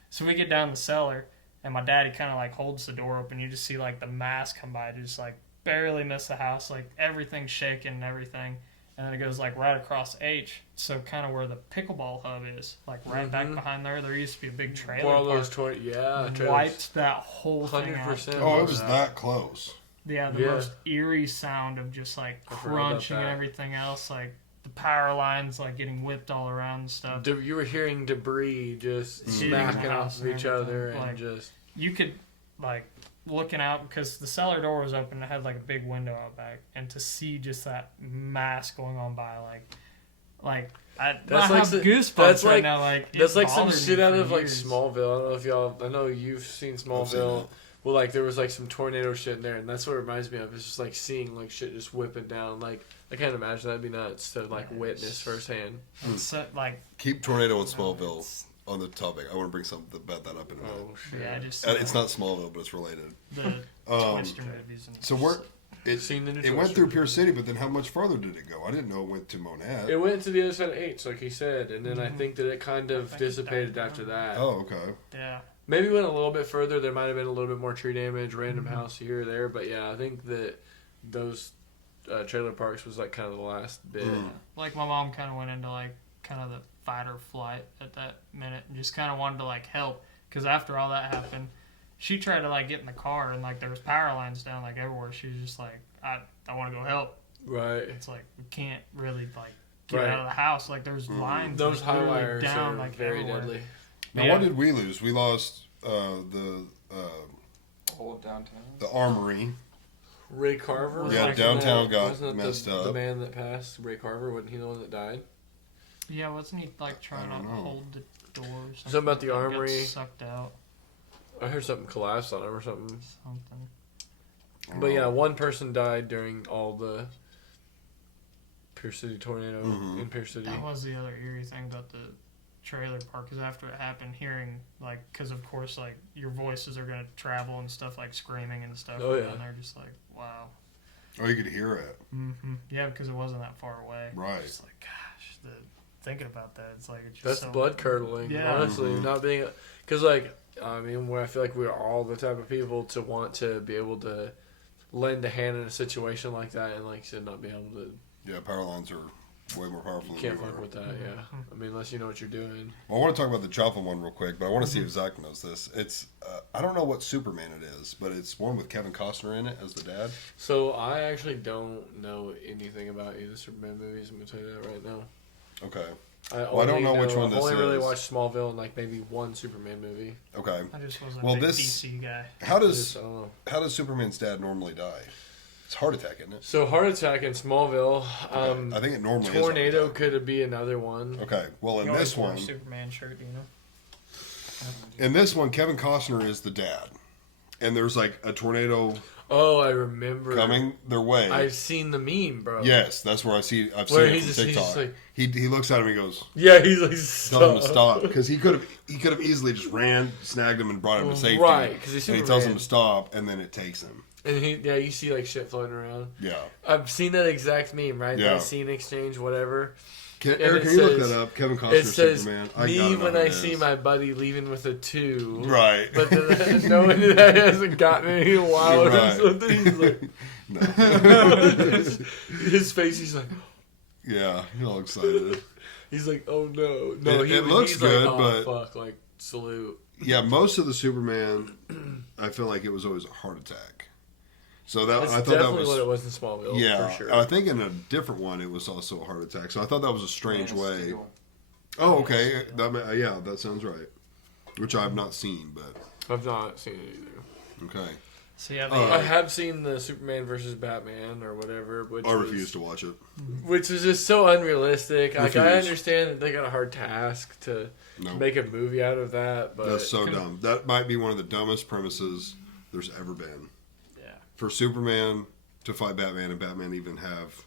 So we get down the cellar, and my daddy kind of like holds the door open. You just see like the mass come by, just like barely miss the house, like everything's shaking and everything. And then it goes like right across H, so kind of where the pickleball hub is, like right back behind there. There used to be a big trailer One of those park. trailers. Wiped that whole thing out. 100%. Oh, it was that close. Yeah, the Yeah. most eerie sound of just like I forgot about crunching and that. everything else, like the power lines like getting whipped all around and stuff. You were hearing debris just Hitting smacking the off house of and each other everything, and like- just. You could like looking out because the cellar door was open. It had like a big window out back, and to see just that mass going on by, I That's have like the- goosebumps that's right like- now. Like That's it like some bothered me shit out for of like years. Smallville. I don't know if y'all. I know you've seen I've seen Smallville. that. Well, like there was like some tornado shit in there, and that's what it reminds me of. It's just like seeing like shit just whipping down. Like I can't imagine that'd be nuts to like Yeah, witness it's- firsthand. It's so, like Keep tornado and Smallville it's- on the topic. I want to bring something about that up in a minute. Oh shit! yeah, just It's not Smallville, but it's related. the Um, Twister movies. And so we're it, Seen the new it went Twister. through Pierce City, but then how much farther did it go? I didn't know it went to Monette. It went to the other side of H, like he said, and then I Mhm. think that it kind I of think it dissipated died after down. that. Oh, okay. yeah. Maybe went a little bit further. There might have been a little bit more tree damage, random Mhm. house here or there, but yeah, I think that those trailer parks was like kind of the last bit. Mm. Like my mom kind of went into like kind of the fight or flight at that minute and just kind of wanted to like help because after all that happened, she tried to like get in the car and like there was power lines down like everywhere. She was just like, I want to go help. Right. It's like we can't really like get Right. out of the house. Like there's lines. Those like, high literally wires down are like very everywhere. deadly. Now, Yeah. what did we lose? We lost the Whole downtown. Armory. Ray Carver. Yeah, wasn't downtown that- got wasn't that messed the, up. The man that passed, Ray Carver, wasn't he the one that died? Yeah, wasn't he like trying to don't know. hold the door or something? Something about the Like, got armory. sucked out. I heard something collapsed on him or something. Something. But yeah, one person died during all the Pierce City tornado Mhm. in Pierce City. That was the other eerie thing about the trailer park is after it happened, hearing like, because of course like your voices are gonna travel and stuff like screaming and stuff. Oh, yeah. And they're just like, wow. Oh, you could hear it. Yeah, because it wasn't that far away. Right. Just like, gosh, thinking about that, it's like it's just That's so blood curdling. Yeah. Honestly, Mhm. not being, because like I mean, where I feel like we're all the type of people to want to be able to lend a hand in a situation like that, and like I said, not be able to. Yeah, power lines are way more powerful You than can't we fuck were. with that, yeah. I mean, unless you know what you're doing. Well, I want to talk about the Joplin one real quick, but I want to see if Zach knows this. It's I don't know what Superman it is, but it's one with Kevin Costner in it as the dad. So I actually don't know anything about either Superman movies. I'm gonna tell you that right now. Okay. I don't know which one I've this only really is. watched Smallville and like maybe one Superman movie. Okay. I just wasn't Well, a big this- DC guy. How I does don't know. Superman's dad normally die? It's heart attack, isn't it? So heart attack in Smallville. Okay. I think it normally Tornado is. Heart could be another one. attack. Okay. Well, in He always this wore a one, Superman shirt, you know. Kevin Costner is the dad, and there's like a tornado Oh, I remember. coming their way. I've seen the meme, bro. Yes, that's where I've seen Where it from he's just TikTok. like- he looks at him and he goes, Yeah, he's like, tells him to stop because he could have easily just ran, snagged him, and brought him to safety. Right, because he's And he Superman. tells him to stop, and then it takes him. And you see like shit floating around. Yeah. I've seen that exact meme, right? Yeah. That scene exchange, whatever. Eric, it can you look says- that up? Kevin It Costner says Superman. me gotta know when who I it see is. my buddy leaving with a 2. Right. But then knowing that hasn't gotten any wild or Right. something, he's like, No. his face, he's like, Yeah, he's all excited. he's like, oh no, no. It looks he's good, like, oh, but- fuck, like salute. Yeah, most of the Superman, I feel like it was always a heart attack. So that That's I thought that definitely was what it was in Smallville. yeah. for sure. I think in a different one it was also a heart attack. So I thought that was a strange Man of way. Steel. Oh, okay. Yeah, that sounds right. Which I've not seen, but I've not seen it either. okay. So yeah, I have seen the Superman versus Batman or whatever, which I was- refuse to watch it. which is just so unrealistic. Like I Refuse. understand that they got a hard task to No, make a movie out of that, but that's so dumb. That might be one of the dumbest premises there's ever been. yeah. For Superman to fight Batman and Batman even have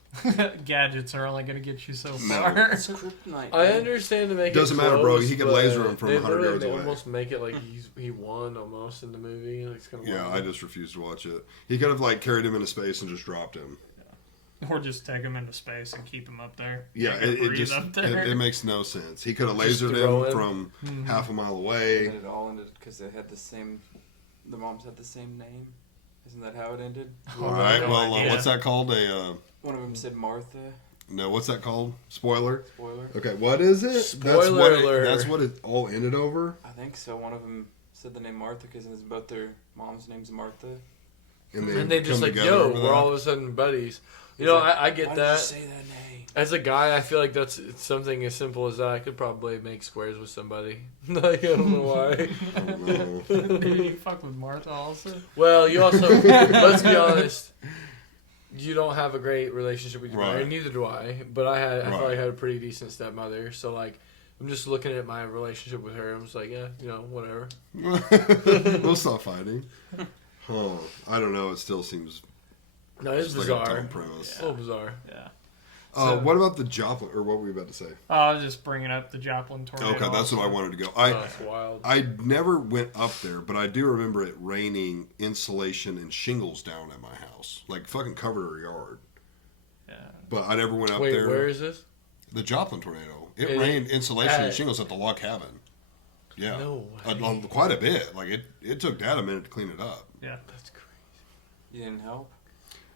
Gadgets are only going to get you so No. far. It's kryptonite. I man. understand to make Doesn't it matter, bro. close, He could but laser him from they 100 literally yards away. almost make it like he won almost in the movie. Like it's gonna yeah. win. I just refuse to watch it. He could have like carried him into space and just dropped him. Or just take him into space and keep him up there. Yeah, Make him it breathe just up there. it makes no sense. He could have Just lasered throw him him. from half a mile And away. then it all ended because they had the same. The moms had the same name. Isn't that how it ended? All right. no Well, idea. what's that called? One of them said Martha. No, what's that called? Spoiler. Spoiler. Okay, what is it? Spoiler alert. That's what it all ended over. I think so. One of them said the name Martha because both their mom's name's Martha. and they just come like, together yo, over we're that. all of a sudden buddies. You He's know, like, I get Why that. Did you say that name? As a guy, I feel like it's something as simple as that. I could probably make squares with somebody. Like, I don't know why. I don't know. Did you fuck with Martha also? Well, you also, let's be honest, you don't have a great relationship with your mother, Right. and neither do I. But I felt Right. like I had a pretty decent stepmother. So, like, I'm just looking at my relationship with her. I'm just like, yeah, you know, whatever. We'll stop fighting. Huh. I don't know. It still seems No, it's just like a bizarre. dumb premise. A little bizarre. Yeah. What about the Joplin, or what were we about to say? I was just bringing up the Joplin tornado. Okay, that's what I also. wanted to go. Oh, it's wild. I never went up there, but I do remember it raining insulation and shingles down at my house, like fucking covered our yard. Yeah. But I never went up Wait, there. where is this? The Joplin tornado. It It- rained insulation and at- shingles at the log cabin. Yeah, No way. quite a bit. Like it took Dad a minute to clean it up. Yeah. That's crazy. You didn't help.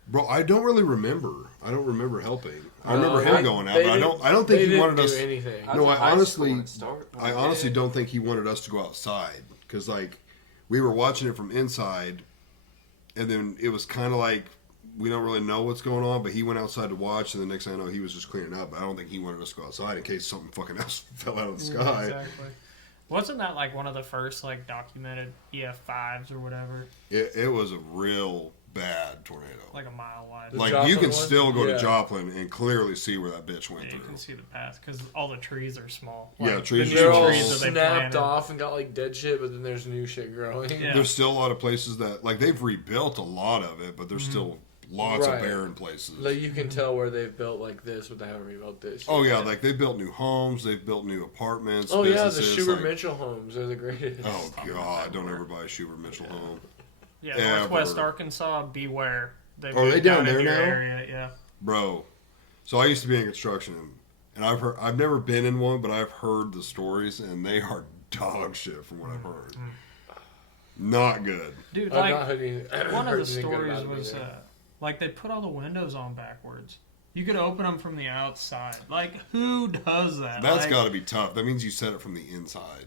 Bro, I don't really remember. I don't remember helping. I No, remember him they- going out, they but I didn't- don't they think he didn't wanted do us. anything. I No, was in I high honestly- school when it started. I honestly don't think he wanted us to go outside because like we were watching it from inside, and then it was kind of like we don't really know what's going on. But he went outside to watch, and the next thing I know, he was just cleaning up. But I don't think he wanted us to go outside in case something fucking else fell out of the sky. Exactly. Wasn't that like one of the first like documented EF5s or whatever, It was a real bad tornado. like a mile wide? The Like Joplin you can one? still go Yeah. to Joplin and clearly see where that bitch went Yeah, you through. can see the path because all the trees are small. Yeah, Like, trees the are They're new all small. trees that they snapped planted. off and got like dead shit, but then there's new shit growing. Yeah. There's still a lot of places that like they've rebuilt a lot of it, but there's still lots Right. of barren places. Like you can tell where they've built like this, but they haven't rebuilt this. Oh yeah, like they've built new homes, they've built new apartments. Oh yeah, the businesses, Schubert like- Mitchell homes are the greatest. Oh god, don't ever buy a Schubert Mitchell home, Yeah, Ever. Northwest Arkansas, beware. They Are they moved down out there in your now? area, yeah. bro. So I used to be in construction, and I've never been in one, but I've heard the stories, and they are dog shit from what I've heard. Not good. Dude, I've like not heard any, one of heard the anything good stories about it was either. like they put all the windows on backwards. You could open them from the outside. Like, who does that? That's Like, got to be tough. That means you set it from the inside,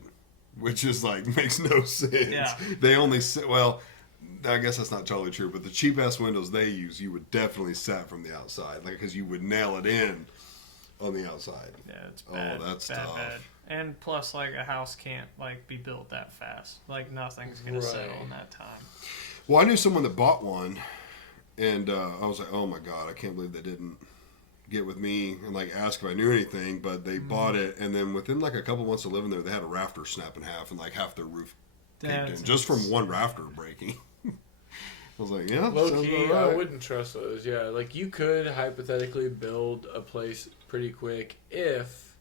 which is like makes no sense. Yeah. They only set, well, I guess that's not totally true, but the cheap ass windows they use, you would definitely set from the outside, like because you would nail it in on the outside. Yeah, it's bad. that's bad, tough. bad. And plus, like, a house can't, like, be built that fast. Like, nothing's going Right. to settle in that time. Well, I knew someone that bought one, and I was like, oh my god, I can't believe they didn't get with me and like ask if I knew anything, but they bought it, and then within like a couple months of living there, they had a rafter snap in half and like half their roof caved That's in just from one rafter breaking. I was like, yeah, Low sounds key, about right. I wouldn't trust those. Yeah, like you could hypothetically build a place pretty quick if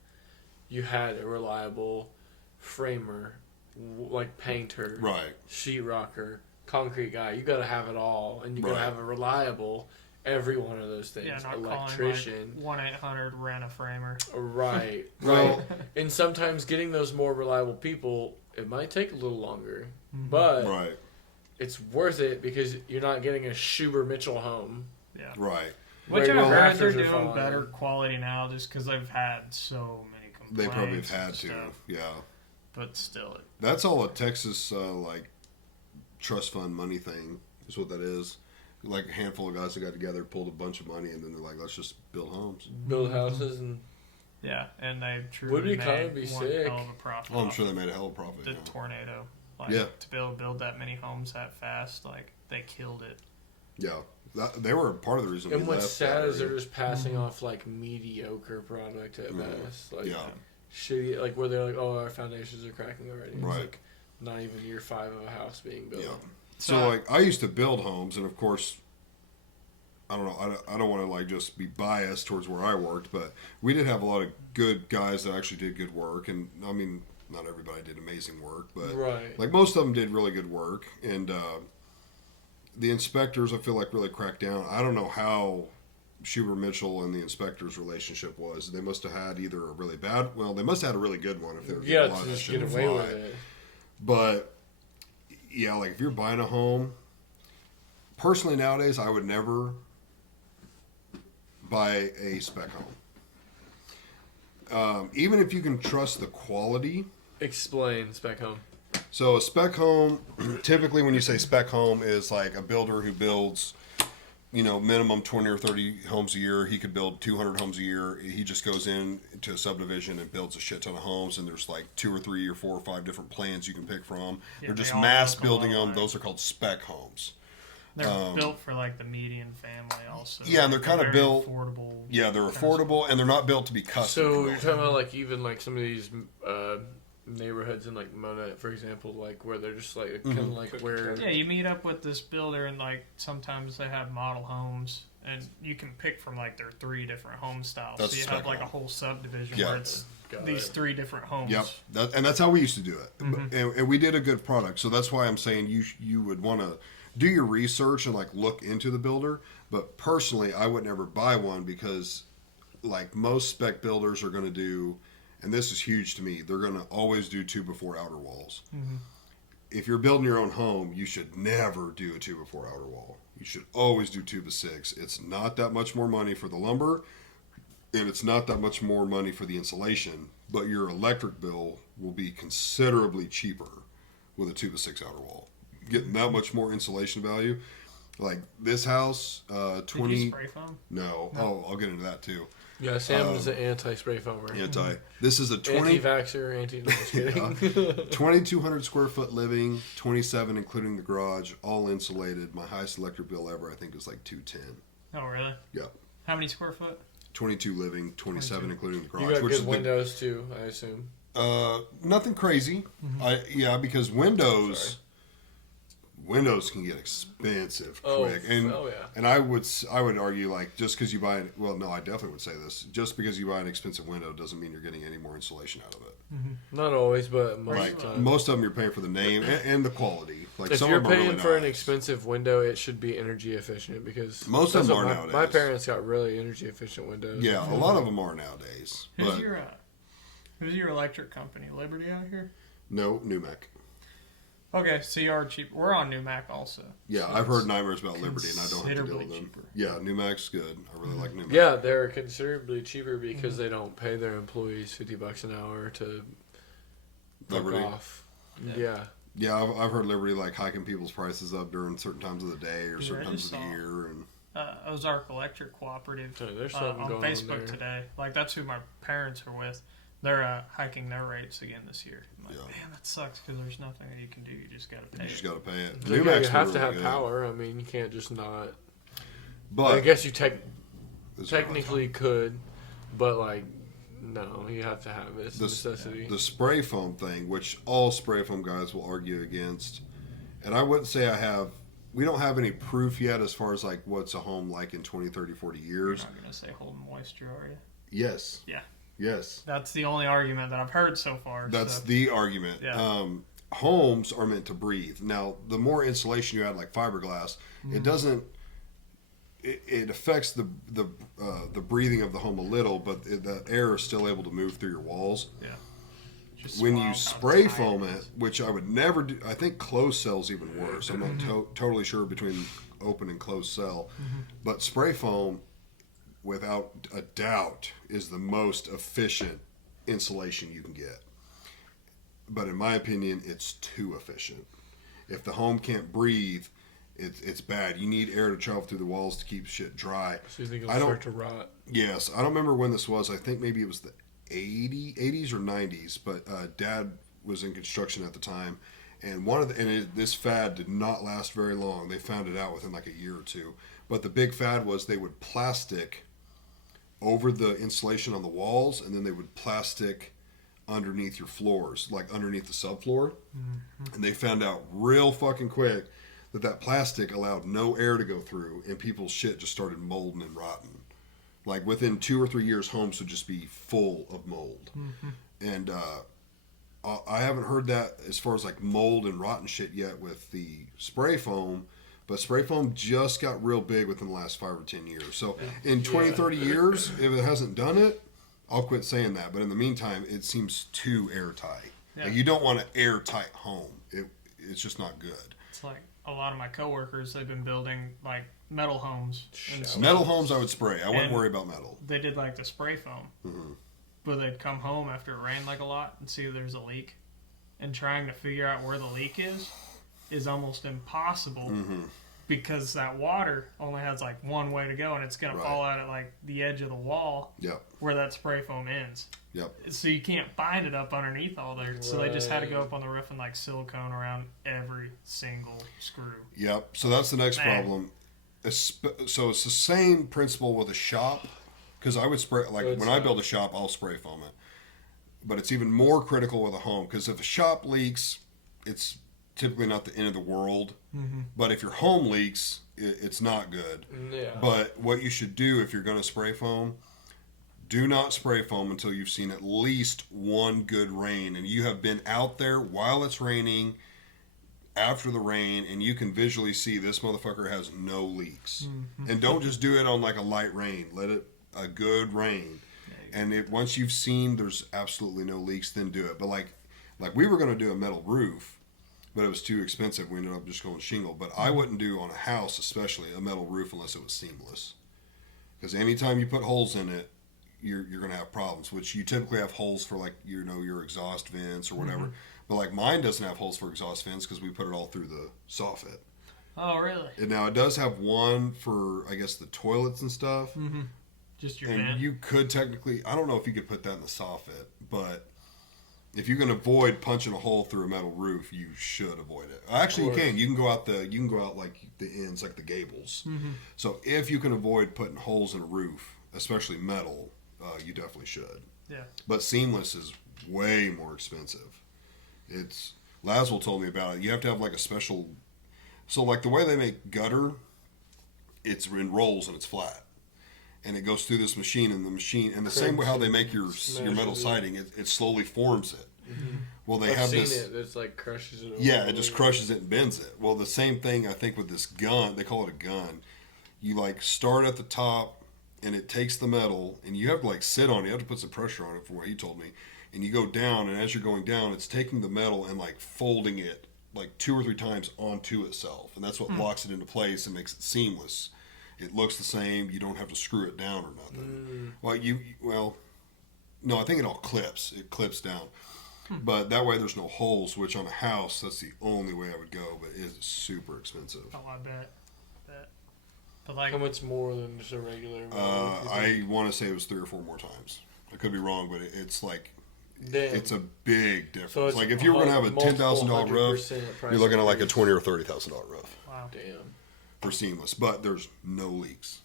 you had a reliable framer, like painter, Right. sheetrocker, concrete guy. You got to have it all, and you got to Right. have a reliable every one of those things. Yeah, not Electrician, calling, like, 1-800 rent a framer. right, Well- right. And sometimes getting those more reliable people, it might take a little longer, Mhm. but Right. it's worth it because you're not getting a Schuber Mitchell home. Yeah. Right. Which Regular I've heard they're rafters are doing fine. better quality now just because they've had so many complaints. They probably have had and to. stuff. Yeah. But still, That's all a Texas like trust fund money thing is what that is. Like a handful of guys that got together, pulled a bunch of money, and then they're like, let's just build homes. Build houses and yeah, and they truly Wouldn't it made kinda be one sick? hell of a profit. Oh, I'm off sure they made a hell of a profit. the Yeah. tornado. Like, Yeah. to be able to build that many homes that fast, like, they killed it. Yeah. They were part of the reason. and we what's left sad that is they're area. just passing off like mediocre product at Mhm. best, like Yeah. shitty, like where they're like, oh, our foundations are cracking already. It's Right. like not even year 5 of a house being built. Yeah. So like I used to build homes, and of course, I don't know. I don't want to like just be biased towards where I worked, but we did have a lot of good guys that actually did good work, and I mean, not everybody did amazing work, but Right. like most of them did really good work, and the inspectors I feel like really cracked down. I don't know how Schubert Mitchell and the inspectors' relationship was. They must have had either a really bad, well, they must have had a really good one if they were Yeah, getting a lot to of that just shit get to away fly. with it. But yeah, like if you're buying a home, personally nowadays I would never buy a spec home. Even if you can trust the quality. Explain spec home. So a spec home, typically when you say spec home, is like a builder who builds, minimum 20 or 30 homes a year. He could build 200 homes a year. He just goes in to a subdivision and builds a shit ton of homes, and there's like 2 or 3 or 4 or 5 different plans you can pick from. Yeah, They're they just all mass look building alike. them. Those are called spec homes. They're built for, like, the median family also. Yeah, and they're kinda very built- affordable. Yeah, they're kind of affordable, and they're not built to be custom. So built. you're talking about like even like some of these neighborhoods in like Mona, for example, like where they're just like kind of like where Yeah, you meet up with this builder, and like sometimes they have model homes, and you can pick from like their 3 different home styles. That's so you spec have like home. a whole subdivision Yeah. where it's Got these it. 3 different homes. Yep, and that's how we used to do it, Mhm. and we did a good product. So that's why I'm saying you would want to do your research and like look into the builder. But personally, I would never buy one because, like most spec builders are going to do, and this is huge to me, they're going to always do 2x4 outer walls. Mhm. If you're building your own home, you should never do a 2x4 outer wall. You should always do 2x6. It's not that much more money for the lumber, and it's not that much more money for the insulation, but your electric bill will be considerably cheaper with a 2x6 outer wall. Getting that much more insulation value. Like this house, Did you 20. spray foam? No. Oh, I'll get into that too. yeah, Sam is an anti-spray foamer, This is a 20. anti-vaxxer, no, just kidding. 2,200 square foot living, 27 including the garage, all insulated. My highest electric bill ever, I think, was like 210. Oh, really? Yeah. How many square foot? 22 living, 27 including the garage. You got which good is the, windows too, I assume. nothing crazy. Because Windows can get expensive quick, and yeah. and I would argue like just because you buy I definitely would say this, just because you buy an expensive window doesn't mean you're getting any more insulation out of it. Not always, but most Like of the time. most of them, you're paying for the name and the quality. Like If some you're of them are paying really for an nice. expensive window, it should be energy efficient because Most of that's them what are my nowadays. parents got really energy efficient windows. Yeah, a lot of them are nowadays. Who's your electric company? Liberty out here? No, Numac. Okay, so you are cheap. We're on New Mac also. Yeah, So I've heard it's nightmares about Liberty, and I don't have to deal considerably with them. cheaper. Yeah, New Mac's good. I really like New Mac. Yeah, they're considerably cheaper because they don't pay their employees $50 an hour to fuck Liberty. off. Yeah. Yeah. Yeah, I've heard Liberty like hiking people's prices up during certain times of the day or Yeah, certain I times just of the saw- year, and Ozark Electric Cooperative So there's something on going Facebook on there. today. Like, that's who my parents are with. They're hiking their rates again this year. I'm like, Yeah. man, that sucks because there's nothing that you can do. You just got to pay you just it. got to pay it. You Mac's have to really have good. power. I mean, you can't just not. But I guess you is there technically could, but like, no, you have to have it. It's a This- necessity. the spray foam thing, which all spray foam guys will argue against, and I wouldn't say we don't have any proof yet as far as like what's a home like in 20, 30, 40 You're years. not going to say hold moisture, are you? Yes. Yeah. Yes. That's the only argument that I've heard so far. That's so. the argument. Yeah. Homes are meant to breathe. Now, the more insulation you add, like fiberglass, it doesn't. It affects the breathing of the home a little, but the air is still able to move through your walls. Just When wild you how spray tight foam it it, is. which I would never do, I think closed cell's even worse. I'm not totally sure between open and closed cell, but spray foam, without a doubt, is the most efficient insulation you can get. But in my opinion, it's too efficient. If the home can't breathe, it's bad. You need air to travel through the walls to keep shit dry. So you think I it'll don't- start to rot? Yes, I don't remember when this was. I think maybe it was the 80s or 90s, but Dad was in construction at the time, and this fad did not last very long. They found it out within like a year or two. But the big fad was they would plastic over the insulation on the walls, and then they would plastic underneath your floors, like underneath the subfloor. And they found out real fucking quick that plastic allowed no air to go through, and people's shit just started molding and rotting. Like within 2 or 3 years, homes would just be full of mold. And I haven't heard that as far as like mold and rotten shit yet with the spray foam, but spray foam just got real big within the last 5 or 10 years. So in 20, 30 years, if it hasn't done it, I'll quit saying that. But in the meantime, it seems too airtight. Yeah. Like, you don't want an airtight home. It's just not good. It's like a lot of my coworkers, they've been building like metal homes. And stuff. Metal homes I would spray. I wouldn't And- worry about metal. They did like the spray foam, but they'd come home after it rained like a lot and see there's a leak, and trying to figure out where the leak is almost impossible because that water only has like one way to go, and it's gonna Right. fall out at like the edge of the wall Yep. where that spray foam ends. Yep. So you can't bind it up underneath all there. So they just had to go Right. up on the roof and like silicone around every single screw. Yep. So that's the next Man. problem. So it's the same principle with a shop, because I would spray, like It's when I build a shop, I'll spray foam it. But it's even more critical with a home, because if a shop leaks, it's typically not the end of the world. But if your home leaks, it's not good. Yeah. But what you should do if you're going to spray foam, do not spray foam until you've seen at least one good rain, and you have been out there while it's raining, after the rain, and you can visually see this motherfucker has no leaks. And don't just do it on like a light rain. Let it a good rain. And once you've seen there's absolutely no leaks, then do it. But like we were going to do a metal roof, but it was too expensive. We ended up just going shingle. But I wouldn't do on a house, especially a metal roof, unless it was seamless. Because anytime you put holes in it, you're going to have problems. Which you typically have holes for, like, your exhaust vents or whatever. But like mine doesn't have holes for exhaust vents because we put it all through the soffit. Oh, really? And now it does have one for, I guess, the toilets and stuff. Just your And vent? you could technically, I don't know if you could put that in the soffit, but if you can avoid punching a hole through a metal roof, you should avoid it. Actually, you course. can. You can go out like the ends, like the gables. So if you can avoid putting holes in a roof, especially metal, you definitely should. Yeah. But seamless is way more expensive. It's Laswell told me about it. You have to have like a special. So like the way they make gutter, it's in rolls and it's flat. And it goes through this machine, and the same way how they make your metal Smashes it. siding, it slowly forms it. Well, they I've have seen this. it. It's like crushes it. Yeah, over it just the- crushes it and bends it. Well, the same thing I think with this gun. They call it a gun. You like start at the top, and it takes the metal, and you have to like sit on it. You have to put some pressure on it, from what he told me. And you go down, and as you're going down, it's taking the metal and like folding it like 2 or 3 times onto itself, and that's what locks it into place and makes it seamless. It looks the same. You don't have to screw it down or nothing. No, I think it all clips. It clips down. But that way there's no holes, which on a house, that's the only way I would go, but it is super expensive. Oh, I bet. But like, How much more than just a regular? I want to say it was 3 or 4 more times. I could be wrong, but it's like, Damn. it's a big difference. So it's like if you were going to have a $10,000 roof, 100% price you're looking at like a increase. $20,000 or $30,000 roof wow. Damn. for seamless, but there's no leaks.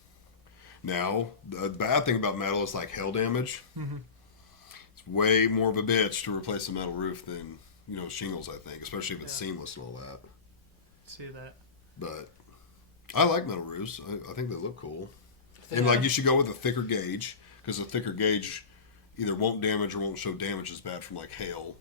Now, the bad thing about metal is like hail damage. It's way more of a bitch to replace a metal roof than, shingles, I think, especially if it's seamless and all that. See that? But I like metal roofs. I think they look cool. And like you should go with a thicker gauge, because a thicker gauge either won't damage or won't show damage as bad from like hail.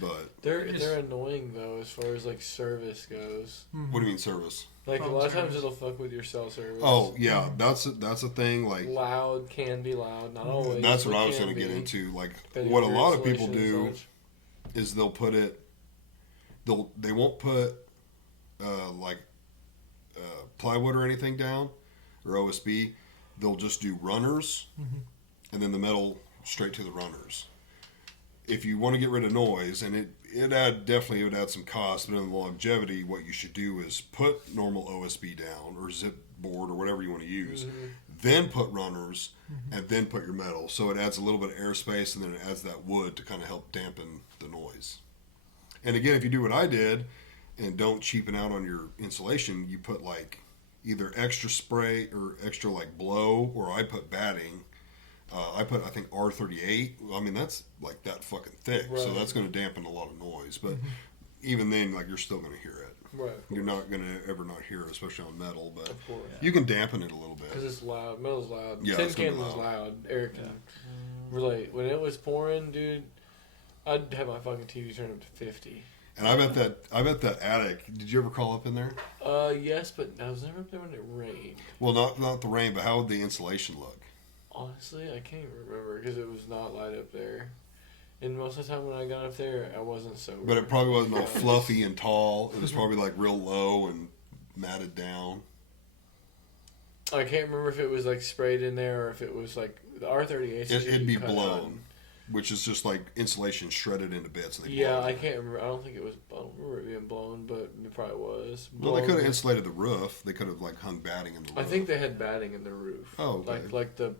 But They're annoying though as far as like service goes. what do you mean service? Like a Phone lot of times service. it'll fuck with your cell service. Oh yeah, that's a thing. Like Loud can be loud, not always. that's what but I was can going to get be. into. Like Depending what a on your lot of people installation do and such. is they'll put it. They won't put plywood or anything down or OSB. They'll just do runners, and then the metal straight to the runners. If you want to get rid of noise, and it would add some cost, but in the longevity, what you should do is put normal OSB down or zip board or whatever you want to use, then put runners, and then put your metal. So it adds a little bit of airspace, and then it adds that wood to kind of help dampen the noise. And again, if you do what I did and don't cheapen out on your insulation, you put like either extra spray or extra like blow, or I put batting. I think R38. I mean, that's like that fucking thick, so Right. that's going to dampen a lot of noise. But even then, like you're still going to hear it. Right. You're not going to ever not hear it, especially on metal. But Of course. you can dampen it a little Because bit. it's loud. Metal's loud. Yeah, Tin it's gonna can be was loud. loud. Eric can relate. When it was pouring, dude, I'd have my fucking TV turned up to 50. And I bet that attic. Did you ever crawl up in there? Yes, but I was never up there when it rained. Well, not the rain, but how would the insulation look? Honestly, I can't even remember because it was not light up there. And most of the time when I got up there, I wasn't so. But it probably wasn't all fluffy and tall. It was probably like real low and matted down. I can't remember if it was like sprayed in there or if it was like the R38. It'd be blown, which is just like insulation shredded into bits. And they Yeah, blow I it. can't remember. I don't think it was. I don't remember it being blown, but it probably was. Well, they Blown. could have insulated the roof. They could have like hung batting in the roof. I think they had batting in the roof. Oh, okay. Like the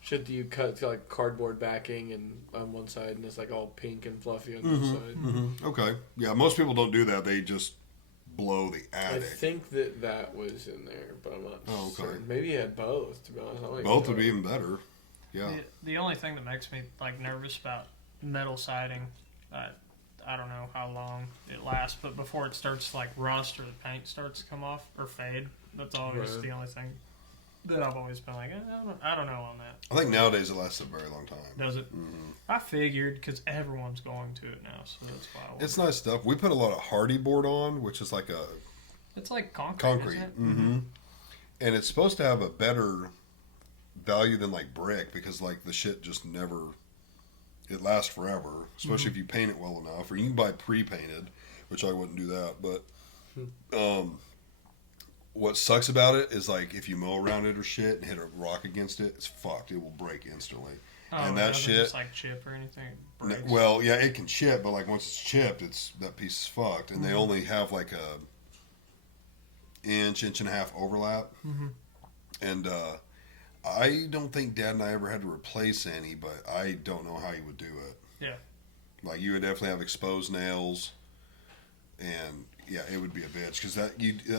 shit that you cut to like cardboard backing and on one side and it's like all pink and fluffy on the other side. Okay. Yeah, most people don't do that. They just blow the I attic. think that was in there, but I'm not Oh, okay. certain. Maybe you had both, to be honest. I don't even Both would know. be even better. Yeah. The only thing that makes me like nervous about metal siding, I don't know how long it lasts, but before it starts to like rust or the paint starts to come off or fade, that's always Right. the only thing that I've always been like, I don't know on that. I think nowadays it lasts a very long time. Does it? I figured because everyone's going to it now, so that's why. It's nice stuff. We put a lot of hardy board on, which is like a It's like concrete. concrete. Isn't it? Mm-hmm. And it's supposed to have a better value than like brick because like the shit just never, it lasts forever, especially if you paint it well enough. Or you can buy pre-painted, which I wouldn't do that. But what sucks about it is like if you mow around it or shit and hit a rock against it, it's fucked. It will break instantly. Oh, And it that doesn't shit- just like chip or anything. It breaks. Well, yeah, it can chip, but like once it's chipped, it's that piece is fucked. And they only have like a inch and a half overlap. And I don't think Dad and I ever had to replace any, but I don't know how you would do it. Yeah. Like you would definitely have exposed nails, and yeah, it would be a bitch because that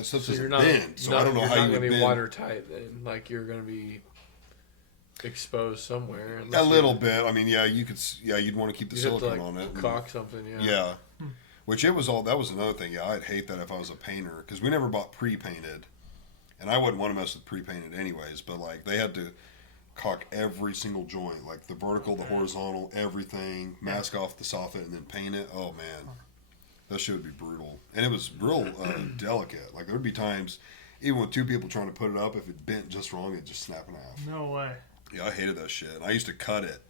stuff So doesn't you're not. bend. So I don't know how you You're not would gonna be bend. watertight then. Like you're gonna be exposed somewhere. A unless little you- bit. I mean, yeah, you could. Yeah, you'd want to keep the You'd have to silicone like on it. and- caulk something. Yeah. Yeah. Which it was all, that was another thing. Yeah, I'd hate that if I was a painter because we never bought pre-painted. And I wouldn't want to mess with pre-painted anyways, but like they had to caulk every single joint, like the vertical, the horizontal, everything, mask off the soffit and then paint it. Oh man, that shit would be brutal. And it was real delicate. Like there would be times, even with two people trying to put it up, if it bent just wrong, it'd just snap in half. No way. Yeah, I hated that shit. I used to cut it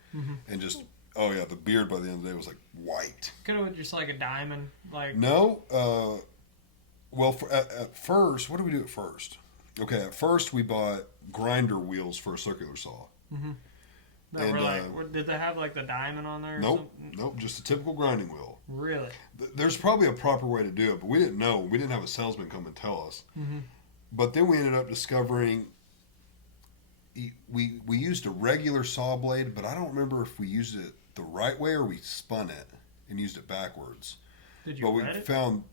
and just Oh yeah, the beard by the end of the day was like white. Could have been just like a diamond. Like No, well, at first, what did we do at first? Okay, at first we bought grinder wheels for a circular saw. no, and, we're like, did they have like the diamond on there? Or Nope, something? nope, just a typical grinding wheel. Really? There's probably a proper way to do it, but we didn't know. We didn't have a salesman come and tell us. But then we ended up discovering we used a regular saw blade, but I don't remember if we used it the right way or we spun it and used it backwards. Did you But we wet it? found.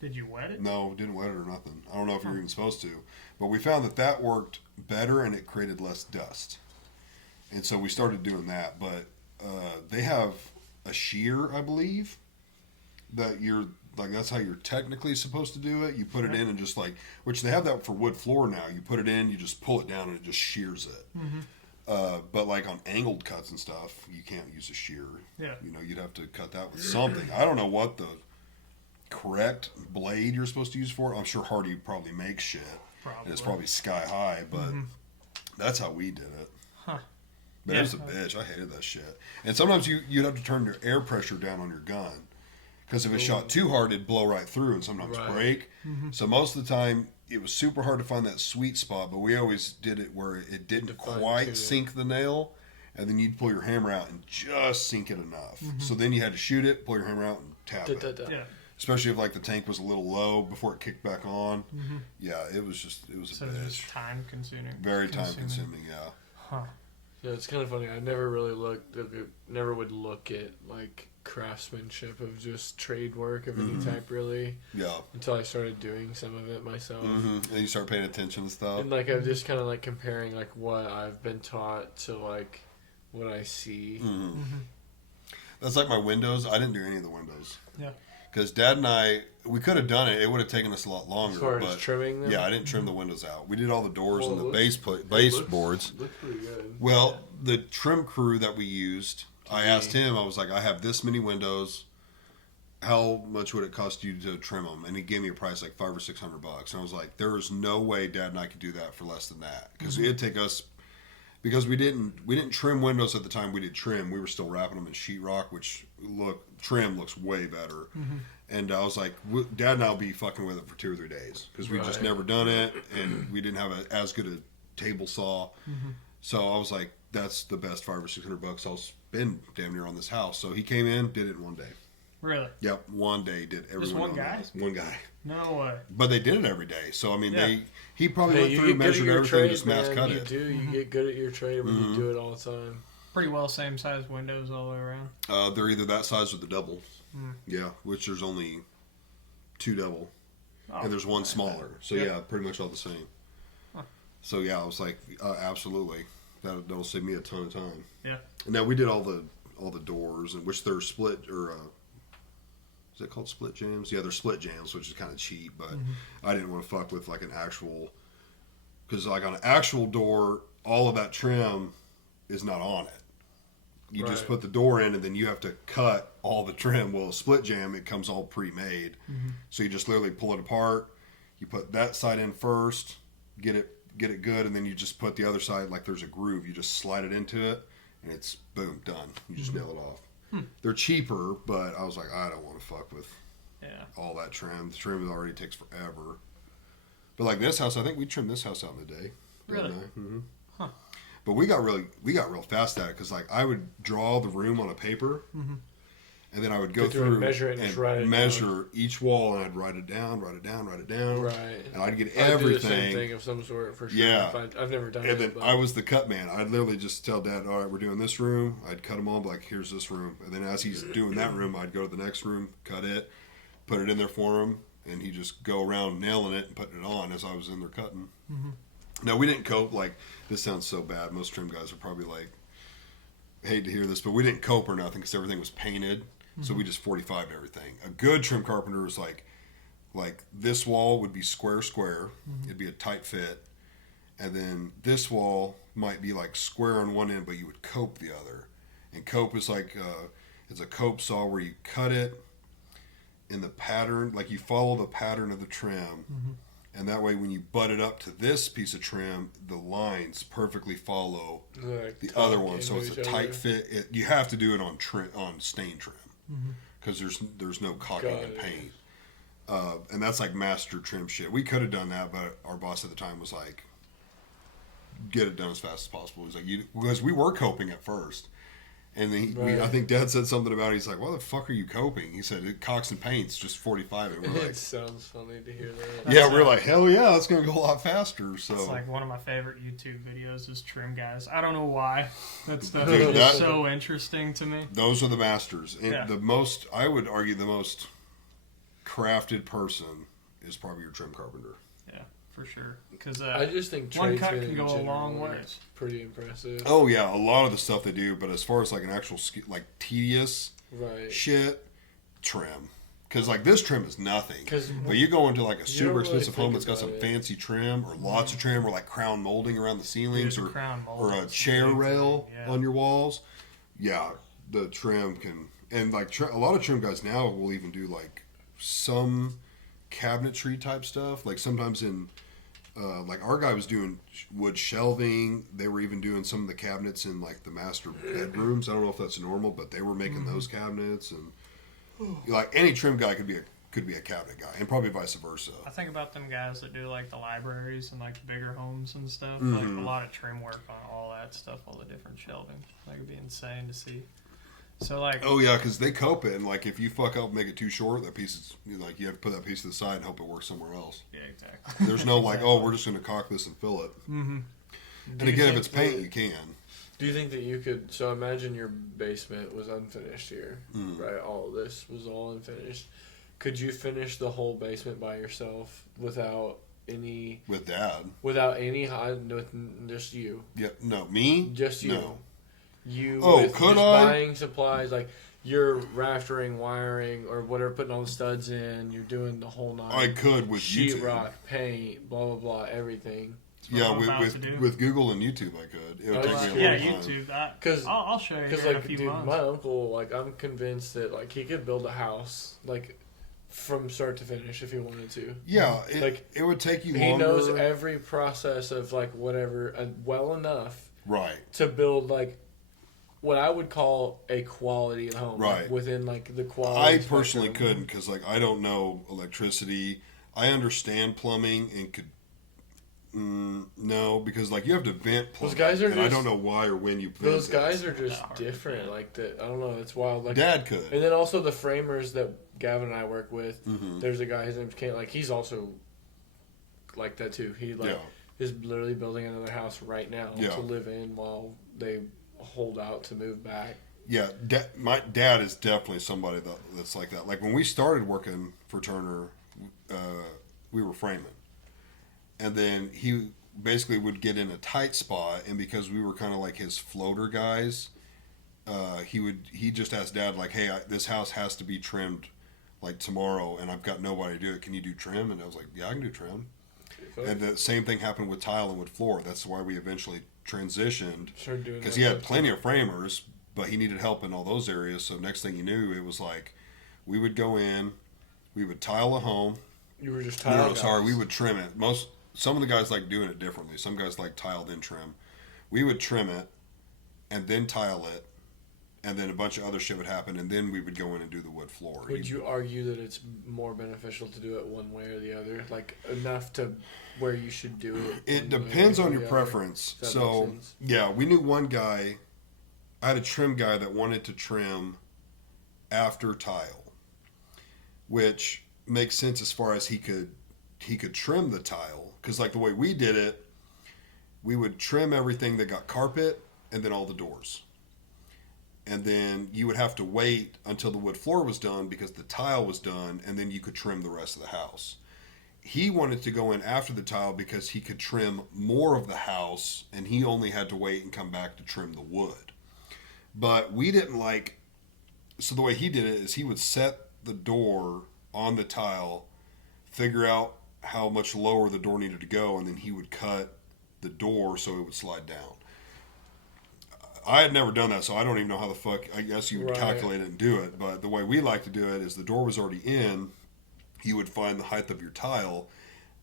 Did you wet it? No, didn't wet it or nothing. I don't know if you were even supposed to. But we found that worked better and it created less dust. And so we started doing that. But they have a shear, I believe, that you're like, that's how you're technically supposed to do it. You put it in and just like, which they have that for wood floor now. You put it in, you just pull it down and it just shears it. But like on angled cuts and stuff, you can't use a shear. Yeah. You know, you'd have to cut that with something. I don't know what the correct blade you're supposed to use for it. I'm sure Hardy probably makes shit. Probably. And it's probably sky high, but that's how we did it. Huh. But it was a bitch. I hated that shit. And sometimes you'd have to turn your air pressure down on your gun. Because if it shot too hard, it'd blow right through and sometimes break. So most of the time, it was super hard to find that sweet spot, but we always did it where it didn't quite sink the nail, and then you'd pull your hammer out and just sink it enough. So then you had to shoot it, pull your hammer out, and tap it. Yeah. Especially if like the tank was a little low before it kicked back on. Yeah, it was a So bitch. it's time consuming. Very time consuming, yeah. Huh. Yeah, it's kind of funny. I never really never would look at like craftsmanship of just trade work of any type really Yeah. until I started doing some of it myself. And you start paying attention to stuff. And like I'm just kind of like comparing like what I've been taught to like what I see. That's like my windows. I didn't do any of the windows. Yeah. Because Dad and I, we could have done it. It would have taken us a lot longer. As far but as trimming them. yeah, I didn't trim the windows out. We did all the doors Well, and the it base boards. Looks pretty good. Well, the trim crew that we used, I asked him. I was like, I have this many windows. How much would it cost you to trim them? And he gave me a price like $500 or $600. And I was like, there is no way Dad and I could do that for less than that because it'd take us. Because we didn't trim windows at the time we did trim. We were still wrapping them in sheetrock, which trim looks way better. And I was like, Dad and I'll be fucking with it for 2 or 3 days because we just never done it, and we didn't have as good a table saw. So I was like, that's the best $500 or $600 I'll spend damn near on this house. So he came in, did it in one day. Really? Yep, one day did every Just window one on the guy? house. One guy. No way. But they did it every day. So I mean, Yeah. he probably Hey, went you through, get good at measured your everything, trade, just mass man. cut You it. do. You get good at your trade when you do it all the time. Pretty well same size windows all the way around. They're either that size or the double. Yeah, which there's only 2 double, and there's 1 smaller. So yeah, pretty much all the same. So yeah, I was like, absolutely, that'll save me a ton of time. Yeah. And now we did all the doors, and which they're split or is it called split jams? Yeah, they're split jams, which is kind of cheap, but I didn't want to fuck with like an actual, because like on an actual door, all of that trim is not on it. You just Right. put the door in, and then you have to cut all the trim. Well, a split jam, it comes all pre-made. So you just literally pull it apart. You put that side in first, get it good, and then you just put the other side like there's a groove. You just slide it into it, and it's boom, done. You just nail it off. They're cheaper, but I was like, I don't want to fuck with all that trim. The trim already takes forever. But like this house, I think we trimmed this house out in a day. Really? Mm-hmm. Huh. But we got real fast at it because like I would draw the room on a paper, and then I would go Go through and through measure it and just write it measure each wall, and I'd write it down, Right. and I'd get I do the everything. same thing of some sort for sure. Yeah. I've never done And it. then but I was the cut man. I'd literally just tell Dad, all right, we're doing this room. I'd cut them all, be like, here's this room. And then as he's doing that room, I'd go to the next room, cut it, put it in there for him, and he'd just go around nailing it and putting it on as I was in there cutting. Now, we didn't cope. Like, this sounds so bad. Most trim guys are probably like, hate to hear this, but we didn't cope or nothing because everything was painted. So we just 45'd everything. A good trim carpenter was like this wall would be square. It'd be a tight fit. And then this wall might be like square on one end, but you would cope the other. And cope is like, it's a cope saw where you cut it in the pattern, like you follow the pattern of the trim And that way, when you butt it up to this piece of trim, the lines perfectly follow Like the tuck other one, into so it's a each tight other. fit. You have to do it on stain trim because there's no caulking Got and it. paint, and that's like master trim shit. We could have done that, but our boss at the time was like, "Get it done as fast as possible." He's like, because we were coping at first. And then I think Dad said something about it. He's like, "Why the fuck are you coping?" He said, "It caulks and paints just 45." And we're It like, sounds funny to hear that. "Yeah, we're like, hell yeah, that's gonna go a lot faster." So It's like one of my favorite YouTube videos is Trim Guys. I don't know why. That stuff Dude, is so interesting to me. those are the masters, and Yeah. the most, I would argue, the most crafted person is probably your trim carpenter. Yeah, for sure. Because I just think one cut tradesmen can in go a general long are way. Pretty impressive. Oh yeah, a lot of the stuff they do, but as far as like an actual like tedious Right. shit, trim. Because like this trim is nothing. 'Cause But you go into like a don't super really expensive home think that's got some about it. fancy trim or lots of trim or like crown molding around the ceilings Dude, or the crown mold or a is chair big rail thing, yeah. on your walls. Yeah, the trim can, and like a lot of trim guys now will even do like some cabinetry type stuff. Like sometimes in like our guy was doing wood shelving. They were even doing some of the cabinets in like the master bedrooms. I don't know if that's normal, but they were making those cabinets, and like any trim guy could be a cabinet guy, and probably vice versa. I think about them guys that do like the libraries and like the bigger homes and stuff. Mhm. Like a lot of trim work on all that stuff, all the different shelving. Like it'd be insane to see. So like, Oh yeah, because they cope it, and like if you fuck up, make it too short, that piece is like you have to put that piece to the side and hope it works somewhere else. yeah, exactly. There's no like, oh, we're just going to caulk this and fill it. Mm-hmm. And again, if it's paint, you can. Do you think that you could? So imagine your basement was unfinished here, Mm. right? All of this was all unfinished. Could you finish the whole basement by yourself without any With Dad. just you, Yeah, no, me? just you, No. you? Oh, with could just I? buying supplies like you're raftering, wiring, or whatever, putting all the studs in. You're doing the whole nine. I could with YouTube. sheetrock, paint, blah blah blah, everything. Yeah, what I'm about to do. with Google and YouTube, I could. It would Oh, take that's me a Yeah, long time. YouTube. 'Cause- I'll show you Because here in a like, few dude, months. my uncle, like, I'm convinced that like he could build a house like from start to finish if he wanted to. Yeah, Like, it would take you He longer. knows every process of like whatever well enough Right. to build like what I would call a quality home, like, Right. within like the quality. I personally spectrum. couldn't because like I don't know electricity. I understand plumbing and could. No, because like you have to vent plumbing. guys are and I just- don't know why or when you vent Those it. guys are just Not hard to different. do. Like that, I don't know. It's wild. Like, Dad could. and then also the framers that Gavin and I work with. Mhm. There's a guy. His name's Kane. Like he's also like that too. He like Yeah. is literally building another house right now Yeah. to live in while they hold out to move back. Yeah, my dad is definitely somebody that's like that. Like when we started working for Turner, we were framing, and then he basically would get in a tight spot, and because we were kind of like his floater guys, he just asked Dad like, "Hey, this house has to be trimmed like tomorrow, and I've got nobody to do it. Can you do trim?" And I was like, "Yeah, I can do trim." And the same thing happened with tile and with floor. That's why we eventually transitioned. Started doing Because that he had stuff. plenty of framers, but he needed help in all those areas. So next thing you knew, it was like we would go in, we would tile a home. You were just No, tired. sorry, we would trim it. Some of the guys like doing it differently. Some guys like tile then trim. We would trim it and then tile it, and then a bunch of other shit would happen, and then we would go in and do the wood floor. Would you argue that it's more beneficial to do it one way or the other? Like enough to where you should do it? It one way depends or on the your other? preference. Does that So, make sense? yeah, we knew one guy. I had a trim guy that wanted to trim after tile, which makes sense as far as he could trim the tile, because like the way we did it, we would trim everything that got carpet and then all the doors, and then you would have to wait until the wood floor was done because the tile was done, and then you could trim the rest of the house. He wanted to go in after the tile because he could trim more of the house, and he only had to wait and come back to trim the wood. But we didn't like, so the way he did it is he would set the door on the tile, figure out how much lower the door needed to go, and then he would cut the door so it would slide down. I had never done that, so I don't even know how the fuck, I guess you would Right. calculate it and do it. But the way we like to do it is the door was already in, you would find the height of your tile,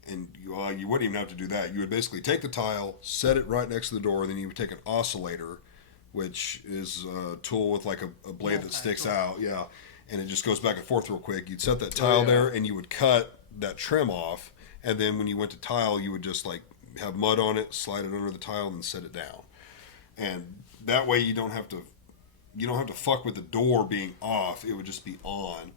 and you wouldn't even have to do that. You would basically take the tile, set it right next to the door, and then you would take an oscillator, which is a tool with like a blade that sticks out, and it just goes back and forth real quick. You'd set that tile there, and you would cut that trim off, and then when you went to tile, you would just like have mud on it, slide it under the tile, and then set it down. And that way you don't have to fuck with the door being off. It would just be on.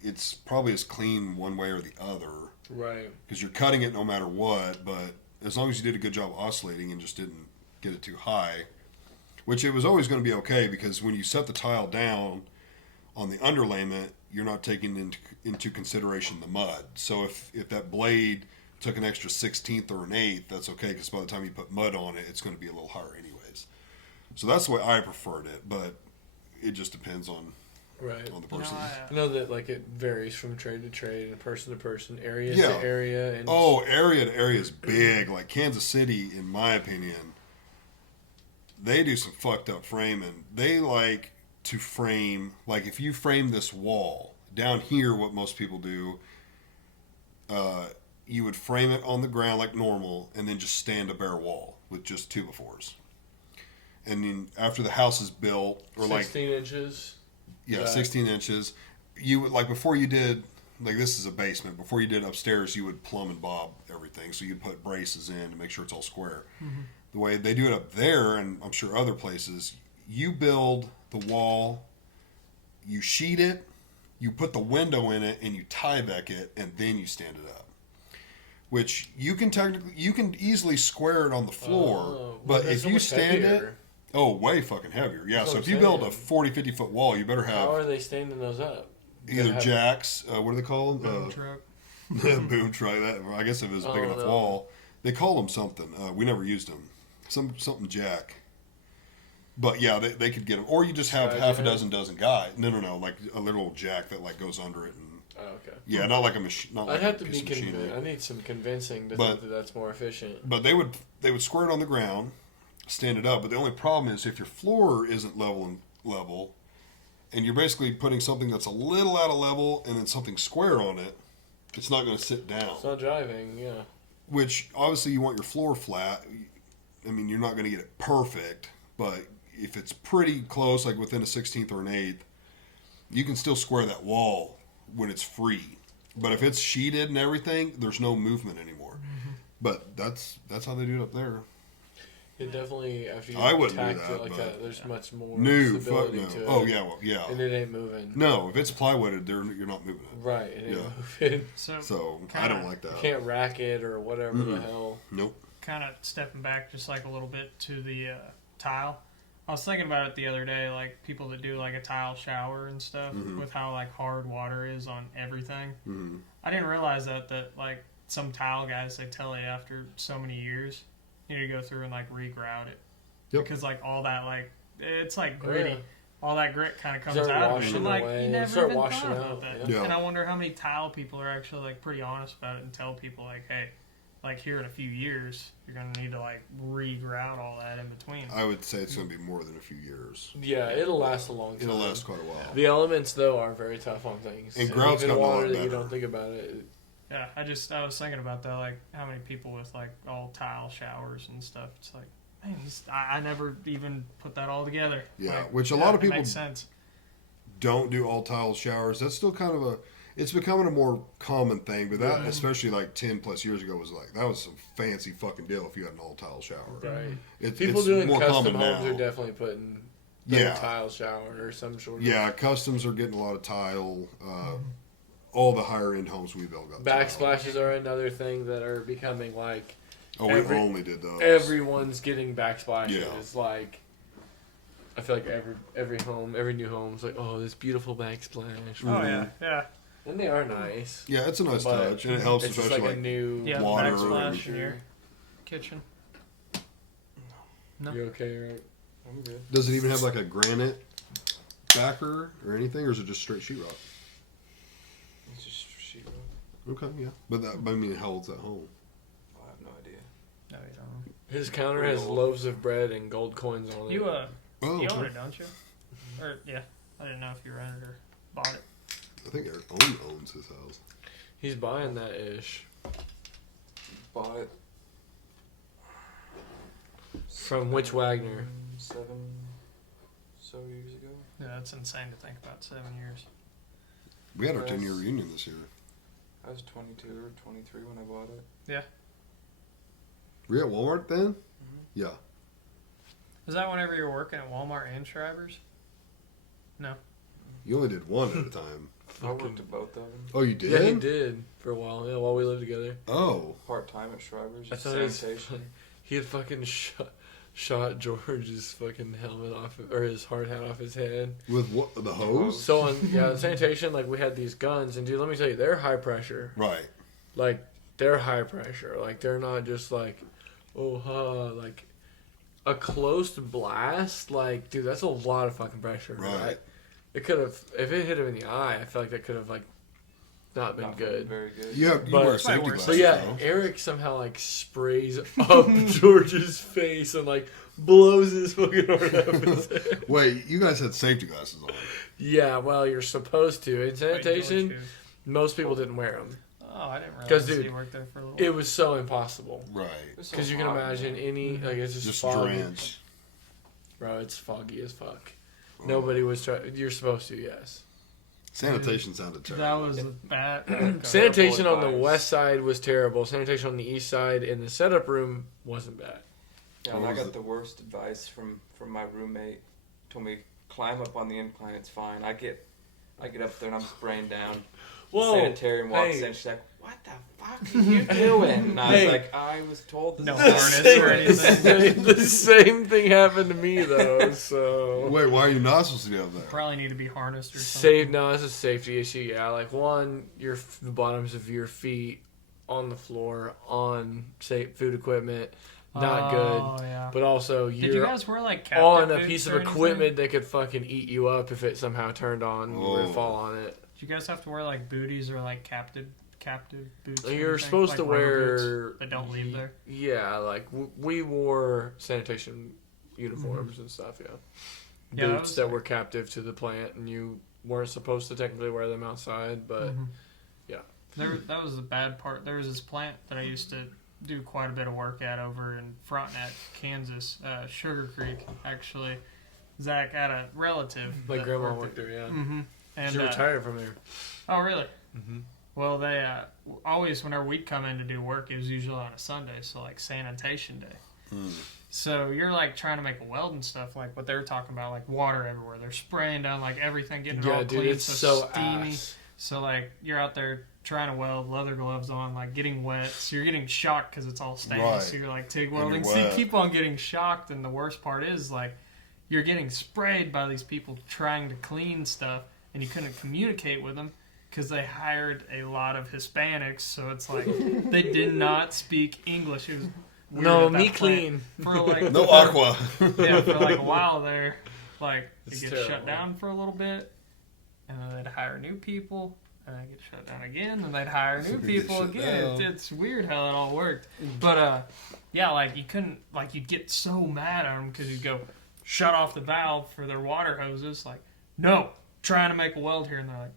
It's probably as clean one way or the other. Right. Because you're cutting it no matter what, but as long as you did a good job oscillating and just didn't get it too high, which it was always going to be okay, because when you set the tile down on the underlayment, you're not taking into consideration the mud. So if that blade took an extra 16th or an 1/8, that's okay, because by the time you put mud on it, it's going to be a little higher anyways. So that's the way I preferred it, but it just depends on the person. I know that like it varies from trade to trade and person to person, area Yeah. to area. And Area to area is big. Like Kansas City, in my opinion, they do some fucked up framing. They like to frame, like if you frame this wall down here, what most people do, you would frame it on the ground like normal, and then just stand a bare wall with just 2x4s. And then after the house is built, or 16 inches. Yeah, 16 inches. You would, like, before you did, like, this is a basement. Before you did upstairs, you would plumb and bob everything. So you'd put braces in to make sure it's all square. Mm-hmm. The way they do it up there, and I'm sure other places, you build the wall, you sheet it, you put the window in it, and you Tyvek it, and then you stand it up. Which you can easily square it on the floor, but if you stand it, way fucking heavier. Yeah, so if you build a 40, 50 foot wall, you better have... How are they standing those up? Either jacks, what do they call them? Boom truck. Boom truck. That, I guess if it was a big enough wall. They call them something. We never used them. Something jack. But yeah, they could get them. Or you just have half a dozen guys. No. Like a little jack that like goes under it. And, okay. Yeah, not like a machine. I'd have to be convinced. I need some convincing to think that that's more efficient. But they would square it on the ground, stand it up. But the only problem is if your floor isn't level, and you're basically putting something that's a little out of level and then something square on it, it's not going to sit down. It's not driving, yeah. Which, obviously, you want your floor flat. I mean, you're not going to get it perfect, but if it's pretty close, like within a 16th or an 1/8, you can still square that wall when it's free. But if it's sheeted and everything, there's no movement anymore. Mm-hmm. But that's how they do it up there. It definitely, after you I wouldn't do tacked that, it like that, there's much more fuck stability no. to it. Oh, yeah, well, yeah. And it ain't moving. No, if it's plywooded, you're not moving it. Right, it ain't moving. So I don't like that. You can't rack it or whatever the hell. Nope. Kind of stepping back just like a little bit to the tile. I was thinking about it the other day, like people that do like a tile shower and stuff, with how like hard water is on everything. Mm-hmm. I didn't realize that like some tile guys, they tell you after so many years, you need to go through and like re-grout it. Yep. Because like all that, like it's like gritty. Yeah. All that grit kind of comes out of it. And like you never even thought about that. Yeah. And I wonder how many tile people are actually like pretty honest about it and tell people like, hey, like here in a few years, you're going to need to like re-grout all that in between. I would say it's going to be more than a few years. Yeah, it'll last a long time. It'll last quite a while. The elements, though, are very tough on things. And grout's even gotten a lot water that you better. don't think about it. Yeah, I was thinking about that, like how many people with like all tile showers and stuff. It's like, man, I never even put that all together. Yeah, like, which a lot of people makes sense. Don't do all tile showers. That's still kind of it's becoming a more common thing, but that, especially like 10 plus years ago, that was some fancy fucking deal if you had an all tile shower. Right. it's People doing more custom common homes now. are definitely putting a tile shower or some sort of... Yeah, customs are getting a lot of tile. All the higher end homes we built got Backsplashes are another thing that are becoming like... Oh, we only did those. Everyone's getting backsplashes. Yeah. It's like... I feel like every new home's like, oh, this beautiful backsplash. Oh, yeah. And they are nice. Yeah, it's a nice touch, and it helps, it's especially like a new water. Backsplash in your kitchen. No. You okay, right? I'm good. Does it even have like a granite backer or anything, or is it just straight sheetrock? It's just sheetrock. Okay, yeah. But I mean, how old's that home? I have no idea. No, you don't. His counter has loaves of bread and gold coins on it. You Oh, you okay. own it, don't you? Or yeah, I didn't know if you rented or bought it. I think Eric owns his house. He's buying that ish. Bought it From which Wagner? 7 so years ago. Yeah, that's insane to think about. 7 years. We had our 10-year reunion this year. I was 22 or 23 when I bought it. Were you at Walmart then? Mhm. Yeah. Was that whenever you were working at Walmart and Shriver's? You only did one at a time. I worked at both of them. Oh, you did? Yeah, he did for a while. Yeah, while we lived together. Oh. Part time at Shriver's. I thought it was- Sanitation. He had fucking shot George's fucking helmet off, or his hard hat off his head. With what? The hose? So on sanitation, like we had these guns, and dude, let me tell you, they're high pressure. Right. Like they're high pressure. Like they're not just like, like a close blast. Like, dude, that's a lot of fucking pressure. Right. It could have, if it hit him in the eye, I feel like that could have like not been good. Very good. You But- wear safety So glasses, So yeah, though. Eric somehow like sprays up George's face and like blows his fucking heart out of his head. Wait, you guys had safety glasses on. Yeah, well, you're supposed to. In Wait, sanitation, George, most people didn't wear them. oh, I didn't realize 'Cause, dude, he worked there for a little It while. was so impossible. Right. It was so Because you can hot, imagine man. any, like, it's just, Just foggy. drenched. Bro, it's foggy as fuck. Nobody was trying. You're supposed to, yes. Sanitation sounded That terrible. was the bad. Sanitation on the advice. west side was terrible. Sanitation on the east side in the setup room wasn't bad. Yeah, and What I was got it? the worst advice from my roommate. Told me climb up on the incline, it's fine. I get up there and I'm spraying down. Whoa, The sanitarian walks hey. in, she's like, "What the fuck are you doing?" And I was Hey. like, "I was told this No is harness not or safe." anything. the same thing happened to me though. So Wait, why are you not supposed to be up there? Probably need to be harnessed or something. save. No, it's a safety issue. Yeah, like one, the bottoms of your feet on the floor on food equipment, not good. Oh, yeah. But also Did you you're guys wear like captive on a boots piece of or anything? equipment that could fucking eat you up if it somehow turned on. You Whoa. would fall on it. Did you guys have to wear like booties or like captive boots? or You're anything? supposed Like to rubber boots wear. that don't leave there. Yeah, like we wore sanitation uniforms and stuff. Yeah, Yeah, that boots was that like- were captive to the plant, and you weren't supposed to technically wear them outside. But Mhm. yeah. That was the bad part. There was this plant that I used to do quite a bit of work at over in Frontenac, Kansas, Sugar Creek, actually. Zach had a relative. My that grandma worked worked there. Yeah, Mm-hmm. And she retired from there. oh, really? Mm-hmm. Well, they always, whenever we'd come in to do work, it was usually on a Sunday, so like sanitation day. Hmm. So you're like trying to make a weld and stuff, like what they were talking about, like water everywhere. They're spraying down like everything, getting it Yeah, all dude, clean, it's so so steamy. ass. So like you're out there trying to weld, leather gloves on, like getting wet. So you're getting shocked because it's all stained. Right. So you're like TIG you're welding. So you wet. keep on getting shocked, and the worst part is like you're getting sprayed by these people trying to clean stuff, and you couldn't communicate with them because they hired a lot of Hispanics. So it's like they did not speak English. It was weird No, at that me plant. clean. For like No aqua. yeah, for like a while there, like It's it gets shut terrible. down for a little bit, and then they'd hire new people, and then it gets shut down again, and they'd hire new Get people shut again. down. It's weird how that all worked. But yeah, like you couldn't, like you'd get so mad at them because you'd go shut off the valve for their water hoses, like no, trying to make a weld here, and they're like,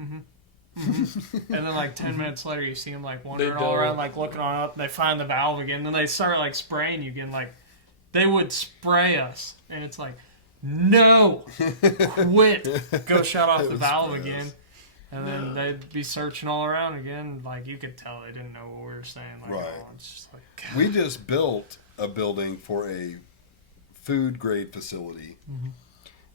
mm-hmm. And then like 10 minutes later you see them like wandering all don't. around like looking on up, and they find the valve again, then they start like spraying you again. Like they would spray us, and it's like, no, quit, go shut off the valve Spray us. again. And then they'd be searching all around again. Like you could tell they didn't know what we were saying. Like, Right. oh, it's just like, God. We just built a building for a food grade facility,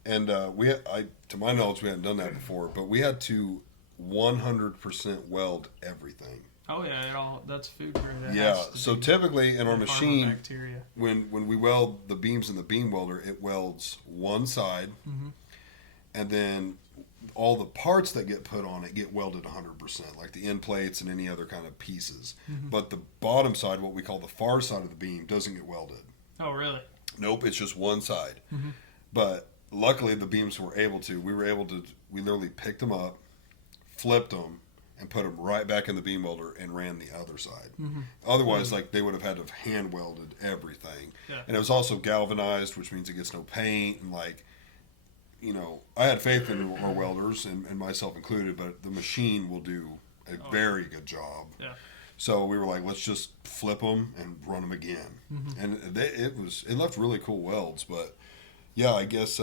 and to my knowledge, we hadn't done that before. But we had to 100% weld everything. Oh yeah, that's food grade. It Yeah. has to So be typically in our farmer machine, bacteria. when we weld the beams in the beam welder, it welds one side, and then all the parts that get put on it get welded 100%, like the end plates and any other kind of pieces. But the bottom side, what we call the far side of the beam, doesn't get welded. Oh really? Nope, it's just one side. But luckily, the beams were able to. We literally picked them up, flipped them, and put them right back in the beam welder and ran the other side. Otherwise, like they would have had to have hand welded everything. Yeah. And it was also galvanized, which means it gets no paint. And like, you know, I had faith in our welders and myself included, but the machine will do a very good job. Yeah. So we were like, let's just flip them and run them again. And it left really cool welds. But yeah, I guess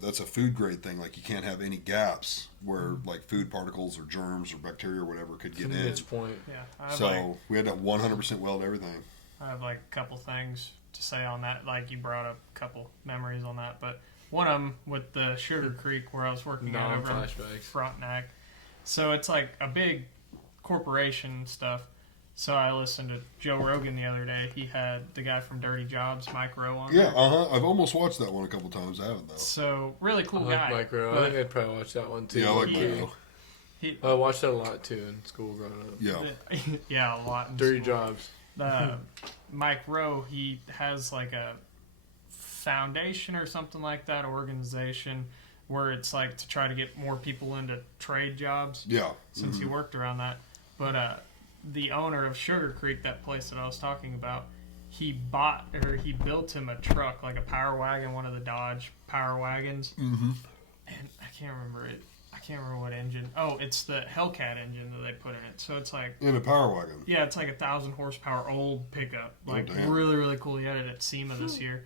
that's a food grade thing. Like you can't have any gaps where like food particles or germs or bacteria or whatever could get in. Mitch point. Yeah. So we had to 100% weld everything. I have like a couple things to say on that. Like you brought up a couple memories on that, but one of them with the Sugar Creek where I was working at over in Non-flashbacks. Frontenac. So it's like a big corporation stuff. So I listened to Joe Rogan the other day. He had the guy from Dirty Jobs, Mike Rowe, on Yeah, there. I've almost watched that one a couple times. I haven't though. So really cool I like guy. Mike Rowe. I but think I'd probably watch that one too. Yeah, I like Low-key. Mike he, I watched that a lot too in school growing up. Yeah. yeah, a lot. In Dirty school. Jobs. Mike Rowe, he has like a foundation or something like that, organization, where it's like to try to get more people into trade jobs. Yeah. Since he worked around that. But the owner of Sugar Creek, that place that I was talking about, he built him a truck, like a Power Wagon, one of the Dodge Power Wagons. Mm-hmm. And I can't remember it. I can't remember what engine. Oh, it's the Hellcat engine that they put in it. So it's like, In a power wagon. yeah, it's like 1,000 horsepower old pickup. Like damn. really, really cool. He had it at SEMA this year.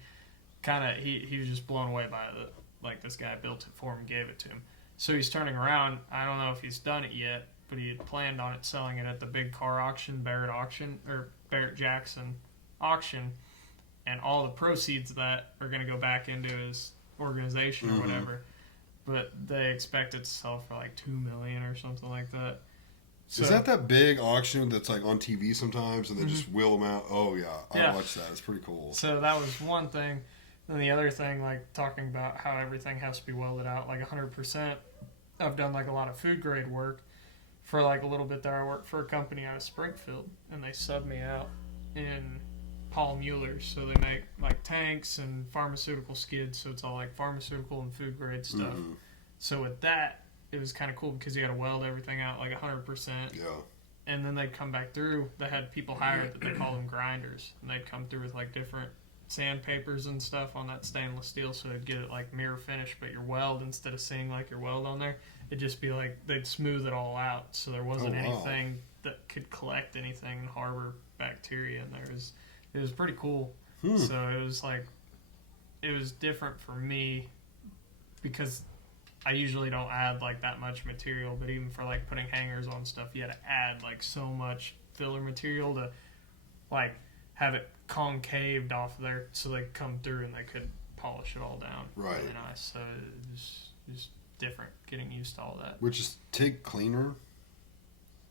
Kind of, he was just blown away by the like this guy built it for him and gave it to him. So he's turning around. I don't know if he's done it yet, but he had planned on it selling it at the big car auction, Barrett Jackson auction, and all the proceeds of that are going to go back into his organization or whatever. But they expect it to sell for like $2 million or something like that. So, Is that big auction that's like on TV sometimes and they just wheel them out? Oh yeah, Yeah. I watched that. It's pretty cool. So that was one thing. Then the other thing, like talking about how everything has to be welded out, like 100%. I've done like a lot of food grade work. For like a little bit there, I worked for a company out of Springfield, and they subbed me out in Paul Mueller's. So they make like tanks and pharmaceutical skids, so it's all like pharmaceutical and food grade stuff. So with that, it was kind of cool because you got to weld everything out like 100%. Yeah. And then they'd come back through. They had people hired that they call them grinders, and they'd come through with like different sandpapers and stuff on that stainless steel, so it'd get it like mirror finish. But your weld, instead of seeing like your weld on there, it'd just be like they'd smooth it all out, so there wasn't anything that could collect anything and harbor bacteria in there. It was pretty cool. So it was like, it was different for me because I usually don't add like that much material, but even for like putting hangers on stuff, you had to add like so much filler material to like have it concaved off there so they could come through and they could polish it all down. Right. Really nice. So it was different getting used to all that. Which is TIG cleaner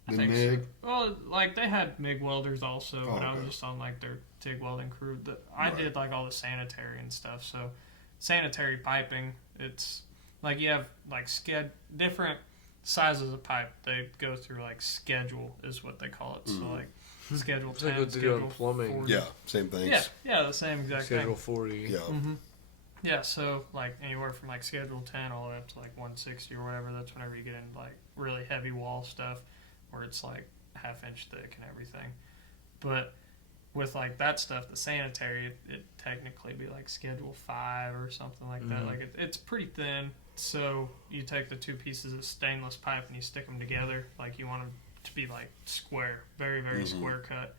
I than think MIG? so. Well, like they had MIG welders also, but I was okay. just on like their TIG welding crew. I Right. did like all the sanitary and stuff. So sanitary piping, it's like you have like different sizes of pipe. They go through like schedule is what they call it. So like schedule It's like 10, what they do in schedule plumbing. 40. Yeah, same things. Yeah, the same exact Schedule thing. 40. Yeah. Yeah, so like anywhere from like schedule 10 all the way up to like 160 or whatever. That's whenever you get into like really heavy wall stuff where it's like half-inch thick and everything. But with like that stuff, the sanitary, it technically be like schedule 5 or something like that. Like it's pretty thin. So you take the two pieces of stainless pipe and you stick them together. Like you want them to be like square, very, very square cut.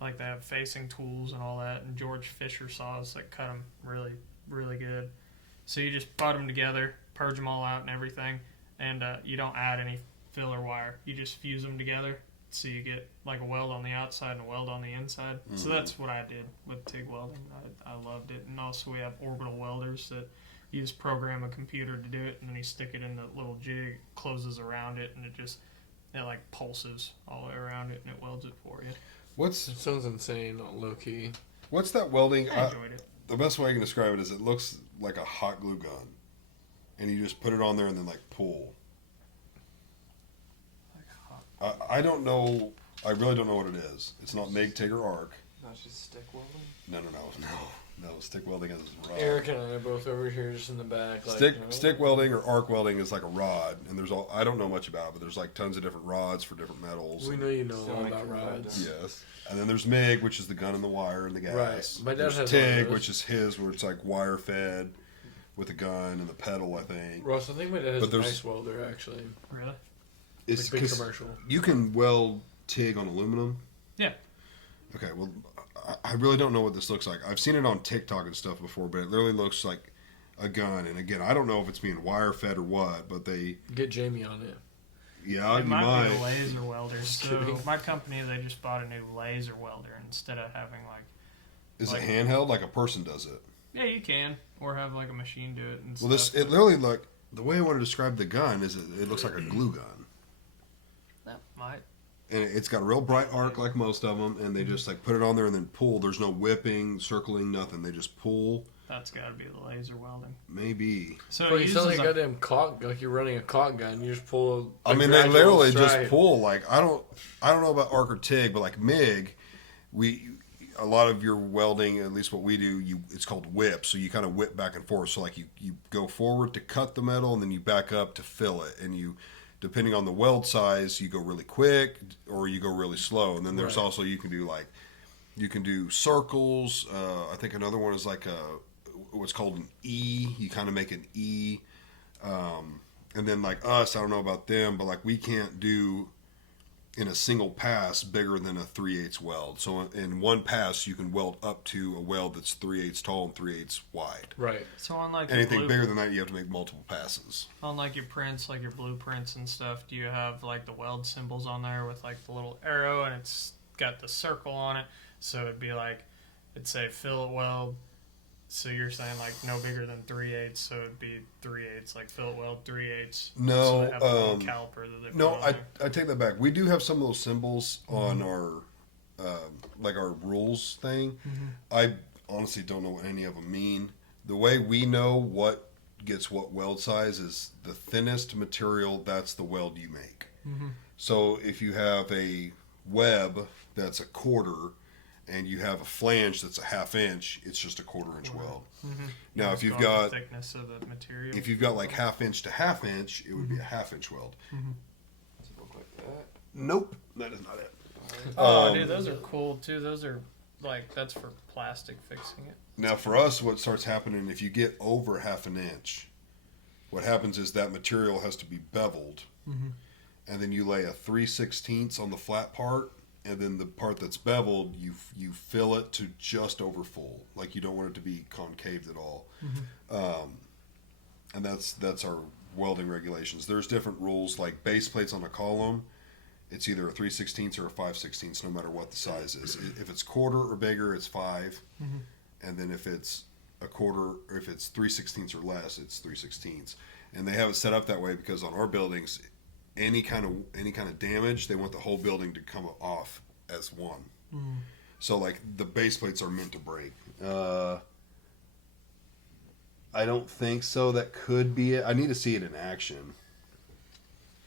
Like they have facing tools and all that, and George Fisher saws that cut them really, really good. So you just butt them together, purge them all out and everything, and you don't add any filler wire. You just fuse them together, so you get like a weld on the outside and a weld on the inside. So that's what I did with TIG welding. I loved it. And also we have orbital welders that you just program a computer to do it, and then you stick it in the little jig, closes around it, and it like pulses all the way around it, and it welds it for you. It sounds insane, low key. What's that welding? I enjoyed it. The best way I can describe it is it looks like a hot glue gun, and you just put it on there and then like pull. Like hot. I don't know. I really don't know what it is. It's not MIG, TIG, or arc. Not just stick welding. No. Stick welding is rod. Eric and I are both over here just in the back. Like, Stick welding or arc welding is like a rod, and there's all I don't know much about, but there's like tons of different rods for different metals. We know you know So all many about cool rods. Yes, and then there's MIG, which is the gun and the wire and the gas. Right. My dad There's has TIG, one of those. which is his, where it's like wire fed with a gun and the pedal. I think Ross, I think my dad has But a there's- nice welder, actually. Really? it's Like big 'cause commercial. you can weld TIG on aluminum, Yeah. Okay, well, I really don't know what this looks like. I've seen it on TikTok and stuff before, but it literally looks like a gun. And again, I don't know if it's being wire fed or what, but they... Get Jamie on it. Yeah, It you might be might. a laser welder. Just So kidding. my company, they just bought a new laser welder instead of having like, Is like- it handheld? Like a person does it? yeah, you can, or have like a machine do it and Well, stuff. it literally look... The way I want to describe the gun is it looks like a glue gun. That might. And it's got a real bright arc like most of them, and they just like put it on there and then pull. There's no whipping, circling, nothing. They just pull. That's got to be the laser welding. Maybe. So Well, it you sound like uses a a, goddamn caulk, like you're running a caulk gun. You just pull. I mean, they literally just pull. Like I don't know about arc or TIG, but like MIG, a lot of your welding, at least what we do, it's called whip. So you kind of whip back and forth. So like you go forward to cut the metal, and then you back up to fill it, and you. Depending on the weld size, you go really quick or you go really slow. And then there's Right. also you can do circles. I think another one is like what's called an E. You kind of make an E. And then like us, I don't know about them, but like we can't do in a single pass bigger than a 3/8 weld. So in one pass, you can weld up to a weld that's 3/8 tall and 3/8 wide. Right. so on like Anything your bigger than that, you have to make multiple passes. on like your prints, like your blueprints and stuff, do you have like the weld symbols on there with like the little arrow and it's got the circle on it? So it'd be like, it'd say fillet weld. So you're saying like no bigger than 3/8, so it'd be 3/8, like fillet weld 3/8. No, so they have a little caliper that they put No, on I there. take that back. We do have some of those symbols on our, like our rules thing. I honestly don't know what any of them mean. The way we know what gets what weld size is the thinnest material, that's the weld you make. So if you have a web that's a quarter and you have a flange that's a 1/2 inch, it's just a 1/4 inch weld. Now, if It's you've the got thickness of the material. if you've got like 1/2 inch to 1/2 inch, it would be a 1/2 inch weld. Does it look like that? Nope, that is not it. Oh, dude, those are cool too. Those are like, that's for plastic fixing it. Now, for us, what starts happening if you get over 1/2 inch, what happens is that material has to be beveled, and then you lay a 3/16 on the flat part, and then the part that's beveled, you fill it to just over full. Like you don't want it to be concaved at all, and that's our welding regulations. There's different rules, like base plates on a column. It's either a 3/16 or a 5/16, no matter what the size is. If it's quarter or bigger, it's 5. And then if it's a quarter, or if it's 3/16 or less, it's 3/16. And they have it set up that way because on our buildings, any kind of damage, they want the whole building to come off as one. So like the base plates are meant to break. I don't think so. That could be it. I need to see it in action.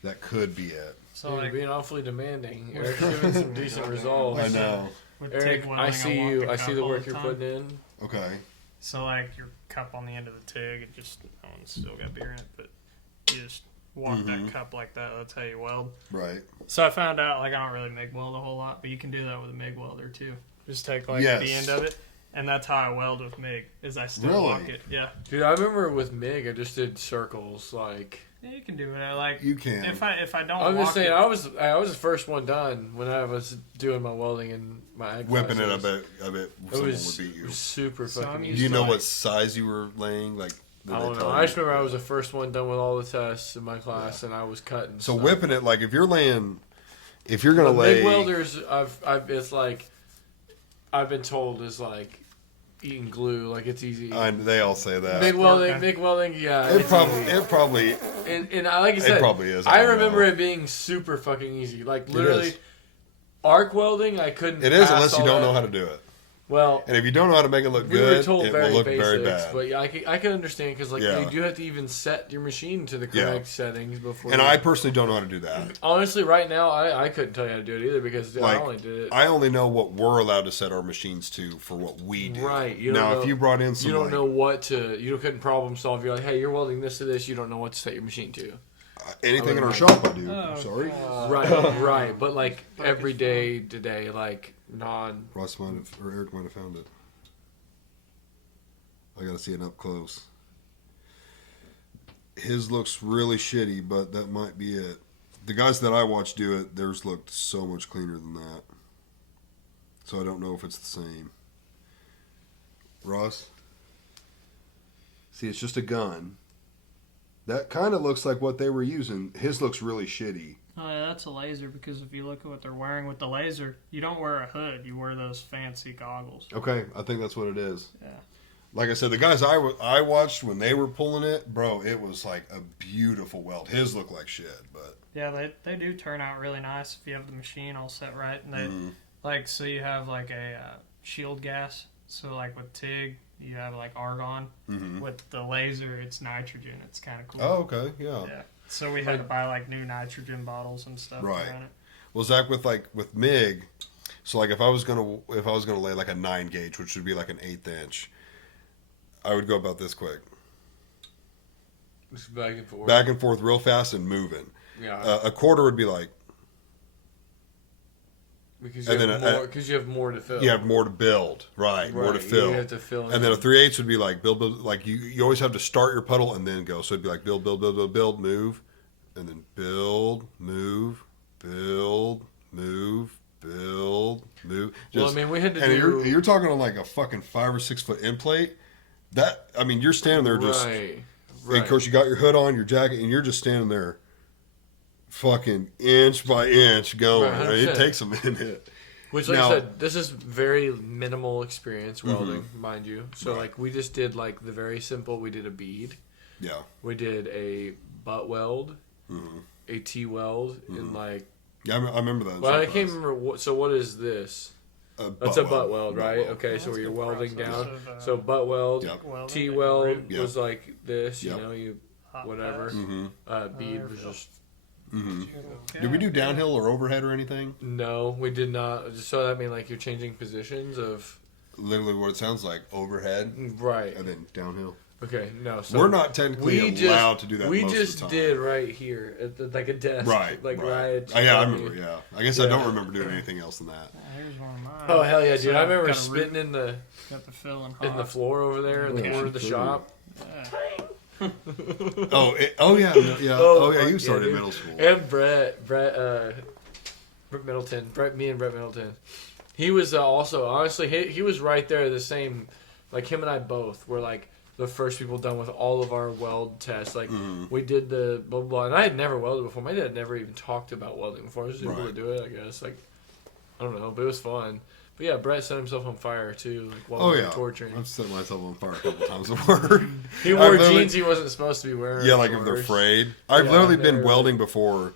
That could be it. So You're like, being awfully demanding. Eric's giving some decent results. I know. with Eric, TIG I welding, see want you. I see cup the all work you're time. putting in. Okay. So like your cup on the end of the TIG, it just, that one's still got beer in it, but you just walk that cup like that. That's how you weld. Right. So I found out like I don't really MIG weld a whole lot, but you can do that with a MIG welder too. Just take like Yes. the end of it, and that's how I weld with MIG. Is I still Really? walk it. Yeah. Dude, I remember with MIG, I just did circles. Like, Yeah, you can do it. Like You can. if I don't. I'm walk just saying, it, I was the first one done when I was doing my welding in my ag Whipping it, classes. I bet It someone was, would beat you. super So I'm fucking Do used easy. you know like- what size you were laying? Like, did I they don't tell know. you? I just remember I was the first one done with all the tests in my class, and I was cutting. So stuff. whipping it, like if you're laying, if you're gonna But lay, MIG welders, it's like I've been told is like eating glue. Like it's easy. they all say that. MIG Working. welding, yeah. It it's probably, easy. and I, like I said, it probably is. I don't remember know. it being super fucking easy. Like It literally, is. arc welding, I couldn't. It is pass unless you all don't that. know how to do it. Well, And if you don't know how to make it look we good, were told it very will look basics, very bad. but yeah, I can understand because like Yeah. you do have to even set your machine to the Yeah. correct settings before. And you, I personally don't know how to do that. honestly, right now, I couldn't tell you how to do it either because Like, I only did it. I only know what we're allowed to set our machines to for what we do. Right. You don't Now, know, if you brought in some, you don't like, know what to. You couldn't problem solve. You're like, hey, you're welding this to this. You don't know what to set your machine to. anything in our I shop, I do. Oh, I'm sorry. Right. Right. But like every day today, like non. Ross might have, or Eric might have found it. I gotta see it up close. His looks really shitty, but that might be it. The guys that I watch do it, theirs looked so much cleaner than that. so I don't know if it's the same. Ross? See, it's just a gun. That kind of looks like what they were using. His looks really shitty. Oh, yeah, that's a laser, because if you look at what they're wearing with the laser, you don't wear a hood. You wear those fancy goggles. Okay, I think that's what it is. Yeah. Like I said, the guys I watched when they were pulling it, bro, it was like a beautiful weld. His looked like shit, but... Yeah, they do turn out really nice if you have the machine all set right. And they, like, so you have, like, a shield gas. So, like, with TIG, you have, like, argon. Mm-hmm. With the laser, it's nitrogen. It's kind of cool. Oh, okay, yeah. Yeah. So we had to buy, like, new nitrogen bottles and stuff Right. to run it. Well, Zach, with MIG, so like if I was gonna lay like a 9 gauge, which would be like an 1/8 inch, I would go about this quick, Just back and forth. back and forth, real fast and moving. Yeah. A quarter would be like because and you then have more. Because you have more to fill. you have more to build, right? More to Right, fill. You have to fill. And then a 3/8 would be like build, like you always have to start your puddle and then go. So it'd be like build, move, and then build, move, build, move, build, move. Well, I mean, we had to and do. you're talking on like a fucking 5 or 6 foot end plate. That, I mean, you're standing there just. Right. And of course, you got your hood on, your jacket, and you're just standing there, fucking inch by inch going. Right, I mean, it 100%. takes a minute. Which, like Now- I said, this is very minimal experience welding, mind you. So, Right. like, we just did, like, the very simple. We did a bead. Yeah. We did a butt weld, Mm-hmm. a T-weld, and, like... Yeah, I remember that. in Well, I Surprise. can't remember. So, what is this? That's a butt weld, right? Okay, so That's you're the welding process down. of, So, butt weld, Yep. welding T-weld and Yep. was like this, Yep. you know, you hot whatever. pass. Mm-hmm. Bead there was we go. just... Mm-hmm. Okay. Did we do downhill or overhead or anything? No, we did not. So, that mean, like, you're changing positions of... Literally what it sounds like. Overhead Right. and then downhill. Okay, no. So We're not technically we allowed just, to do that We most just of the time. did right here at the, like a desk, Right. Like right. right. Oh, yeah, I at- remember, yeah. I guess I Yeah. don't remember doing anything else than that. Oh, here's one of mine. Oh hell yeah, dude! So I I've remember got a spitting in the Got the filling hot. in the floor over there in the Yeah. corner of the shop. Yeah. Oh yeah. Oh, Yeah, you fuck started yeah, middle school. And Brett Middleton, me and Brett Middleton. He was also honestly he was right there the same, like him and I both were like the first people done with all of our weld tests. Like we did the blah blah blah, and I had never welded before. My dad never even talked about welding before. I was just able to Right. do it, I guess. Like I don't know, but it was fun. But yeah, Brett set himself on fire too, like while Oh we were yeah. torturing. I've set myself on fire a couple times at work. He wore I've literally- jeans he wasn't supposed to be wearing. Yeah, like if of they're course. frayed. I've Yeah, literally been they're- welding before,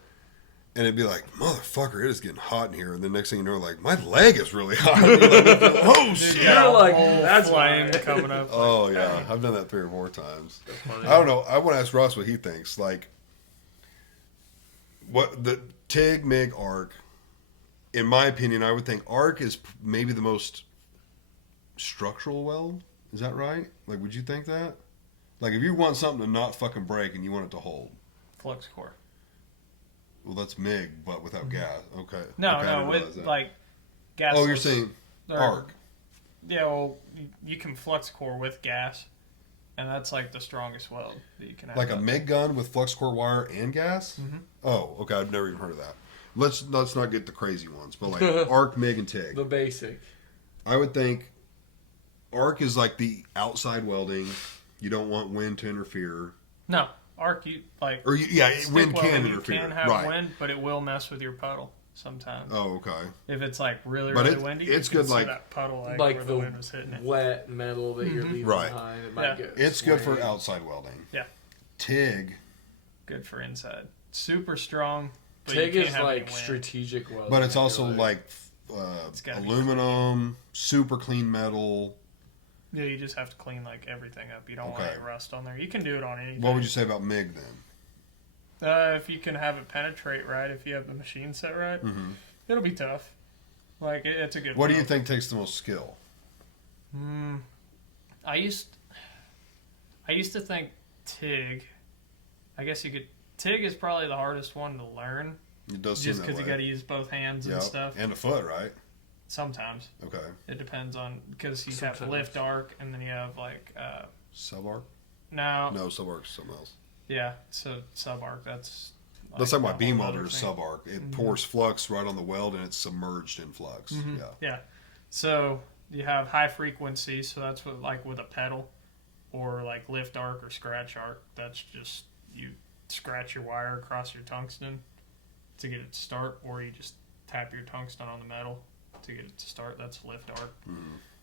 and it'd be like, motherfucker, it is getting hot in here. And the next thing you know, like, my leg is really hot. Oh, shit. You're like, Whole that's flame why. coming up. Oh, yeah. I've done that 3 or 4 times. That's funny. I don't know. I want to ask Ross what he thinks. Like, what the TIG, MIG, ARC, in my opinion, I would think ARC is maybe the most structural weld. Is that right? Like, would you think that? Like, if you want something to not fucking break and you want it to hold, Flux core. well, that's MIG, but without gas. Okay. No, Okay, I no, didn't realize with that. like gas. Oh, you're saying ARC. Yeah, well, you can flux core with gas, and that's like the strongest weld that you can have. Like a MIG gun with flux core wire and gas? Mm-hmm. Oh, okay. I've never even heard of that. Let's not get the crazy ones, but like ARC, MIG, and TIG. The basic. I would think ARC is like the outside welding. You don't want wind to interfere. No, arc, you like. Or, yeah, stick wind can welding, interfere. You can have right. wind, but it will mess with your puddle sometimes. Oh, okay. If it's like really, But really windy, it's you can good, see like- that puddle like, Like where the the wind was hitting it. wet metal that you're leaving Right. behind. It might Yeah. get It's good for swayed. outside welding. Yeah. TIG, Good for inside. Super strong. But TIG you can't is have any like wind. strategic welding. but it's I feel also like gotta be aluminum, super clean metal. Yeah, you just have to clean like everything up. You don't want Okay. any rust on there. You can do it on anything. What would you say about MIG then? If you can have it penetrate right, if you have the machine set right, Mm-hmm. it'll be tough. Like it's a good. What do you weld. think takes the most skill? I used to think TIG. I guess you could. TIG is probably the hardest one to learn, It does seem just that because you way. got to use both hands and Yep. stuff. And a foot, right? Sometimes Okay. it depends on because you Sometimes. have lift arc and then you have like Sub arc? now No, sub arc is something else. yeah, so sub arc that's. That's like my a beam whole welder other is thing. sub arc. It pours flux right on the weld and it's submerged in flux. Mhm. Yeah. Yeah. So you have high frequency, so that's what, like with a pedal, or like lift arc or scratch arc. That's just you scratch your wire across your tungsten to get it to start, or you just tap your tungsten on the metal to get it to start. That's lift arc.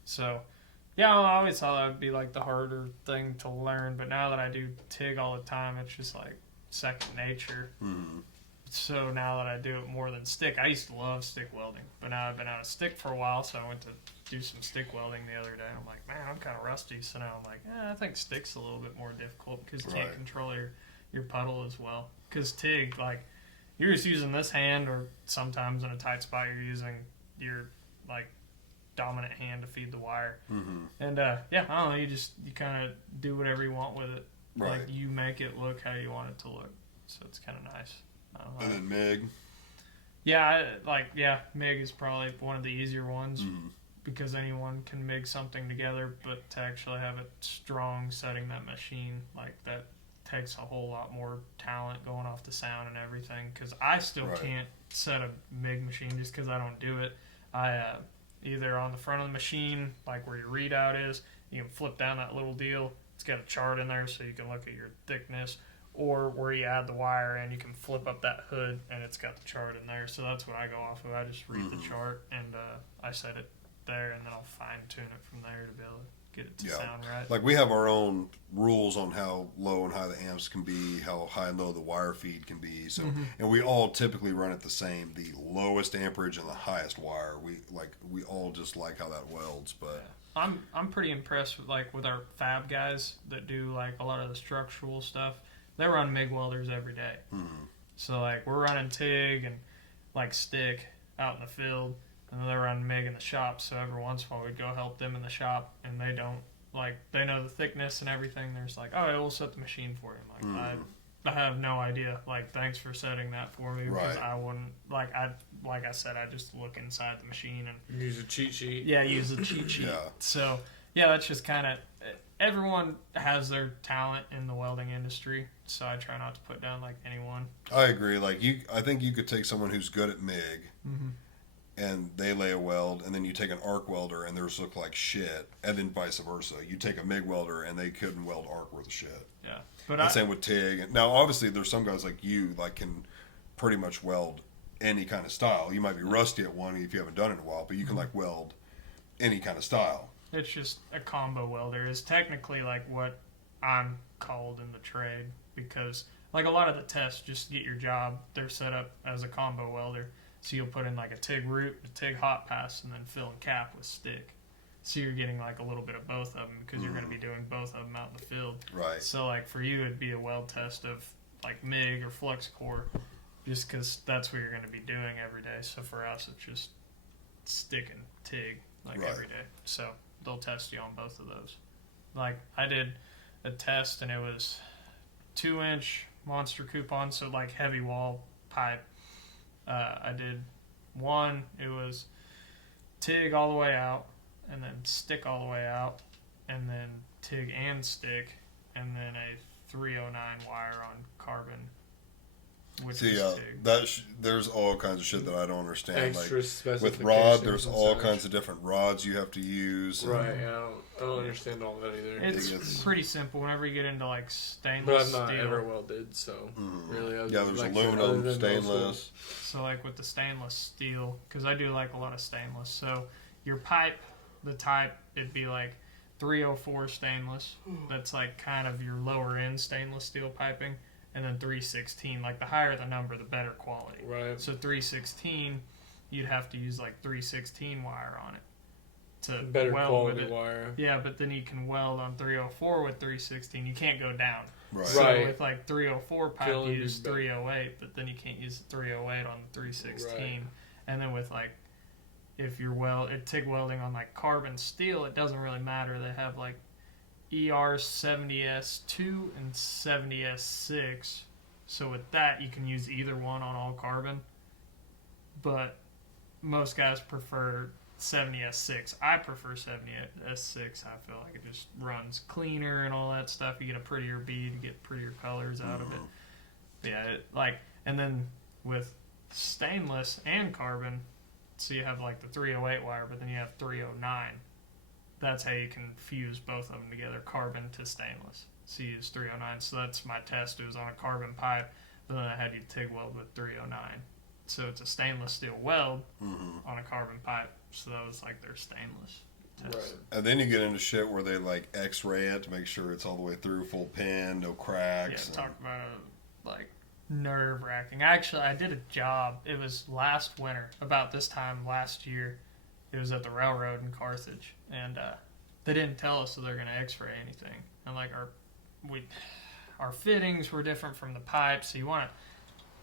So yeah, I always thought that would be like the harder thing to learn, but now that I do TIG all the time, it's just like second nature. So now that I do it more than stick, I used to love stick welding, but now I've been out of stick for a while, so I went to do some stick welding the other day, and I'm like, man, I'm kind of rusty. So now I'm like, I think stick's a little bit more difficult because you can't control your puddle as well. Because TIG, like, you're just using this hand, or sometimes in a tight spot you're using your like dominant hand to feed the wire. And yeah, I don't know, you kind of do whatever you want with it. Right. Like, you make it look how you want it to look, so it's kind of nice. And then MIG. Yeah, MIG is probably one of the easier ones because anyone can MIG something together, but to actually have it strong setting that machine, like, that takes a whole lot more talent going off the sound and everything, because I still can't set a MIG machine just because I don't do it. I either on the front of the machine, like where your readout is, you can flip down that little deal. It's got a chart in there so you can look at your thickness, or where you add the wire in, you can flip up that hood and it's got the chart in there. So that's what I go off of. I just read the chart and I set it there, and then I'll fine tune it from there to be able to get it to sound right. Like, we have our own rules on how low and high the amps can be, how high and low the wire feed can be. So, and we all typically run it the same, the lowest amperage and the highest wire. We all just like how that welds, but. Yeah. I'm pretty impressed with our fab guys that do like a lot of the structural stuff. They run MIG welders every day. So like, we're running TIG and like stick out in the field, and then they run MIG in the shop. So every once in a while we'd go help them in the shop, and they don't, like, they know the thickness and everything. They're just like, oh, we'll set the machine for you. I'm like, I have no idea. Like, thanks for setting that for me, because I wouldn't, like I said, I just look inside the machine and use a cheat sheet. Yeah, use the cheat sheet. So yeah, that's just kind of, everyone has their talent in the welding industry, so I try not to put down like anyone. I agree. Like, I think you could take someone who's good at MIG, and they lay a weld, and then you take an arc welder and theirs look like shit, and then vice versa. You take a MIG welder and they couldn't weld arc worth of shit. Yeah, but and same with TIG. Now, obviously, there's some guys like you like can pretty much weld any kind of style. You might be rusty at one if you haven't done it in a while, but you can like weld any kind of style. It's just a combo welder is technically like what I'm called in the trade, because like a lot of the tests just to get your job, they're set up as a combo welder. So you'll put in like a TIG root, a TIG hot pass, and then fill and cap with stick. So you're getting like a little bit of both of them, because you're going to be doing both of them out in the field. Right. So like for you, it'd be a weld test of like MIG or flux core, just because that's what you're going to be doing every day. So for us, it's just stick and TIG like every day. So they'll test you on both of those. Like, I did a test and it was 2-inch monster coupon, so like heavy wall pipe. I did one, it was TIG all the way out, and then stick all the way out, and then TIG and stick, and then a 309 wire on carbon, which is TIG. There's all kinds of shit that I don't understand. Extra like, with rod, there's all kinds of different rods you have to use. Right, I don't understand all that either. It's pretty simple whenever you get into like stainless but steel. I've not ever welded, so really. There's like aluminum, stainless. So like with the stainless steel, because I do like a lot of stainless. So your pipe, the type, it'd be like 304 stainless. That's like kind of your lower end stainless steel piping. And then 316, like the higher the number, the better quality. Right. So 316, you'd have to use like 316 wire on it to better weld quality with it. Wire. Yeah, but then you can weld on 304 with 316. You can't go down. Right. So with like 304 pipe, you use 308, but then you can't use 308 on 316. Right. And then with like, if you're TIG welding on like carbon steel, it doesn't really matter. They have like ER70S2 and 70S6. So with that, you can use either one on all carbon. But most guys prefer 70S6. I prefer 70S6. I feel like it just runs cleaner and all that stuff. You get a prettier bead, you get prettier colors out of it. But yeah, and then with stainless and carbon, So you have like the 308 wire, but then you have 309. That's how you can fuse both of them together, carbon to stainless. So you use 309. So that's my test. It was on a carbon pipe, but then I had you TIG weld with 309. So it's a stainless steel weld on a carbon pipe. So that was like their stainless test. Right. And then you get into shit where they like X-ray it to make sure it's all the way through, full pin, no Yeah, cracks. talk about like nerve wracking. Actually, I did a job. It was last winter, about this time last year. It was at the railroad in Carthage, and they didn't tell us that they're going to X-ray anything. And like our fittings were different from the pipe, so you want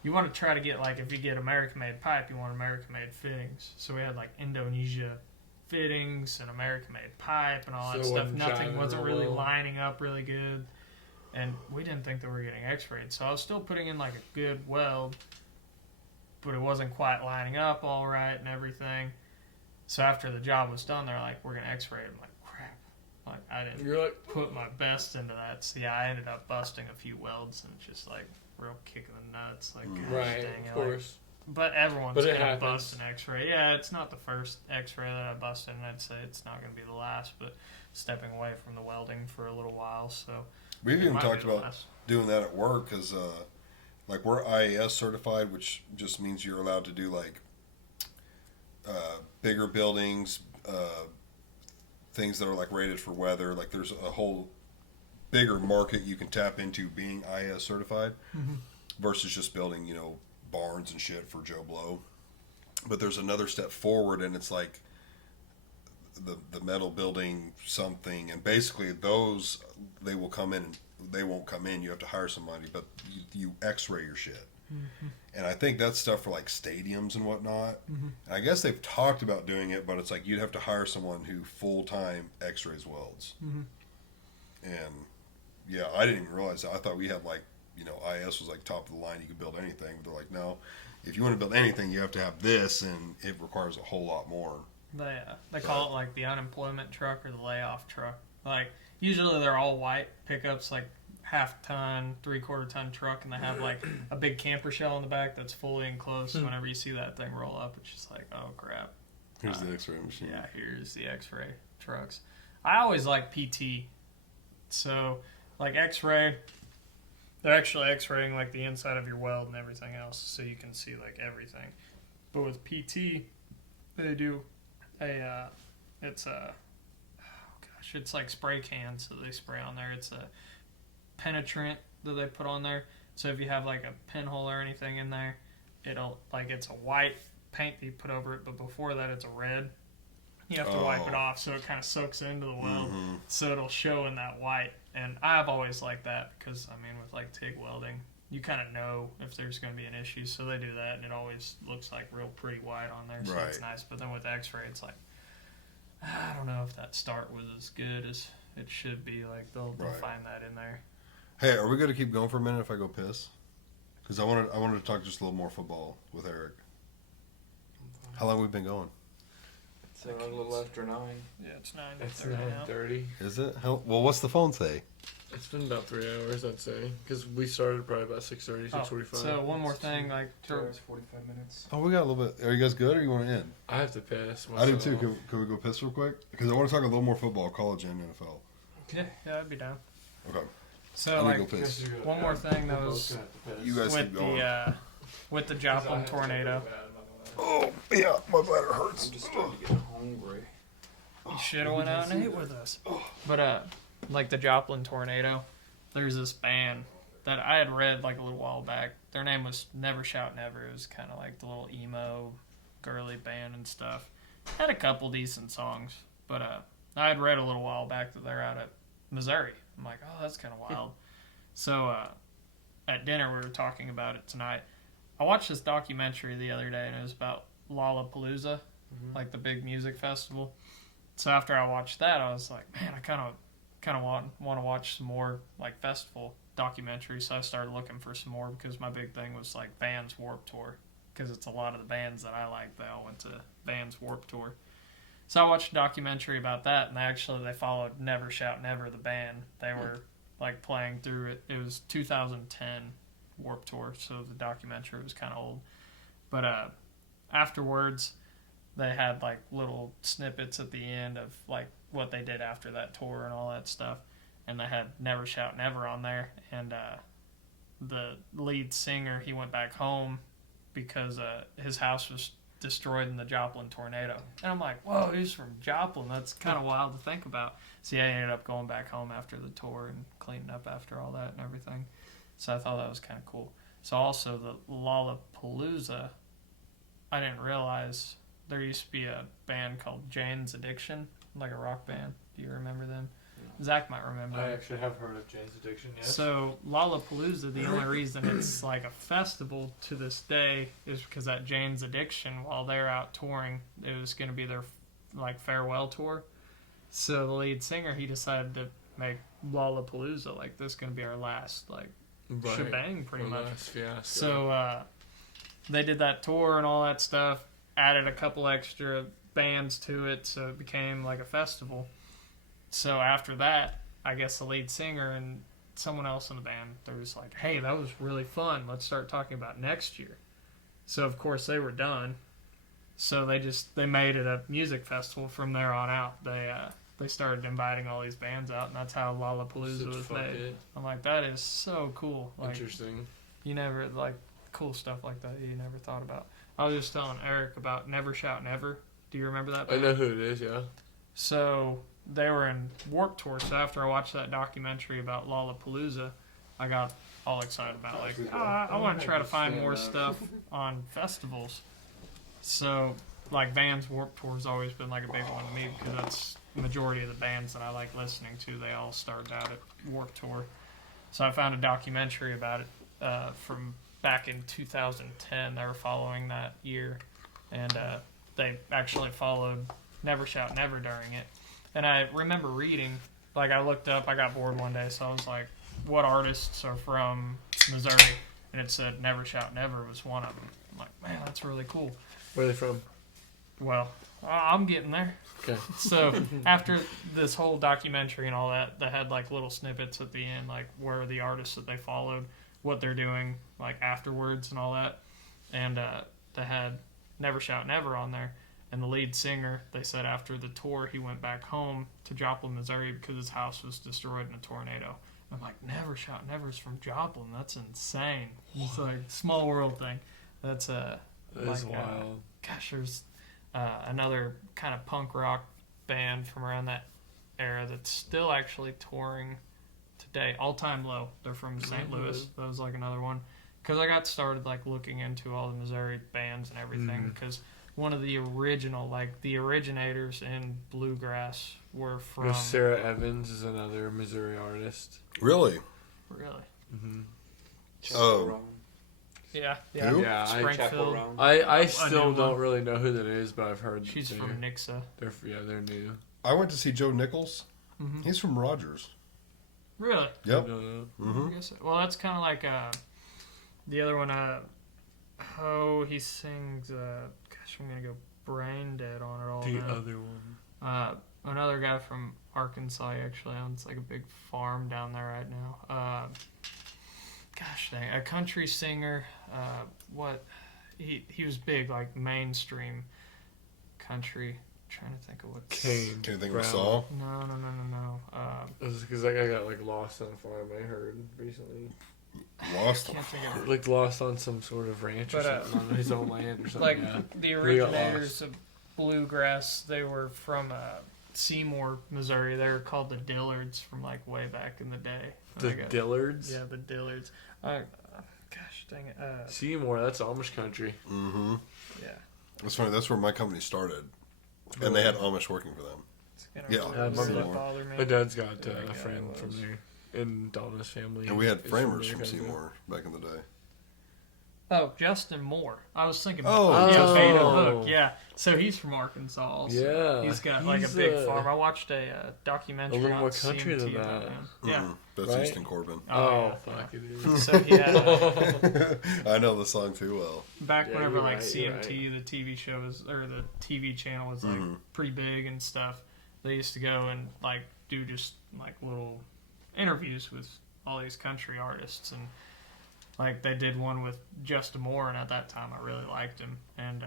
to try to get, like, if you get American-made pipe, you want American-made fittings. So we had like Indonesia fittings and American-made pipe and all that So stuff. in Nothing China wasn't or really well. lining up really good. And we didn't think that we were getting X-rayed. So I was still putting in like a good weld, but it wasn't quite lining up all right and everything. So after the job was done, they're like, we're going to X-ray it. I'm like, crap. Like, I didn't You're like, put my best into that. So yeah, I ended up busting a few welds, and it's just like real kick in the nuts. Like, gosh right, dang it. of Like, course. but everyone's But it gonna happens. bust an X-ray. Yeah, it's not the first X-ray that I busted, and I'd say it's not gonna be the last. But stepping away from the welding for a little while, so We've it even might be talked the about last. doing that at work because, like, we're IAS certified, which just means you're allowed to do like bigger buildings, things that are like rated for weather. Like, there's a whole bigger market you can tap into being IAS certified versus just building, you know, barns and shit for Joe Blow. But there's another step forward, and it's like the metal building something, and basically those, they will come in and they won't come in. You have to hire somebody, but you X-ray your shit. And I think that's stuff for like stadiums and whatnot. And I guess they've talked about doing it, but it's like you'd have to hire someone who full-time X-rays welds. And yeah, I didn't even realize that. I thought we had like, you know, IS was like top of the line. You could build anything. But they're like, no, if you want to build anything, you have to have this, and it requires a whole lot more. They call it like the unemployment truck or the layoff truck. Like usually they're all white pickups, like half-ton, three-quarter-ton truck, and they have like a big camper shell in the back that's fully enclosed. So whenever you see that thing roll up, it's just like, oh crap. Here's the X-ray machine. Yeah, here's the X-ray trucks. I always like PT. So, like X-ray, they're actually X-raying like the inside of your weld and everything else, so you can see like everything. But with PT, they do it's like spray cans that they spray on there. It's a penetrant that they put on there. So if you have like a pinhole or anything in there, it'll, like, it's a white paint that you put over it, but before that it's a red. You have to wipe it off so it kind of soaks into the weld, so it'll show in that white. And I've always liked that because, I mean, with like TIG welding, you kind of know if there's going to be an issue, so they do that, and it always looks like real pretty white on there, so it's Right. nice. But then with X-ray, it's like, I don't know if that start was as good as it should be. Like they'll Right. find that in there. Hey, are we going to keep going for a minute if I go piss? Because I wanted to talk just a little more football with Eric. How long have we been going? It's a little after 9. Yeah, it's 9 It's 30 now. 9:30. Is it? Well, what's the phone say? It's been about 3 hours, I'd say, because we started probably about 6:30, 6:45. So one more thing, like 2 hours, 45 minutes. Oh, we got a little bit. Are you guys good, or you want to end? I have to piss. I do myself. too. Can we go piss real quick? Because I want to talk a little more football, college and NFL. yeah, I'd be down. Okay. So Let me like go piss. one more thing that was You guys with keep going. with the Joplin tornado. Oh, yeah, my bladder hurts. I'm just starting to get hungry. You should have went out and ate with us. But like the Joplin tornado, there's this band that I had read like a little while back. Their name was Never Shout Never. It was kind of like the little emo, girly band and stuff. Had a couple decent songs, but I had read a little while back that they're out at Missouri. I'm like, oh, that's kind of wild. So at dinner we were talking about it tonight. I watched this documentary the other day, and it was about Lollapalooza, like the big music festival. So after I watched that, I was like, man, I kind of want to watch some more like festival documentaries. So I started looking for some more because my big thing was like Vans Warped Tour, because it's a lot of the bands that I like. They all went to Vans Warped Tour. So I watched a documentary about that, and they followed Never Shout Never, the band. They were like playing through it. It was 2010 Warped Tour, so the documentary was kind of old. But afterwards, they had like little snippets at the end of like what they did after that tour and all that stuff, and they had Never Shout Never on there, and the lead singer, he went back home because his house was destroyed in the Joplin tornado. And I'm like, whoa, he's from Joplin. That's kind of wild to think about. So yeah, he ended up going back home after the tour and cleaning up after all that and everything. So I thought that was kind of cool. So also the Lollapalooza, I didn't realize there used to be a band called Jane's Addiction, like a rock band. Do you remember them? Zach might remember. I actually have heard of Jane's Addiction, yes. So Lollapalooza, the only reason it's like a festival to this day is because at Jane's Addiction, while they're out touring, it was going to be their like farewell tour. So the lead singer, he decided to make Lollapalooza like this is going to be our last like shebang, pretty much. So they did that tour and all that stuff, added a couple extra bands to it, so it became like a festival. So after that, I guess the lead singer and someone else in the band, they was like, hey, that was really fun. Let's start talking about next year. So, of course, they were done. So they made it a music festival from there on out. They started inviting all these bands out, and that's how Lollapalooza was made. It. I'm like, that is so cool. Like, Interesting. you never, like, cool stuff like that you never thought about. I was just telling Eric about Never Shout Never. Do you remember that I band? know who it is, yeah. So they were in Warped Tour. So after I watched that documentary about Lollapalooza, I got all excited about like, I want to try to find more stuff on festivals. So like Vans Warped Tour has always been like a big one to me because that's the majority of the bands that I like listening to. They all started out at Warped Tour. So I found a documentary about it from back in 2010. They were following that year, and they actually followed Never Shout Never during it. And I remember reading, like I looked up, I got bored one day, so I was like, what artists are from Missouri? And it said Never Shout Never was one of them. I'm like, man, that's really cool. Where are they from? Well, I'm getting there. Okay. So after this whole documentary and all that, they had like little snippets at the end, like where are the artists that they followed, what they're doing like afterwards and all that. And they had Never Shout Never on there. And the lead singer, they said after the tour, he went back home to Joplin, Missouri because his house was destroyed in a tornado. I'm like, Never Shout Never's from Joplin. That's insane. It's like small world thing. That's That is wild. gosh, there's another kind of punk rock band from around that era that's still actually touring today. All Time Low. They're from St. Louis. That was like another one. Because I got started like looking into all the Missouri bands and everything. Because one of the original, like the originators in bluegrass were from. Sarah Evans is another Missouri artist. Really? Really? Mm-hmm. Oh. Yeah. Who? Yeah, Springfield. I still new don't one. really know who that is, but I've heard She's that from Nixa. they're new. I went to see Joe Nichols. Mhm. He's from Rogers. Really? Yep. I don't know. Mm-hmm. I guess, well, that's kind of like the other one. He sings. Gosh, I'm gonna go brain dead on it all. The now. other one. Another guy from Arkansas. He actually owns like a big farm down there right now. Gosh dang, a country singer. What? He was big, like mainstream country. Trying to think of what. Kane. Can you think of a Brown. song? No. Because that guy got like lost on a farm. I heard recently, Lost. Can't think of it. like lost on some sort of ranch or But, something on his own land or something. Like yeah. the got originators of bluegrass, they were from Seymour, Missouri. They were called the Dillards from like way back in the day. The I got- Dillards. Yeah, the Dillards. Gosh dang it. Seymour, that's Amish country. Mm-hmm. Yeah. That's funny. That's where my company started. And they had Amish working for them. It's gonna Yeah, really I remember that. bother me. My dad's got Yeah, a yeah, friend it from was. there in Donna's family. And we had is framers there from kind of Seymour back in the day. Oh, Justin Moore. I was thinking. Oh, yeah, Justin Beta Moore. Hook. Yeah. So he's from Arkansas. Also. Yeah, He's got like a he's, big farm. I watched a documentary a little on more country CMT than about that. him. Yeah. Mhm. That's Right? Easton Corbin. Oh, yeah, fuck yeah. it is. So he had I know the song too well. back Yeah, whenever you're like right, you're CMT, the TV show was, or the TV channel was like Mhm. pretty big and stuff. They used to go and like do just like little interviews with all these country artists, and like they did one with Justin Moore, and at that time I really liked him, and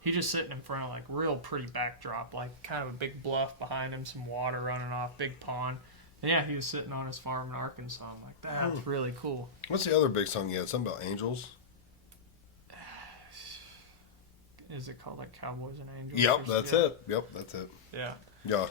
He just sitting in front of like real pretty backdrop, like kind of a big bluff behind him, some water running off, big pond. And yeah, he was sitting on his farm in Arkansas. I'm like, that's really cool. What's the other big song you had? Something about angels? Is it called like Cowboys and Angels? Yep, that's it. Yep, that's it. Yeah. Yeah.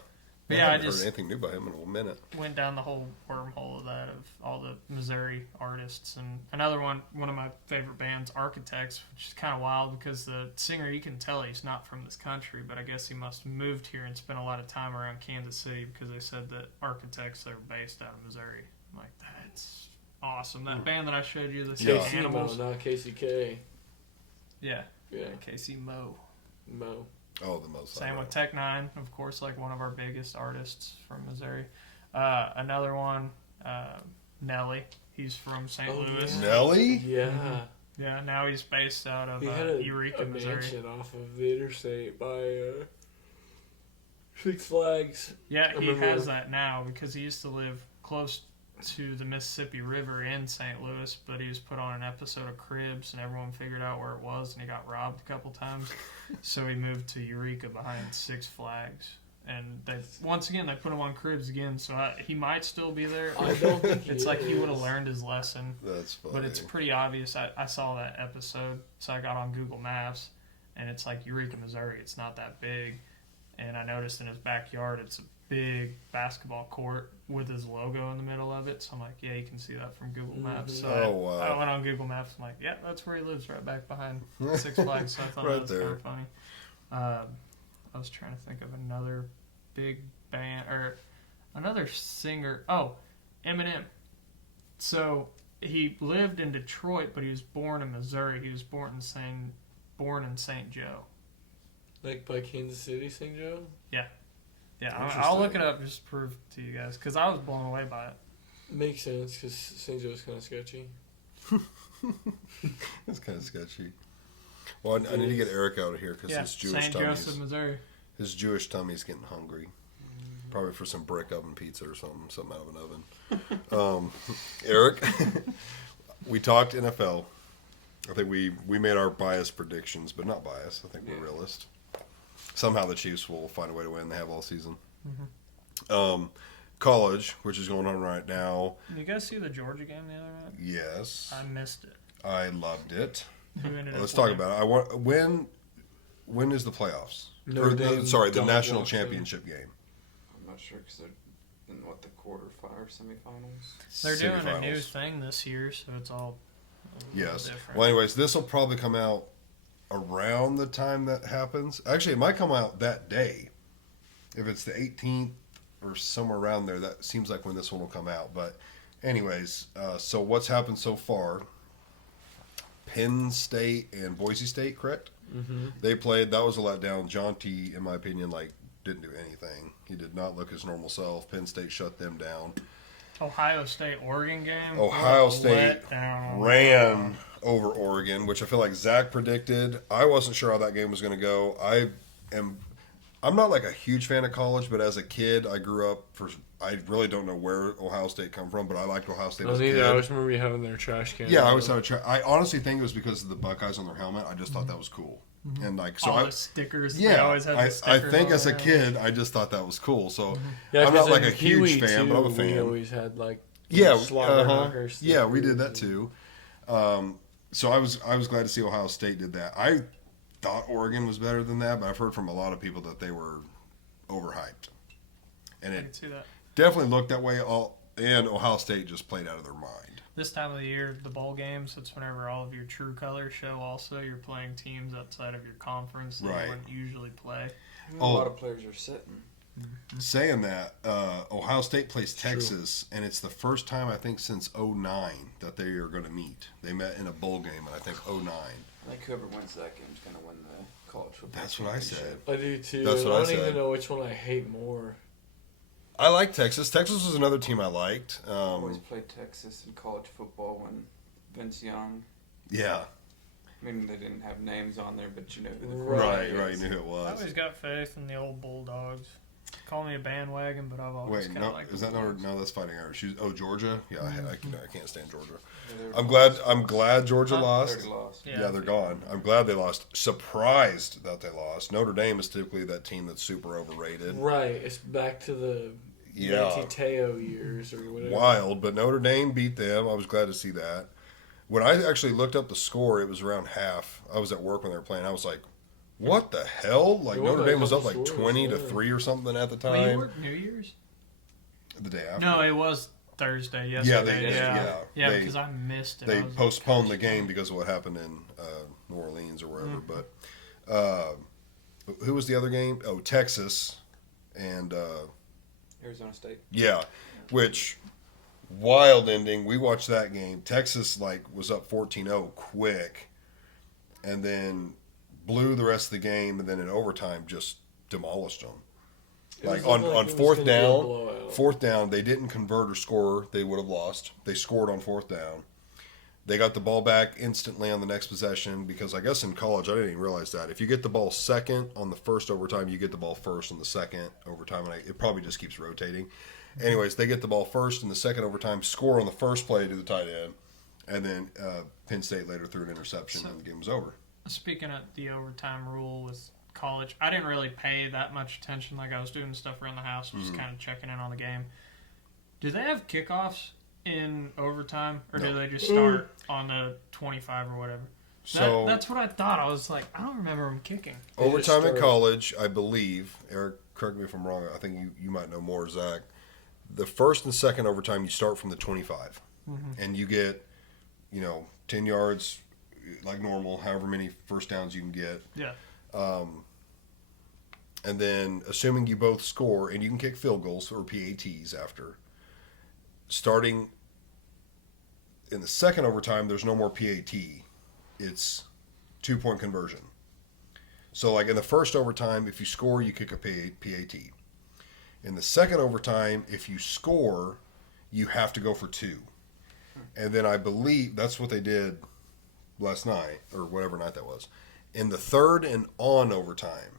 But I yeah, I haven't just heard anything new by him in a minute. went down the whole wormhole of that, of all the Missouri artists. And another one of my favorite bands, Architects, which is kind of wild because the singer, you can tell he's not from this country, but I guess he must have moved here and spent a lot of time around Kansas City because they said that Architects are based out of Missouri. I'm like, that's awesome. That band that I showed you, the Yeah. KC Animals. Mo, not KCK. Yeah. Yeah, Casey Mo. Mo. Oh, the most. Same with Tech Nine, of course, like one of our biggest artists from Missouri. Another one, Nelly. He's from St. Oh, Louis. yeah. Nelly? Yeah. Yeah, now he's based out of He had a Eureka, Missouri. mansion off of the interstate by Six Flags. Yeah, I he remember- has that now because he used to live close to the Mississippi River in St. Louis, but he was put on an episode of Cribs and everyone figured out where it was and he got robbed a couple times. So he moved to Eureka behind Six Flags. And they once again they put him on Cribs again, so he might still be there. I don't think It's like he would have learned his lesson. That's funny. But it's pretty obvious. I saw that episode, so I got on Google Maps, and it's like Eureka, Missouri. It's not that big. And I noticed in his backyard, it's a big basketball court with his logo in the middle of it. So I'm like, yeah, you can see that from Google Maps. So Oh, wow. I went on Google Maps. I'm like, yeah, that's where he lives, right back behind Six Flags. So I thought Right that was kind there. of funny. I was trying to think of another big band or another singer. Oh, Eminem. So he lived in Detroit, but he was born in Missouri. He was born in St. Joe. Like by Kansas City, St. Joe? Yeah, I'll Interesting. look it up just to prove to you guys because I was blown away by it. Makes sense because St. Joe's kind of sketchy. It's kind of sketchy. Well, I need to get Eric out of here because Yeah, his Jewish St. tummy's Joseph, Missouri. his Jewish tummy's getting hungry. Probably for some brick oven pizza or something out of an oven. Eric, we talked NFL. I think we made our biased predictions, but not biased. I think we're realist. Somehow the Chiefs will find a way to win. They have all season. College, which is going on right now. Did you guys see the Georgia game the other night? Yes, I missed it. I loved it. Who ended up Let's talk winning? about it. I want when is the playoffs? Notre Dame, The Donald national Johnson. championship game. I'm not sure because they're in the semifinals. They're doing a new Semifinals. thing this year, so it's all a little Yes. different. Well, anyways, this will probably come out around the time that happens. Actually, it might come out that day. If it's the 18th or somewhere around there, that seems like when this one will come out. But anyways, so what's happened so far? Penn State and Boise State, correct? Mm-hmm. They played. That was a letdown. John T, in my opinion, didn't do anything. He did not look his normal self. Penn State shut them down. Ohio State Oregon game. Ohio What a State letdown. ran over Oregon, which I feel like Zach predicted. I wasn't sure how that game was going to go. I'm not like a huge fan of college, but as a kid, I grew up I really don't know where Ohio State come from, but I liked Ohio State No, as a neither. kid. I always remember you having their trash can. Yeah, I always had I honestly think it was because of the Buckeyes on their helmet. I just thought that was cool. And like so All I the stickers. They yeah, always had the I stickers think on as a there. kid I just thought that was cool. So Yeah, I'm not 'cause like a in Pee-wee, huge fan, too, but I'm a We fan. always had like Yeah, slobber uh-huh. knockers. Yeah, we did that too. So I was glad to see Ohio State did that. I thought Oregon was better than that, but I've heard from a lot of people that they were overhyped, and I it can see that. definitely looked that way. And Ohio State just played out of their mind. This time of the year, the bowl games, that's whenever all of your true colors show also. You're playing teams outside of your conference that Right. you wouldn't usually play. A lot of players are sitting. Saying that, Ohio State plays Texas, and it's the first time I think since '09 that they are going to meet. They met in a bowl game, and I think '09. I think whoever wins that game is going to win the college football. That's what I said. I do too. That's what I I don't said. even know which one I hate more. I like Texas. Texas was another team I liked. I always played Texas in college football when Vince Young. Yeah, I mean, they didn't have names on there, but you know who the right, quarterback right. is. Knew who it I was. always got faith in the old Bulldogs. call me a bandwagon, but I've always Wait, kind of no, liked is the that Notre? Bulldogs. No, that's Fighting Irish. Georgia. Yeah, I can't stand Georgia. Yeah, I'm glad Georgia Huh? lost. Already lost. Yeah, they're gone. I'm glad they lost. Surprised that they lost. Notre Dame is typically that team that's super overrated. Right. It's back to the Yeah, Manti Te'o years or whatever. wild. But Notre Dame beat them. I was glad to see that. When I actually looked up the score, it was around half. I was at work when they were playing. I was like, "What the hell?" Like It was Notre like Dame was a up like couple 20 to scores, 3 or something at the Well, you time. worked New Year's? The day after. No, it was Thursday. Yeah, Yesterday. yeah, because I missed it. They I was like, postponed gosh, the game because of what happened in New Orleans or wherever. But who was the other game? Oh, Texas, and Arizona State. yeah, which wild ending. We watched that game. Texas was up 14-0 quick, and then blew the rest of the game, and then in overtime just demolished them. It was On looking like it was fourth gonna be a down, blowout. fourth down, they didn't convert or score. They would have lost. They scored on fourth down. They got the ball back instantly on the next possession because I guess in college I didn't even realize that if you get the ball second on the first overtime, you get the ball first on the second overtime, and it probably just keeps rotating. Anyways, they get the ball first in the second overtime, score on the first play to the tight end, and then Penn State later threw an interception, and the game was over. Speaking of the overtime rule with college, I didn't really pay that much attention. Like, I was doing stuff around the house, just kind of checking in on the game. Do they have kickoffs in overtime, or do No. they just start on the 25 or whatever? So That's what I thought. I was like, I don't remember them kicking. They just overtime at start- college, I believe. Eric, correct me if I'm wrong. I think you might know more, Zach. The first and second overtime, you start from the 25, and you get 10 yards like normal, however many first downs you can get. Yeah. And then, assuming you both score, and you can kick field goals or PATs after, starting in the second overtime, there's no more PAT. It's 2-point conversion. So, like in the first overtime, if you score, you kick a PAT. In the second overtime, if you score, you have to go for 2. And then I believe that's what they did last night, or whatever night that was. In the third and on overtime,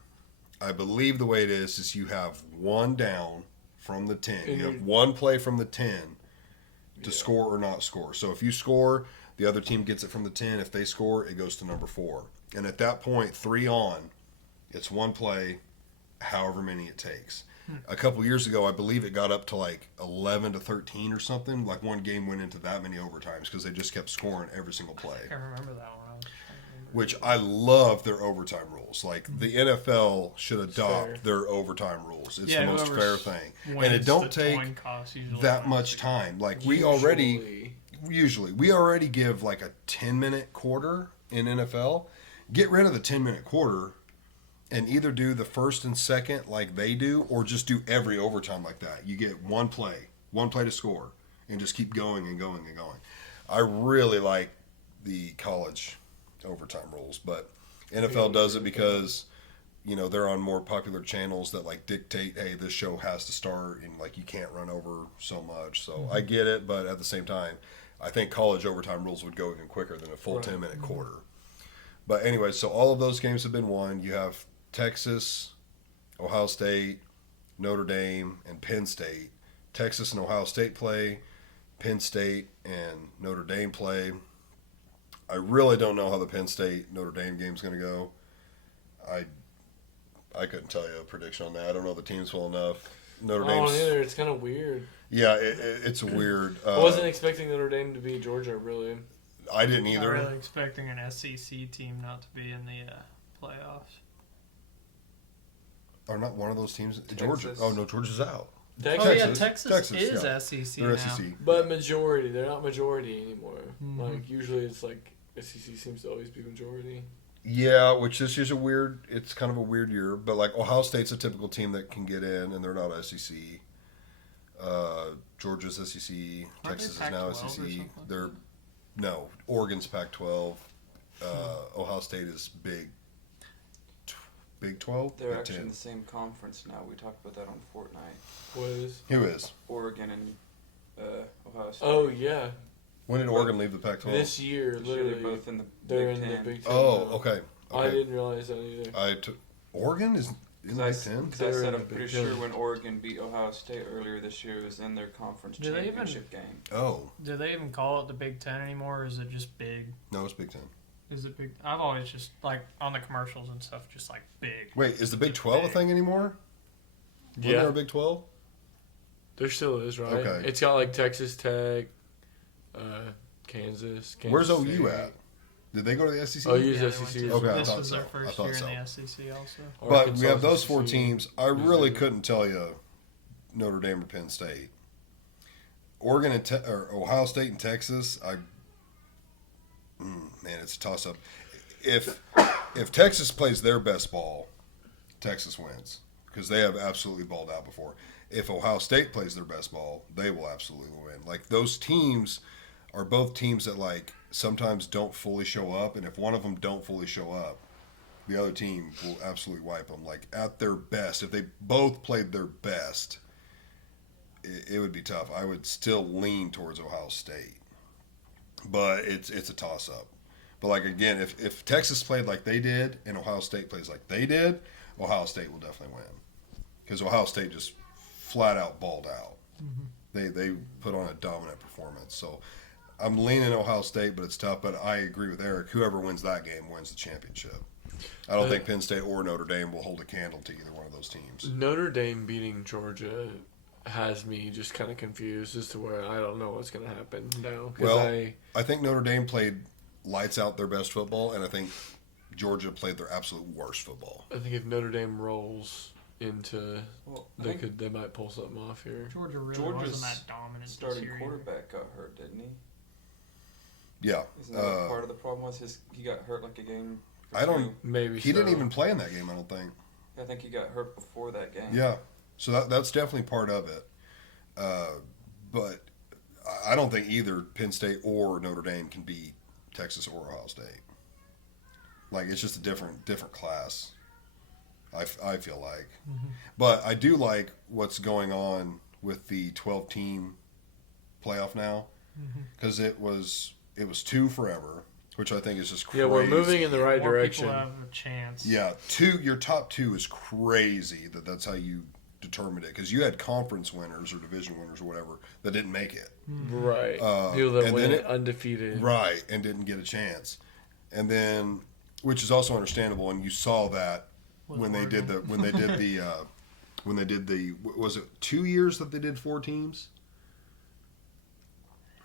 I believe the way it is you have one down from the 10. You have one play from the 10 to score or not score. So if you score, the other team gets it from the 10. If they score, it goes to number 4. And at that point, 3 on, it's one play, however many it takes. A couple years ago, I believe it got up to like 11 to 13 or something. Like one game went into that many overtimes because they just kept scoring every single play. I remember that one. I was trying to remember. Which I love their overtime rules. Like the NFL should adopt fair. their overtime rules. It's Yeah, the most fair whoever's thing, Wins and it don't the take coin toss usually that wins. much time. Like we already give like a 10-minute quarter in NFL. Get rid of the 10-minute quarter and either do the first and second like they do, or just do every overtime like that. You get one play to score, and just keep going and going and going. I really like the college overtime rules, but NFL does it because they're on more popular channels that like dictate, hey, this show has to start, and like you can't run over so much. So I get it, but at the same time, I think college overtime rules would go even quicker than a full 10-minute quarter. But anyway, so all of those games have been won. You have Texas, Ohio State, Notre Dame, and Penn State. Texas and Ohio State play, Penn State and Notre Dame play. I really don't know how the Penn State Notre Dame game's going to go. I couldn't tell you a prediction on that. I don't know the teams well enough. Notre I don't Dame's either. It's kind of weird. yeah, it's a weird. I wasn't expecting Notre Dame to beat Georgia, really. I didn't I'm either. really expecting an SEC team not to be in the playoffs. Or not one of those teams. Georgia. Texas. Oh no, Georgia's out. Texas, Oh yeah, Texas, Texas is yeah. SEC They're now. SEC. But majority, they're not majority anymore. Mhm. Like usually, it's like SEC seems to always be majority. Yeah, which this year's it's kind of a weird year, but like Ohio State's a typical team that can get in, and they're not SEC. Georgia's SEC, Aren't Texas they is now Pac-12 or SEC. something? No, Oregon's Pac-12. Ohio State is Big 12. They're Big actually 10. in the same conference now. We talked about that on Fortnite. What is? Who is? Oregon and Ohio State. Oh yeah, When did Oregon leave the Pac-12? this year This year they're literally both in the they're Big in Ten. the Big Ten. Oh, now. okay. I didn't realize that either. Oregon is in the Big Ten? Because I They're said in I'm the pretty Big sure Ten. when Oregon beat Ohio State earlier this year, it was in their conference Do they even- championship game. Oh, Do they even call it the Big Ten anymore, or is it just big? no, it's Big Ten. Is it big? I've always just like on the commercials and stuff, just like big. Wait, is the Big 12 a thing anymore? Wasn't Yeah, there a Big 12? there still is, right? Okay. It's got like Texas Tech, Kansas. Where's Kansas OU State. at? Did they go to the SEC? OU Yeah, is they went SEC. to- Okay, I this thought was so. their I first thought year so. in the SEC, also. But we Arkansas have is those four SEC. teams. I really Mizzou. couldn't tell you Notre Dame or Penn State. Oregon and or Ohio State and Texas. Man, it's a toss up. If Texas plays their best ball, Texas wins because they have absolutely balled out before. If Ohio State plays their best ball, they will absolutely win. Like those teams are both teams that like sometimes don't fully show up, and if one of them don't fully show up, the other team will absolutely wipe them. Like at their best, if they both played their best, it would be tough. I would still lean towards Ohio State, but it's a toss up. But like again, if Texas played like they did and Ohio State plays like they did, Ohio State will definitely win because Ohio State just flat out balled out. They put on a dominant performance. So I'm leaning Ohio State, but it's tough. But I agree with Eric. Whoever wins that game wins the championship. I don't think Penn State or Notre Dame will hold a candle to either one of those teams. Notre Dame beating Georgia has me just kind of confused as to where I don't know what's going to happen now. 'Cause Well, I think Notre Dame played lights out their best football, and I think Georgia played their absolute worst football. think if Notre Dame rolls into, Well, I think they might pull something off here. Georgia really Georgia's wasn't that dominant this starting year. quarterback got hurt, didn't he? Yeah, Isn't that what part of the problem was? He got hurt like a game. or I don't- two? Maybe he didn't so. even play in that game. I don't think. I think he got hurt before that game. Yeah, so that's definitely part of it. But I don't think either Penn State or Notre Dame can beat Texas or Ohio State. Like it's just a different class. I feel like, but I do like what's going on with the 12-team playoff now because it was 2 forever, which I think is just crazy. Yeah, we're moving in the right More direction. people have a chance. Yeah, your top 2 is crazy that's how you determined it because you had conference winners or division winners or whatever that didn't make it. Right. Uh, People that and win then it undefeated. Right, and didn't get a chance. And then, which is also understandable, and you saw that when they did the was it 2 years that they did 4 teams?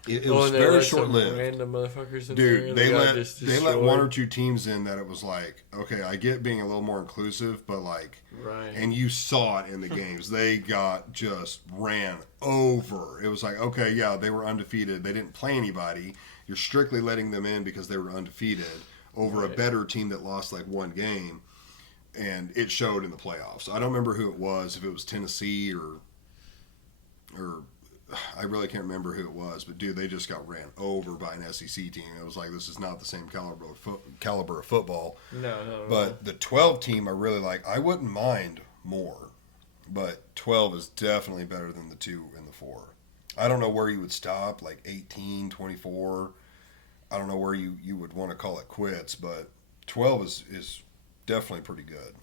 It was and there very were some short lived. Random motherfuckers in there. Dude, that got just they let 1 or destroyed. 2 teams in that it was like, okay, I get being a little more inclusive, but like, Right. and you saw it in the games. They got just ran over. It was like, okay, yeah, they were undefeated. They didn't play anybody. You're strictly letting them in because they were undefeated over a Right. better team that lost like 1 game, and it showed in the playoffs. I don't remember who it was, if it was Tennessee or I really can't remember who it was, but dude, they just got ran over by an SEC team. It was like, this is not the same caliber of football. No. But the 12 team I really like. I wouldn't mind more, but 12 is definitely better than the 2 and the 4. I don't know where you would stop, like 18, 24. I don't know where you would want to call it quits, but 12 is definitely pretty good.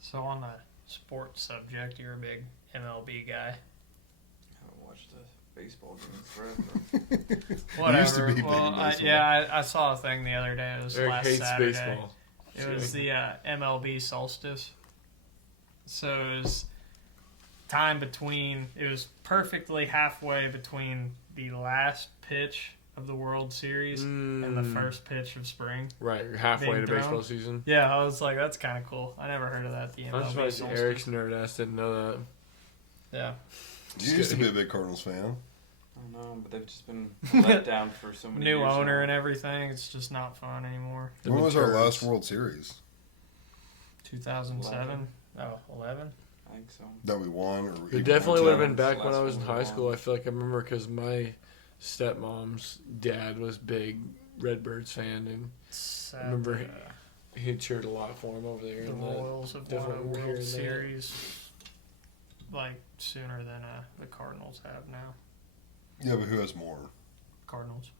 So on the sports subject, you're a big MLB guy. I haven't watched the baseball games forever. Whatever. used to be big well, in I, baseball. yeah, I saw a thing the other day. It was Eric last hates Saturday. baseball. It was the MLB solstice. So it was time between. It was perfectly halfway between the last pitch of the World Series and the first pitch of spring. Right, you're halfway being to baseball thrown. season. Yeah, I was like, that's kind of cool. I never heard of that. The I'm MLB surprised solstice. Eric's nerd ass didn't know that. Yeah. You used to be a big Cardinals fan. I don't know, but they've just been let down for so many New years owner now. and everything. It's just not fun anymore. They've When been was our turds. last World Series 2007. Oh, 11. I think so. that we won? Or It even definitely would have been Last back when I was in one high we school. won. I feel like I remember because my stepmom's dad was big Redbirds fan, and Sad, remember he cheered a lot for him over there. the in the- Royals have won definitely a remember World hearing that. Series like sooner than the Cardinals have now. Yeah, but who has more? Cardinals.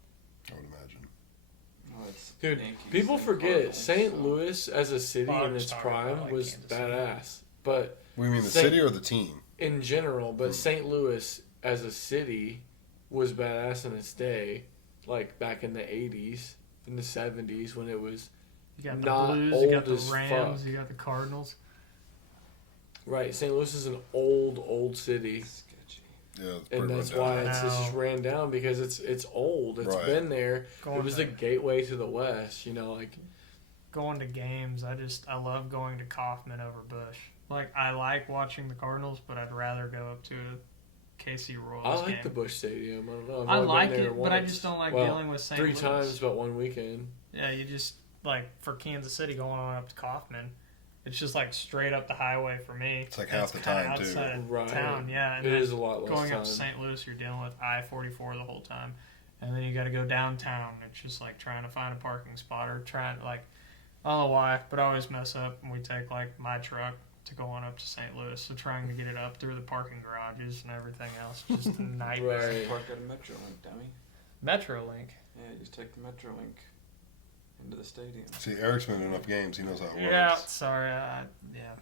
I would imagine. Oh, it's Dude, Yankees people and forget Cardinals, St. so- Louis as a city Well, I'm in just its talking about, prime like, was Kansas City. badass. But We mean the Saint- city or the team? in general, but St. Louis as a city was badass in its day, like back in the 80s, in the 70s when it was You got the not Blues, you got old the as Rams, fuck. you got the Cardinals. right. St. Louis is an old city, Sketchy. Yeah, it's and pretty that's run why down. it's just ran down because it's old. It's Right. been there. Going It was to, the gateway to the West. You know, like going to games. I love going to Kauffman over Busch. Like I like watching the Cardinals, but I'd rather go up to a KC Royals I like game. the Busch Stadium. I don't know. I've I only been like there it, but I once. just don't like Well, dealing with St. 3 Louis. times, but one weekend. Yeah, you just like for Kansas City going on up to Kaufman, it's just like straight up the highway for me. It's like And half the kinda time, too. outside of Right. town, yeah. And It then is a lot less going time. up to St. Louis, you're dealing with I-44 the whole time, and then you got to go downtown. It's just like trying to find a parking spot or trying like I don't know why, but I always mess up. And we take like my truck to go on up to St. Louis, so trying to get it up through the parking garages and everything else, just a nightmare. Right. Park at a Metrolink, dummy. Metrolink. Yeah, you just take the Metrolink into the stadium. See, Eric's been in enough games. He knows how it Yeah, works. sorry. Yeah,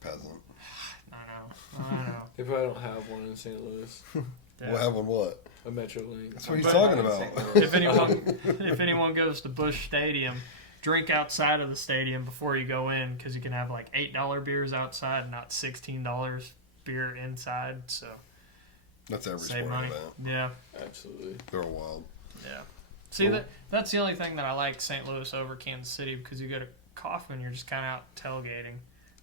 Peasant. I know. They probably don't have one in St. Louis. Yeah. We'll have one what? A Metrolink. That's what he's But talking not in about. St. Louis. If anyone goes to Busch Stadium, drink outside of the stadium before you go in because you can have like $8 beers outside, not $16 beer inside. So That's every save sport money. event. Yeah, Absolutely. They're all wild. yeah. See Cool. that's the only thing that I like St. Louis over Kansas City because you go to Kauffman, you're just kind of out tailgating.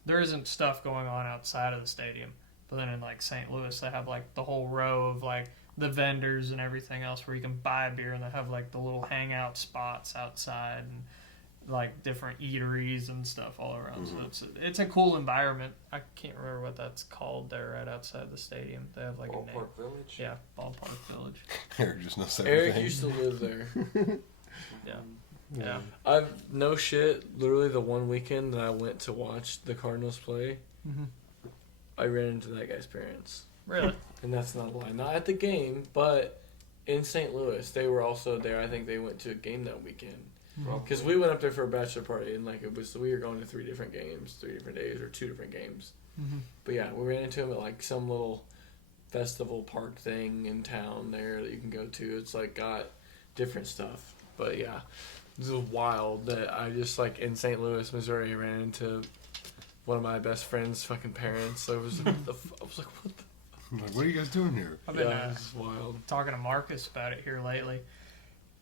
There isn't stuff going on outside of the stadium, but then in like St. Louis, they have like the whole row of like the vendors and everything else where you can buy beer, and they have like the little hangout spots outside and like different eateries and stuff all around. Mhm. So it's a cool environment. I can't remember what that's called there right outside the stadium. They have like a name. Ballpark Village. Yeah, Ballpark Village. Eric just knows Eric everything. used to live there. Yeah. Yeah. I've no shit. Literally, the one weekend that I went to watch the Cardinals play, Mhm. I ran into that guy's parents, Really? and that's not a lie. Not at the game, but in St. Louis, they were also there. I think they went to a game that weekend because we went up there for a bachelor party, and like we were going to 3 different games, 3 different days, or 2 different games. Mhm. But yeah, we ran into him at like some little festival park thing in town there that you can go to. It's like got different stuff. But yeah, this is wild that I just like in St. Louis, Missouri, ran into one of my best friend's fucking parents. I was like, I was like, what the? I'm like, what are you guys doing here? I've been Yeah, this is wild. talking to Marcus about it here lately.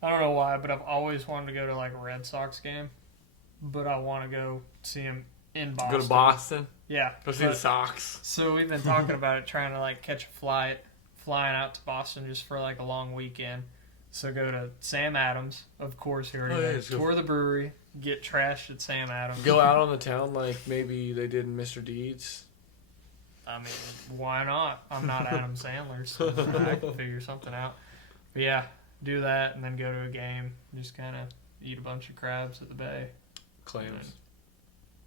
I don't know why, but I've always wanted to go to like a Red Sox game, but I want to go see him in Boston. Go to Boston. Yeah. Go see the but- Sox. So we've been talking about it, trying to like catch a flight, flying out to Boston just for like a long weekend. So go to Sam Adams, of course, here. Oh, yeah, let's go. Tour the brewery, get trashed at Sam Adams. Go out on the town like maybe they did in Mr. Deeds. I mean, why not? I'm not Adam Sandler, so I can figure something out. But yeah, do that and then go to a game. Just kind of eat a bunch of crabs at the bay. Clams.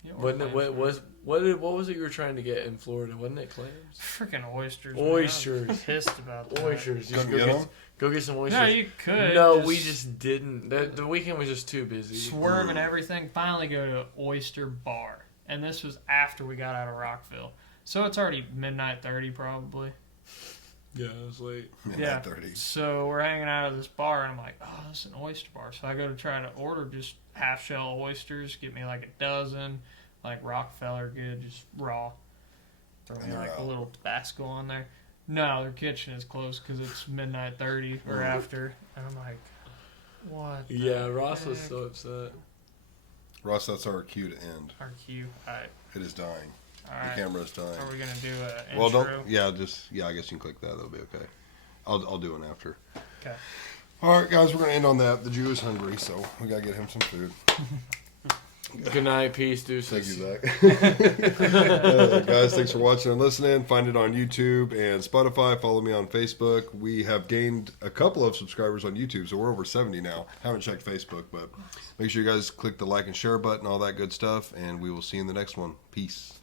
Yeah, or Wasn't it? clams, What was it you were trying to get in Florida? Wasn't it clams? freaking oysters. man. Oysters. I'm pissed about that. Oysters. You should Couldn't get them? go get some oysters. No, you could. No, we just didn't. The weekend was just too busy. swerve and everything. Finally, go to an oyster bar, and this was after we got out of Rockville, so it's already midnight 30 probably. Yeah, it was late. Yeah. 30. So we're hanging out at this bar, and I'm like, oh, this is an oyster bar. So I go to try to order just half shell oysters, get me like a dozen, like Rockefeller good, just raw. Throw And me they're like a out. little Tabasco on there. No, their kitchen is closed because it's midnight 30 or after. And I'm like, what? the Yeah, Ross was heck? so upset. Ross, that's our cue to end. Our cue. All right. It is dying. All The right. camera is dying. Are we going to do an Well, intro? don't. Yeah, I guess you can click that. That'll be okay. I'll do an after. Okay. All right, guys, we're gonna end on that. The Jew is hungry, so we gotta get him some food. Good night, peace, Thank deuces. you, Zach. Guys, thanks for watching and listening. Find it on YouTube and Spotify. Follow me on Facebook. We have gained a couple of subscribers on YouTube, so we're over 70 now. Haven't checked Facebook, but make sure you guys click the like and share button, all that good stuff, and we will see you in the next one. Peace.